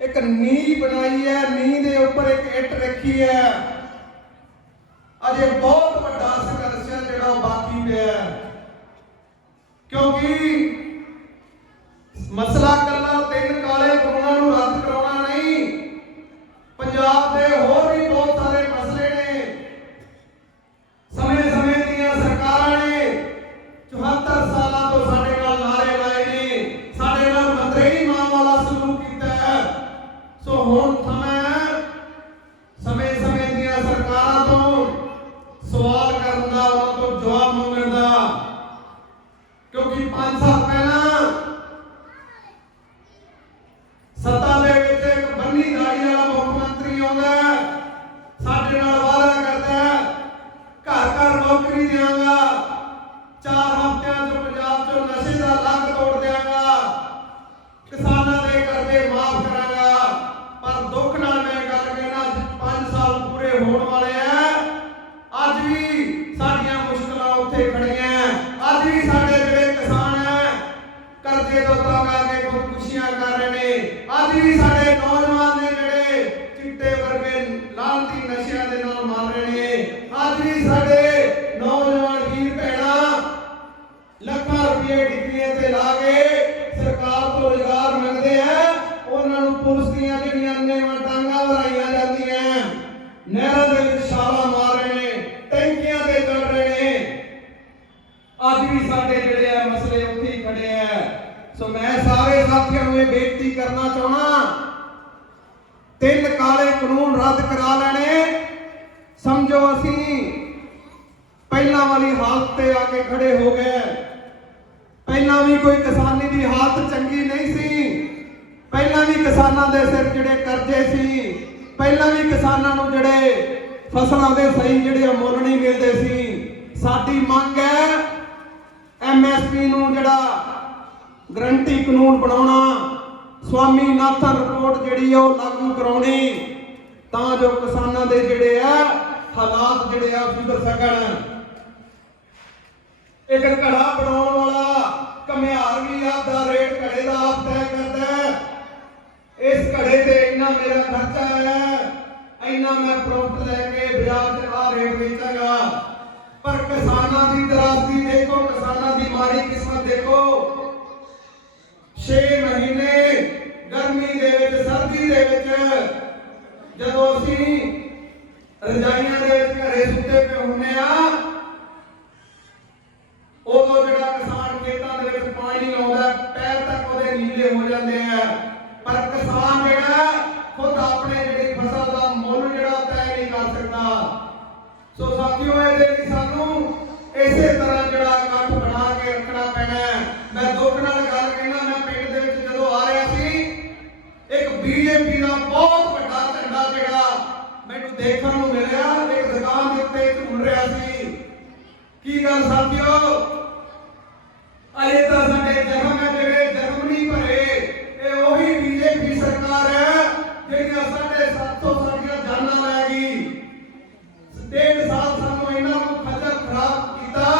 ਇੱਕ ਨੀਂਹ ਬਣਾਈ ਹੈ, ਨੀਂਹ ਦੇ ਉੱਪਰ ਇੱਕ ਇੱਟ ਰੱਖੀ ਹੈ। ਅਜੇ ਬਹੁਤ ਵੱਡਾ ਸੰਘਰਸ਼ ਹੈ ਜਿਹੜਾ ਬਾਕੀ ਪਿਆ ਹੈ, ਕਿਉਂਕਿ ਮਸਲਾ ਕੱਲਾ 3 ਕਾਲੇ ਕਾਨੂੰਨਾਂ ਨੂੰ ਰੱਦ ਕਰਾਉਣਾ ਨਹੀਂ, ਪੰਜਾਬ ਦੇ ਹੋਰ ਵੀ ਬਹੁਤ ਸਾਰੇ ਮਸਲੇ ਨੇ। ਸਮੇਂ ਦੀਆਂ ਸਰਕਾਰਾਂ ਨੇ 74 ਸਾਲਾਂ ਤੋਂ ਸਾਡੇ ਨਾਲ ਨਾਅਰੇ ਲਾਏ ਨੇ, ਸਾਡੇ ਨਾਲ ਮੰਤਰੀ ਮਾਂ ਵਾਲਾ ਸਲੂਕ ਕੀਤਾ ਹੈ। ਸੋ ਹੁਣ ਸਮੇਂ ਦੀਆਂ ਸਰਕਾਰਾਂ ਤੋਂ ਸਵਾਲ ਕਰਨ ਦਾ, ਉਹਨਾਂ ਤੋਂ ਜਵਾਬ ਮੰਗਣ ਦਾ, ਕਿਉਂਕਿ 5 ਸਾਲ ਪਹਿਲਾਂ ਸੱਤਾ ਦੇ ਵਿੱਚ ਇੱਕ ਬੰਨੀ ਦਾੜੀ ਵਾਲਾ ਮੁੱਖ ਮੰਤਰੀ ਆਉਂਦਾ, ਸਾਡੇ ਨਾਲ ਵਾਅਦਾ ਕਰਦਾ ਘਰ ਨੌਕਰੀ ਦਿਆਂਗਾ, 4 ਹਫ਼ਤਿਆਂ 'ਚ ਪੰਜਾਬ 'ਚੋਂ ਨਸ਼ੇ ਦਾ ਲੱਕ ਤੋੜ ਦਿਆਂਗਾ, ਕਿਸਾਨਾਂ ਦੇ ਕਰਜ਼ੇ ਮਾਫ ਕਰਾਂਗਾ। ਪਰ ਦੁੱਖ ਨਾਲ ਮੈਂ ਗੱਲ ਕਹਿਣਾ, 5 ਸਾਲ ਪੂਰੇ ਹੋਣ ਵਾਲੇ ਆ, ਅੱਜ ਵੀ ਸਾਡੀਆਂ ਮੁਸ਼ਕਲਾਂ ਉੱਥੇ ਖੜੀਆਂ। ਅੱਜ ਵੀ ਸਾਡੇ ਜਿਹੜੇ ਕਿਸਾਨ ਹੈ ਕਰਜ਼ੇ ਤੋਂ ਤੰਗ ਆ ਕੇ ਖੁਦਕੁਸ਼ੀਆਂ ਕਰ ਰਹੇ ਨੇ। ਅੱਜ ਵੀ ਸਾਡੇ ਨੌਜਵਾਨ ਨੇ ਜਿਹੜੇ ਚਿੱਟੇ ਵਰਗੇ ਲਾਲਤੀ ਨਸ਼ਿਆਂ ਦੇ ਨਾਲ ਮਰ ਰਹੇ ਨੇ। ਅੱਜ ਵੀ ਸਾਡੇ ਨੌਜਵਾਨ ਵੀਰ ਭੈਣਾਂ ਲੱਖਾਂ ਰੁਪਏ ਡਿਗਰੀਆਂ ਤੇ ਲਾ ਕੇ ਸਰਕਾਰ ਤੋਂ ਰੁਜ਼ਗਾਰ ਮੰਗਦੇ ਆ, ਉਹਨਾਂ ਨੂੰ ਪੁਲਿਸ ਦੀਆਂ ਜਿਹੜੀਆਂ ਅੰਨ੍ਹੇਵਾਹ ਡਾਂਗਾਂ ਵਰਾਈਆਂ ਜਾਂਦੀਆਂ, ਨਹਿਰਾਂ ਦੇ ਵਿੱਚ ਛਾਲਾਂ ਮਾਰ ਰਹੇ ਨੇ, ਟੈਂਕੀਆਂ ਤੇ ਚੜ ਰਹੇ ਨੇ। ਅੱਜ ਵੀ ਸਾਡੇ ਜਿਹੜੇ ਆ ਮਸਲੇ ਉੱਥੇ ਹੀ ਖੜੇ ਆ। ਸੋ ਮੈਂ ਸਾਰੇ ਸਾਥੀਆਂ ਨੂੰ ਇਹ ਬੇਨਤੀ ਕਰਨਾ ਚਾਹਣਾ, 3 ਕਾਲੇ ਕਾਨੂੰਨ ਰੱਦ ਕਰਾ ਲੈਣੇ, ਸਮਝੋ ਅਸੀਂ ਪਹਿਲਾਂ ਵਾਲੀ ਹਾਲਤ ਤੇ ਆ ਕੇ ਖੜੇ ਹੋ ਗਏ। ਪਹਿਲਾਂ ਵੀ ਕੋਈ ਕਿਸਾਨੀ ਦੀ ਹਾਲਤ ਚੰਗੀ ਨਹੀਂ ਸੀ, ਪਹਿਲਾਂ ਵੀ ਕਿਸਾਨਾਂ ਦੇ ਸਿਰ ਜਿਹੜੇ ਕਰਜ਼ੇ ਸੀ, ਪਹਿਲਾਂ ਵੀ ਕਿਸਾਨਾਂ ਨੂੰ ਜਿਹੜੇ ਫਸਲਾਂ ਦੇ ਸਹੀ ਜਿਹੜੇ ਮੁੱਲ ਨਹੀਂ ਮਿਲਦੇ ਸੀ। ਸਾਡੀ ਮੰਗ ਹੈ MSP ਨੂੰ ਜਿਹੜਾ ਗਰੰਟੀ ਕਾਨੂੰਨ ਬਣਾਉਣਾ, ਸਵਾਮੀਨਾਥਨ ਰਿਪੋਰਟ ਜਿਹੜੀ ਆ ਉਹ ਲਾਗੂ ਕਰਾਉਣੀ, ਤਾਂ ਜੋ ਕਿਸਾਨਾਂ ਦੇ ਜਿਹੜੇ ਆ ਹਾਲਾਤ ਜਿਹੜੇ ਆ ਸੁਧਰ ਸਕਣ। ਇੱਕ ਘੜਾ ਬਣਾਉਣ ਵਾਲਾ ਘਮਿਆਰ ਵੀ ਆਪਦਾ ਰੇਟ ਘੜੇ ਦਾ ਆਪ ਤੈਅ ਕਰਦਾ ਹੈ। ਇਸ ਘੜੇ ਤੇ ਇੰਨਾ ਮੇਰਾ ਖਰਚਾ ਹੈ, ਇੰਨਾ ਮੈਂ ਪ੍ਰੋਫਿਟ ਲੈ ਕੇ ਬਾਜ਼ਾਰ 'ਚ ਆ ਰੇਟ ਵੇਚਾਂਗਾ। ਪਰ ਕਿਸਾਨਾਂ ਦੀ ਤਰਾਸਦੀ ਦੇਖੋ, ਕਿਸਾਨਾਂ ਦੀ ਮਾੜੀ ਕਿਸਮਤ ਦੇਖੋ। 6 ਮਹੀਨੇ ਗਰਮੀ ਦੇ ਵਿੱਚ, ਸਰਦੀ ਦੇ ਵਿੱਚ ਜਦੋਂ ਅਸੀਂ ਰਜਾਈਆਂ ਦੇ ਵਿੱਚ ਘਰੇ ਸੁੱਤੇ ਪਏ ਹੁੰਦੇ ਆ, ਉਦੋਂ ਜਿਹੜਾ ਕਿਸਾਨ ਖੇਤਾਂ ਦੇ ਵਿੱਚ ਪਾਣੀ ਲਾਉਂਦਾ, ਪੈਰ ਤੱਕ ਉਹਦੇ ਨੀਲੇ ਹੋ ਜਾਂਦੇ ਆ। ਪਰ ਕਿਸਾਨ ਜਿਹੜਾ ਖੁਦ ਆਪਣੇ ਜਿਹੜੀ ਫਸਲ ਦਾ ਮੁੱਲ ਜਿਹੜਾ ਤੈਅ ਨਹੀਂ ਕਰ ਸਕਦਾ। ਸੋ ਸਾਥੀਓ, ਇਹਦੇ ਲਈ ਸਾਨੂੰ ਇਸੇ ਤਰ੍ਹਾਂ ਜਿਹੜਾ ਇਕੱਠ ਬਣਾ ਕੇ ਰੱਖਣਾ ਪੈਣਾ। ਮੈਂ ਦੁੱਖ ਨਾਲ ਗੱਲ ਕਹਿਣਾ, ਮੈਂ ਪਿੰਡ ਦੇ ਵਿੱਚ ਜਦੋਂ ਆ ਰਿਹਾ ਸੀ, ਇੱਕ BJP ਦਾ ਬਹੁਤ ਵੱਡਾ ਝੰਡਾ ਜਿਹੜਾ ਮੈਨੂੰ ਦੇਖਣ ਨੂੰ ਮਿਲਿਆ, ਇੱਕ ਦੁਕਾਨ ਦੇ ਉੱਤੇ ਘੁੰਮ ਰਿਹਾ ਸੀ। ਕੀ ਗੱਲ ਸਾਥੀਓ, ਅਜੇ ਤਾਂ ਸਾਡੇ ਜ਼ਖਮ ਹੈ ਜਿਹੜੇ ਜ਼ਖਮ ਨਹੀਂ ਭਰੇ। ਇਹ ਉਹੀ BJP ਸਰਕਾਰ ਹੈ ਜਿਹੜੀਆਂ 750 ਸਾਡੀਆਂ ਜਾਨਾਂ ਲੈ ਗਈ। 1.5 ਸਾਲ ਸਾਨੂੰ ਇਹਨਾਂ ਨੂੰ ਖੱਜਲ ਖਰਾਬ ਕੀਤਾ,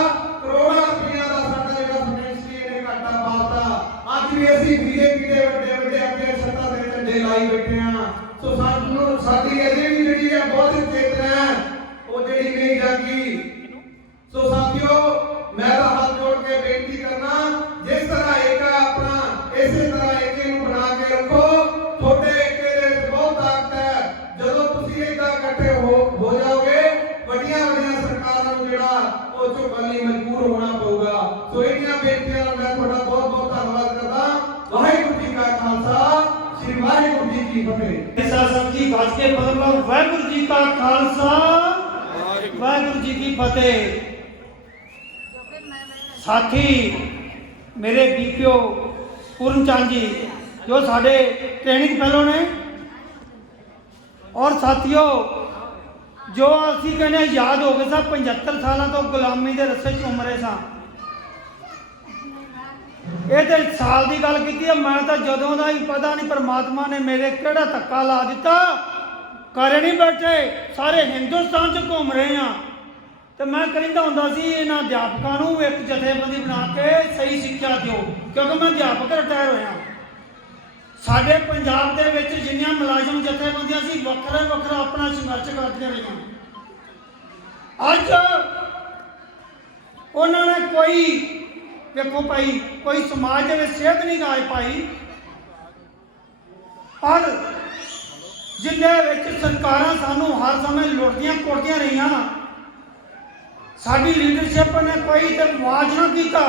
ਕਰੋੜਾਂ ਰੁਪਈਆ ਦਾ ਸਾਡਾ ਜਿਹੜਾ ਫਾਈਨੈਂਸ਼ੀਅਲੀ ਇਹਨੇ ਘਾਟਾ ਪਾਤਾ। ਅੱਜ ਵੀ ਅਸੀਂ BJP ਦੇ ਵੱਡੇ ਅੱਗੇ ਛੱਤਾਂ ਦੇ ਝੰਡੇ ਲਾਈ ਬੈਠੇ ਆ। ਸੋ ਸਾਨੂੰ ਸਾਡੀ ਅਜੇ ਵੀ ਜਿਹੜੀ ਹੈ ਬਹੁਤ ਚੇਤਨਾ ਹੈ, ਉਹ ਜਿਹੜੀ ਨਹੀਂ ਜਾਗੀ। ਸੋ ਸਾਥੀਓ, ਮੈਂ ਤਾਂ ਹੱਥ ਜੋੜ ਕੇ ਬੇਨਤੀ ਕਰਨਾ, ਜਿਸ ਤਰ੍ਹਾਂ ਇੱਕ ਆਪਣਾ ਇਸੇ ਤਰ੍ਹਾਂ ਏਕੇ ਨੂੰ ਬਣਾ ਕੇ ਰੱਖੋ। ਤੁਹਾਡੇ ਏਕੇ ਦੇ ਵਿੱਚ ਬਹੁਤ ਤਾਕਤ ਹੈ। ਜਦੋਂ ਤੁਸੀਂ ਏਦਾਂ ਇਕੱਠੇ ਹੋ ਜਾਓਗੇ, ਵੱਡੀਆਂ ਸਰਕਾਰਾਂ ਨੂੰ ਜਿਹੜਾ ਉਹ ਝੁਕਣ ਲਈ ਮਜਬੂਰ ਹੋਣਾ ਪਊਗਾ। ਸੋ ਇਹਨਾਂ ਬੇਨਤੀਆਂ ਨਾਲ ਮੈਂ ਤੁਹਾਡਾ ਬਹੁਤ ਬਹੁਤ ਧੰਨਵਾਦ ਕਰਦਾ। ਵਾਹਿਗੁਰੂ ਜੀ ਕਾ ਖਾਲਸਾ, ਸ੍ਰੀ ਵਾਹਿਗੁਰੂ ਜੀ ਕੀ ਫਤਿਹ। ਐਸਾ ਸੱਚੀ ਗੱਜ ਕੇ ਬਦਲੋ, ਵਾਹਿਗੁਰੂ ਜੀ ਕਾ ਖਾਲਸਾ, ਵਾਹਿਗੁਰੂ ਜੀ ਕੀ ਫਤਿਹ। ਸਾਥੀ ਮੇਰੇ ਬੀਪੀਓ ਪੂਰਨ ਚੰਦ ਜੀ ਜੋ ਸਾਡੇ ਟ੍ਰੇਨਿੰਗ ਫੈਲੋ ਨੇ, ਔਰ ਸਾਥੀਓ ਜੋ ਅਸੀਂ ਕਹਿੰਦੇ ਯਾਦ ਹੋ ਗਏ ਸਾਂ 75 ਸਾਲਾਂ ਤੋਂ ਗੁਲਾਮੀ ਦੇ ਰਸੇ ਚੁੰਮ ਰਹੇ ਸਾਂ। ਇਹ ਤੇ ਸਾਲ ਦੀ ਗੱਲ ਕੀਤੀ ਹੈ, ਮੈਂ ਤਾਂ ਜਦੋਂ ਦਾ ਹੀ ਪਤਾ ਨਹੀਂ ਪਰਮਾਤਮਾ ਨੇ ਮੇਰੇ ਕਿਹੜਾ ਧੱਕਾ ਲਾ ਦਿੱਤਾ। ਘਰੇ ਨਹੀਂ ਬੈਠੇ, ਸਾਰੇ ਹਿੰਦੁਸਤਾਨ 'ਚ ਘੁੰਮ ਰਹੇ ਆ। ਤੇ ਮੈਂ ਕਹਿੰਦਾ ਹੁੰਦਾ ਸੀ ਇਹਨਾਂ ਅਧਿਆਪਕਾਂ ਨੂੰ ਇੱਕ ਜਥੇਬੰਦੀ ਬਣਾ ਕੇ ਸਹੀ ਸਿੱਖਿਆ ਦਿਓ, ਕਿਉਂਕਿ ਮੈਂ ਅਧਿਆਪਕ ਰਿਟਾਇਰ ਹੋਇਆ। ਸਾਡੇ ਪੰਜਾਬ ਦੇ ਵਿੱਚ ਜਿੰਨੀਆਂ ਮੁਲਾਜ਼ਮ ਜਥੇਬੰਦੀਆਂ ਸੀ ਵੱਖਰਾ ਵੱਖਰਾ ਆਪਣਾ ਸੰਘਰਸ਼ ਕਰਦੀਆਂ ਰਹੀਆਂ। ਅੱਜ ਉਹਨਾਂ ਨੇ ਕੋਈ ਵੇਖੋ ਭਾਈ ਕੋਈ ਸਮਾਜ ਦੇ ਵਿੱਚ ਸਿਹਤ ਨਹੀਂ ਗਾਇ ਪਾਈ, ਪਰ ਜਿੰਨੇ ਵਿੱਚ ਸਰਕਾਰਾਂ ਸਾਨੂੰ ਹਰ ਸਮੇਂ ਲੁੱਟਦੀਆਂ ਕੁੱਟਦੀਆਂ ਰਹੀਆਂ, ਸਾਡੀ ਲੀਡਰਸ਼ਿਪ ਨੇ ਕੋਈ ਤੇ ਮੁਆਵਜ਼ਾ ਕੀਤਾ।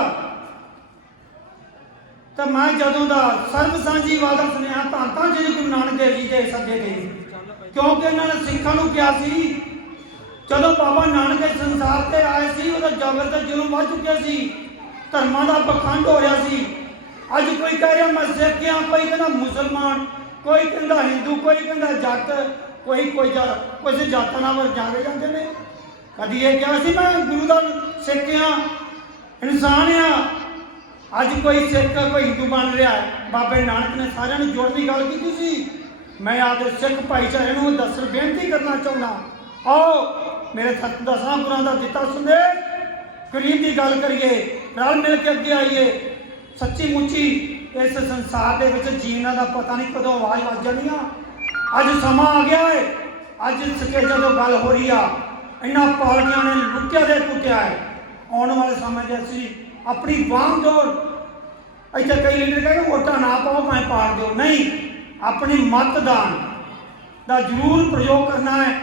ਤਾਂ ਮੈਂ ਜਦੋਂ ਦਾ ਸਰਬ ਸਾਂਝੀਵਾਦ ਦਾ ਸੁਨੇਹਾ ਧੰਨ ਜੀ ਗੁਰੂ ਨਾਨਕ ਦੇਵ ਜੀ ਦੇ ਸੱਦੇ ਤੇ, ਕਿਉਂਕਿ ਇਹਨਾਂ ਨੇ ਸਿੱਖਾਂ ਨੂੰ ਕਿਹਾ ਸੀ ਜਦੋਂ ਬਾਬਾ ਨਾਨਕ ਇਸ ਸੰਸਾਰ ਤੇ ਆਏ ਸੀ ਉਦੋਂ ਜ਼ਬਰ ਤੇ ਜ਼ੁਲਮ ਵੱਧ ਚੁੱਕਿਆ ਸੀ, ਧਰਮਾਂ ਦਾ ਪਖੰਡ ਹੋ ਰਿਹਾ ਸੀ। ਅੱਜ ਕੋਈ ਕਹਿ ਰਿਹਾ ਮੈਂ ਸਿੱਖ ਹਾਂ, ਕੋਈ ਕਹਿੰਦਾ ਮੁਸਲਮਾਨ, ਕੋਈ ਕਹਿੰਦਾ ਹਿੰਦੂ, ਕੋਈ ਕਹਿੰਦਾ ਜੱਟ, ਕੋਈ ਕਿਸੇ ਜਾਤਾਂ ਨਾਲ ਜਾਂਦੇ ਜਾਂਦੇ ਨੇ। ਕਦੀ ਇਹ ਕਿਹਾ ਸੀ ਮੈਂ ਗੁਰੂ ਦਾ ਸਿੱਖ ਹਾਂ, ਇਨਸਾਨ ਹਾਂ। ਅੱਜ ਕੋਈ ਸਿੱਖ ਕੋਈ ਹਿੰਦੂ ਬਣ ਰਿਹਾ ਹੈ। ਬਾਬੇ ਨਾਨਕ ਨੇ ਸਾਰਿਆਂ ਨੂੰ ਜੋੜਨ ਦੀ ਗੱਲ ਕੀਤੀ ਸੀ। ਮੈਂ ਆਪਦੇ ਸਿੱਖ ਭਾਈਚਾਰੇ ਨੂੰ ਬੇਨਤੀ ਕਰਨਾ ਚਾਹੁੰਦਾ, ਆਓ ਮੇਰੇ 10 ਗੁਰਾਂ ਦਾ ਦਿੱਤਾ ਸੰਦੇਸ਼, ਗਰੀਬ ਦੀ ਗੱਲ ਕਰੀਏ, ਰਲ ਮਿਲ ਕੇ ਅੱਗੇ ਆਈਏ। ਸੱਚੀ ਮੁੱਚੀ ਇਸ ਸੰਸਾਰ ਦੇ ਵਿੱਚ ਜੀਣਾ ਦਾ ਪਤਾ ਨਹੀਂ ਕਦੋਂ ਆਵਾਜ਼ ਵੱਜ ਜਾਣੀ ਆ। ਅੱਜ ਸਮਾਂ ਆ ਗਿਆ ਹੈ, ਅੱਜ ਸਟੇਜਾਂ ਤੋਂ ਗੱਲ ਹੋ ਰਹੀ ਆ। ਇਹਨਾਂ ਪਾਰਟੀਆਂ ਨੇ ਲੁੱਟਿਆ ਦੇ ਕੁੱਟਿਆ ਹੈ। ਆਉਣ ਵਾਲੇ ਸਮੇਂ 'ਚ ਅਸੀਂ ਆਪਣੀ ਵਾਂਗ ਦੌੜ, ਇੱਥੇ ਕਈ ਲੀਡਰ ਕਹਿੰਦੇ ਵੋਟਾਂ ਨਾ ਪਾਓ ਭਾਵੇਂ ਪਾੜ ਦਿਓ, ਨਹੀਂ, ਆਪਣੀ ਮਤਦਾਨ ਦਾ ਜ਼ਰੂਰ ਪ੍ਰਯੋਗ ਕਰਨਾ ਹੈ।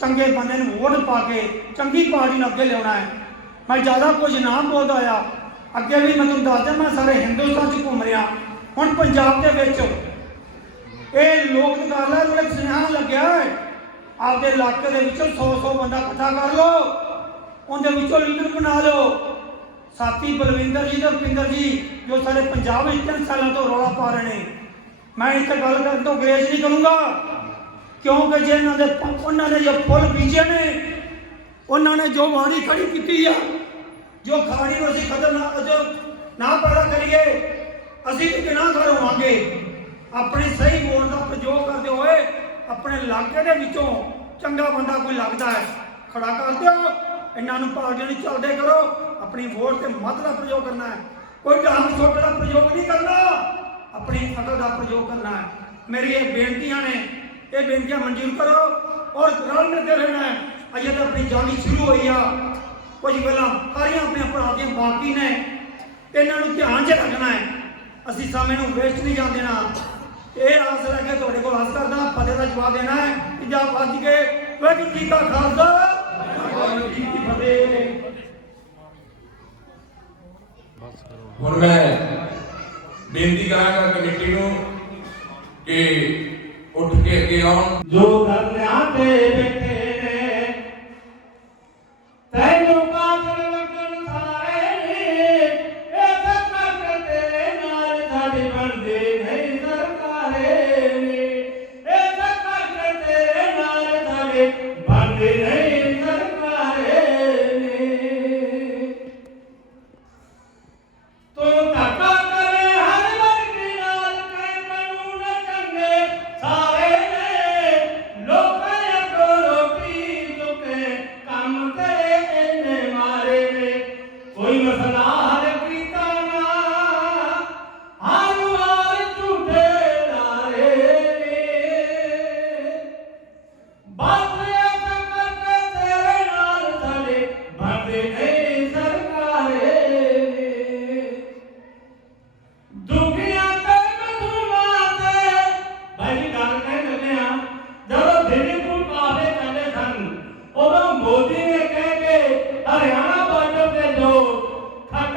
ਚੰਗੇ ਬੰਦੇ ਨੂੰ ਵੋਟ ਪਾ ਕੇ ਚੰਗੀ ਪਾਰਟੀ ਨੂੰ ਅੱਗੇ ਲਿਆਉਣਾ ਹੈ। ਮੈਂ ਜ਼ਿਆਦਾ ਕੁਝ ਨਾ ਬੋਲਦਾ ਆ, ਅੱਗੇ ਵੀ ਮੈਂ ਤੁਹਾਨੂੰ ਦੱਸਦਾ ਮੈਂ ਸਾਰੇ ਹਿੰਦੁਸਤਾਨ 'ਚ ਘੁੰਮ ਰਿਹਾ। ਹੁਣ ਪੰਜਾਬ ਦੇ ਵਿੱਚ ਇਹ ਲੋਕ ਅਦਾਲਤਾਂ ਨੂੰ ਇੱਕ ਸੁਨੇਹਾ ਲੱਗਿਆ ਹੈ, ਆਪਦੇ ਇਲਾਕੇ ਦੇ ਵਿੱਚੋਂ 100 ਬੰਦਾ ਇਕੱਠਾ ਕਰ ਲਓ, ਉਹਦੇ ਵਿੱਚੋਂ ਲੀਡਰ ਬਣਾ ਲਓ। ਸਾਥੀ ਬਲਵਿੰਦਰ ਜੀ ਤੇ ਰੁਪਿੰਦਰ ਜੀ ਜੋ ਸਾਡੇ ਪੰਜਾਬ ਵਿੱਚ 3 ਸਾਲਾਂ ਤੋਂ ਰੌਲਾ ਪਾ ਰਹੇ ਨੇ, ਮੈਂ ਇੱਥੇ ਗੱਲ ਕਰਨ ਤੋਂ ਗੁਰੇਜ਼ ਨਹੀਂ ਕਰੂੰਗਾ, ਕਿਉਂਕਿ ਜੇ ਉਹਨਾਂ ਨੇ ਜੋ ਫੁੱਲ ਬੀਜੇ ਨੇ, ਉਹਨਾਂ ਨੇ ਜੋ ਵਾੜੀ ਖੜੀ ਕੀਤੀ ਆ, ਜੋ ਖਾੜੀ ਨੂੰ ਅਸੀਂ ਖਤਮ ਨਾ ਪੈਦਾ ਕਰੀਏ, ਅਸੀਂ ਵੀ ਕਿਹਨਾਂ ਘਰ ਹੋਵਾਂਗੇ। ਆਪਣੀ ਸਹੀ ਵੋਟ ਦਾ ਪ੍ਰਯੋਗ ਕਰਦੇ ਹੋਏ ਆਪਣੇ ਇਲਾਕੇ ਦੇ ਵਿੱਚੋਂ ਚੰਗਾ ਬੰਦਾ ਕੋਈ ਲੱਗਦਾ ਹੈ ਖੜਾ ਕਰ ਦਿਓ। ਇਹਨਾਂ ਨੂੰ ਪਾਰਟੀਆਂ ਨੂੰ ਚੱਲਦੇ ਕਰੋ, ਆਪਣੀ ਵੋਟ ਤੇ ਮਤ ਦਾ ਪ੍ਰਯੋਗ ਕਰਨਾ ਹੈ। ਕੋਈ ਢਾਂਗ ਛੋਟੇ ਦਾ ਪ੍ਰਯੋਗ ਨਹੀਂ ਕਰਨਾ, ਆਪਣੀ ਅਕਲ ਦਾ ਪ੍ਰਯੋਗ ਕਰਨਾ ਹੈ। ਮੇਰੀ ਇਹ ਬੇਨਤੀਆਂ ਨੇ, ਇਹ ਬੇਨਤੀਆਂ ਮਨਜ਼ੂਰ ਕਰੋ ਔਰ ਰਲ ਮਿਲ ਕੇ ਰਹਿਣਾ ਹੈ। ਅਜੇ ਤਾਂ ਆਪਣੀ ਜਾਣੀ ਸ਼ੁਰੂ ਹੋਈ ਆ, ਕੁਝ ਗੱਲਾਂ ਸਾਰੀਆਂ ਆਪਣੀਆਂ ਭਰਾਤੀਆਂ ਬਾਕੀ ਨੇ, ਇਹਨਾਂ ਨੂੰ ਧਿਆਨ 'ਚ ਰੱਖਣਾ ਹੈ। ਅਸੀਂ ਸਮੇਂ ਨੂੰ ਵੇਸਟ ਨਹੀਂ ਜਾਣ ਦੇਣਾ। ਇਹ ਆਸ ਲੈ ਕੇ ਤੁਹਾਡੇ ਕੋਲ ਆਸ ਕਰਦਾ ਫਤਿਹ ਦਾ ਜਵਾਬ ਦੇਣਾ ਹੈ। ਪੰਜਾਬ ਵੱਜ ਕੇ ਵਾਹਿਗੁਰੂ ਜੀ ਕਾ ਖਾਲਸਾ ਵਾਹਿਗੁਰੂ ਜੀ ਕੀ ਫਤਿਹ। ਹੁਣ ਮੈਂ ਬੇਨਤੀ ਕਰਾਂਗਾ ਕਮੇਟੀ ਨੂੰ ਕਿ ਉੱਠ ਕੇ ਅੱਗੇ ਆਉਣ। ਜੋ ਧਰਨਿਆਂ ਤੇ ਬੈਠੇ ਨੇ ਤੈਨੂੰ ਕਾਜਲ ਲੱਗਣ ਸਾਰੇ ਨੇ, ਇਹ ਤਾਂ ਤੇਰੇ ਨਾਲ ਸਾਡੇ ਬਣਦੇ ਨਹੀਂ ਸਰਕਾਰੇ ਨੇ, ਇਹ ਤਾਂ ਤੇਰੇ ਨਾਲ ਸਾਡੇ ਬਣਦੇ ਨਹੀਂ ਸਰਕਾਰੇ ਨੇ। ਤੂੰ ਧੱਕਾ ਕਰੇ ਹਰ ਵਰਗ ਨਾਲ, ਕਈ ਕਾਨੂੰਨ ਚੰਗੇ ਸਾਰੇ ਨੇ, ਲੋਕਾਂ ਅੱਗੋਂ ਰੋਟੀ ਚੁੱਕੇ ਕੰਮ ਤੇ ਇਹਨੇ ਮਾਰੇ ਨੇ। ਕੋਈ ਮਸਲਾ ਹੱਲ ਕੀਤਾ ਨਾ, ਹਰ ਵਾਰ ਝੂਠੇ ਨਾਰੇ ਨੇ। ਬਾਬੇ ਤੱਕ ਤੇਰੇ ਨਾਲ ਸਾਡੇ ਬਣਦੇ ਨਹੀਂ ਸਰਕਾਰੇ ਨੇ। ਦੁਖੀਆਂ ਤੇ ਮਜ਼ਲੂਮਾਂ ਤੇ ਭਾਈ ਗੱਲ ਕਹਿ ਦਿੰਦੇ ਆ, ਜਦੋਂ ਦਿੱਲੀ ਤੋਂ ਕਾਫੇ ਚੱਲੇ ਸਨ ਉਦੋਂ ਮੋਦੀ ਨੇ ਕਹਿ ਕੇ ਹਰਿਆਣਾ ਬਾਰਡਰ ਤੇ ਜੋ ਖੱਡ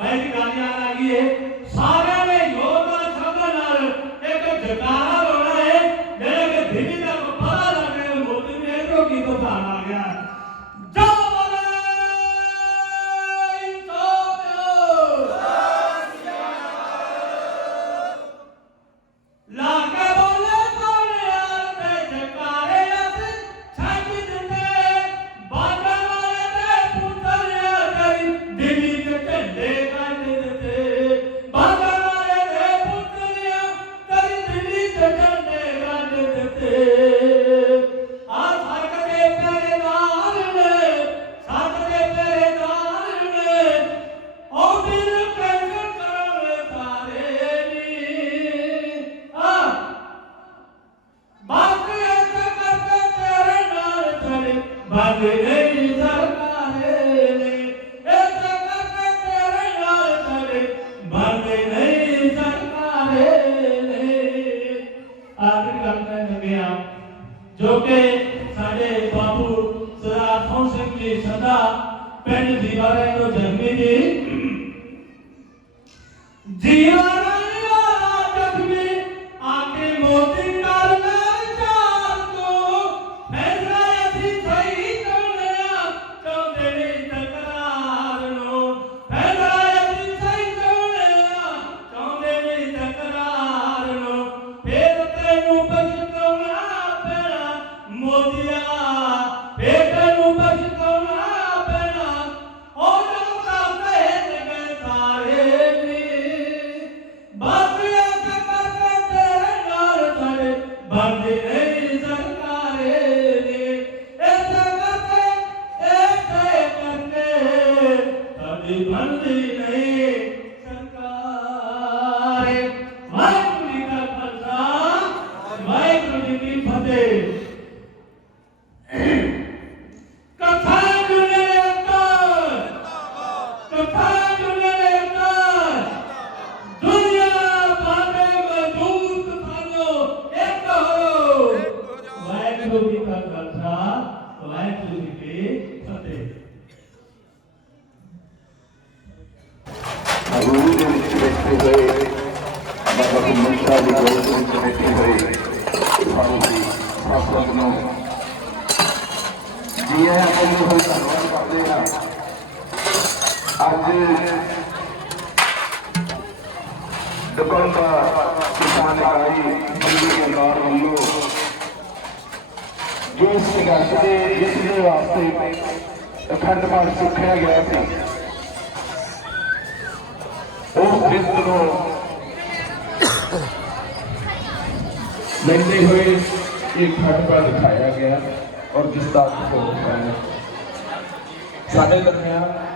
मैं एक गल याद आ गई है सारे ने जोरदार शब्दां नाल एक जयकारा होना है जेड़ा कि दिल्ली दा पता लग गया मोदी ने इधरों की तो आ गया जो लाके बोले तोड़े आते जयकारे आते छाछ दिते बाजा वाले दे पुत्तर करी दिल्ली के झंडे काट देते बाजा वाले दे पुत्तर करी दिल्ली के झंडे काट देते आ सड़क दे पहरेदार ने सड़क दे पहरेदार ने ओ दिल कैसे करे सारे नी आ बात ऐसे करके तेरे नाल चले बात नहीं सरकारे ने ऐसे करके तेरे नाल चले बात नहीं सरकारे ने आखिर करते लगे जो कि साडे बाबू सरदार सोहन सिंह जी सदा पिंड दीवारे तो जन्मी जी जीवाना वाला जख्मी आके मोदी कर ले चार को फैसला असी सही चाहुंदे नहीं तकरार नो फैसला असी सही चाहुंदे नहीं तकरार नो फिर तैनू पछताउणा पैणा मोदिया फिर तैनू पछताउणा पैणा ओ लोकां कहे लगे सारे नी बातिया से करके तेरे नाल चले बनदी नहीं सरकारे ने ऐसे करके साडी बनदी नहीं सरकारे वाहिगुरू जी का खालसा वाहिगुरू जी की फतेह कथा जुड़े कथा जुड़े दुनिया भावे मजबूत थानो एक हो वाहिगुरू जी का खालसा वाहिगुरू जी की फतेह हजूरी के विच बैठे हुए बाबा घुम्मन शाह जी गौर के विच बैठे हुए सारी संगत नूं जी आया कहते हुए धन्यवाद करते हैं अज दुकानदा किसान इकाई दिल्ली के दौर वालों जो संघर्ष के जितने वास्ते अखंड पाठ चुकया गया था उस जित को लेते हुए एक खंड पर दिखाया गया और जिसका साढ़े दरमियान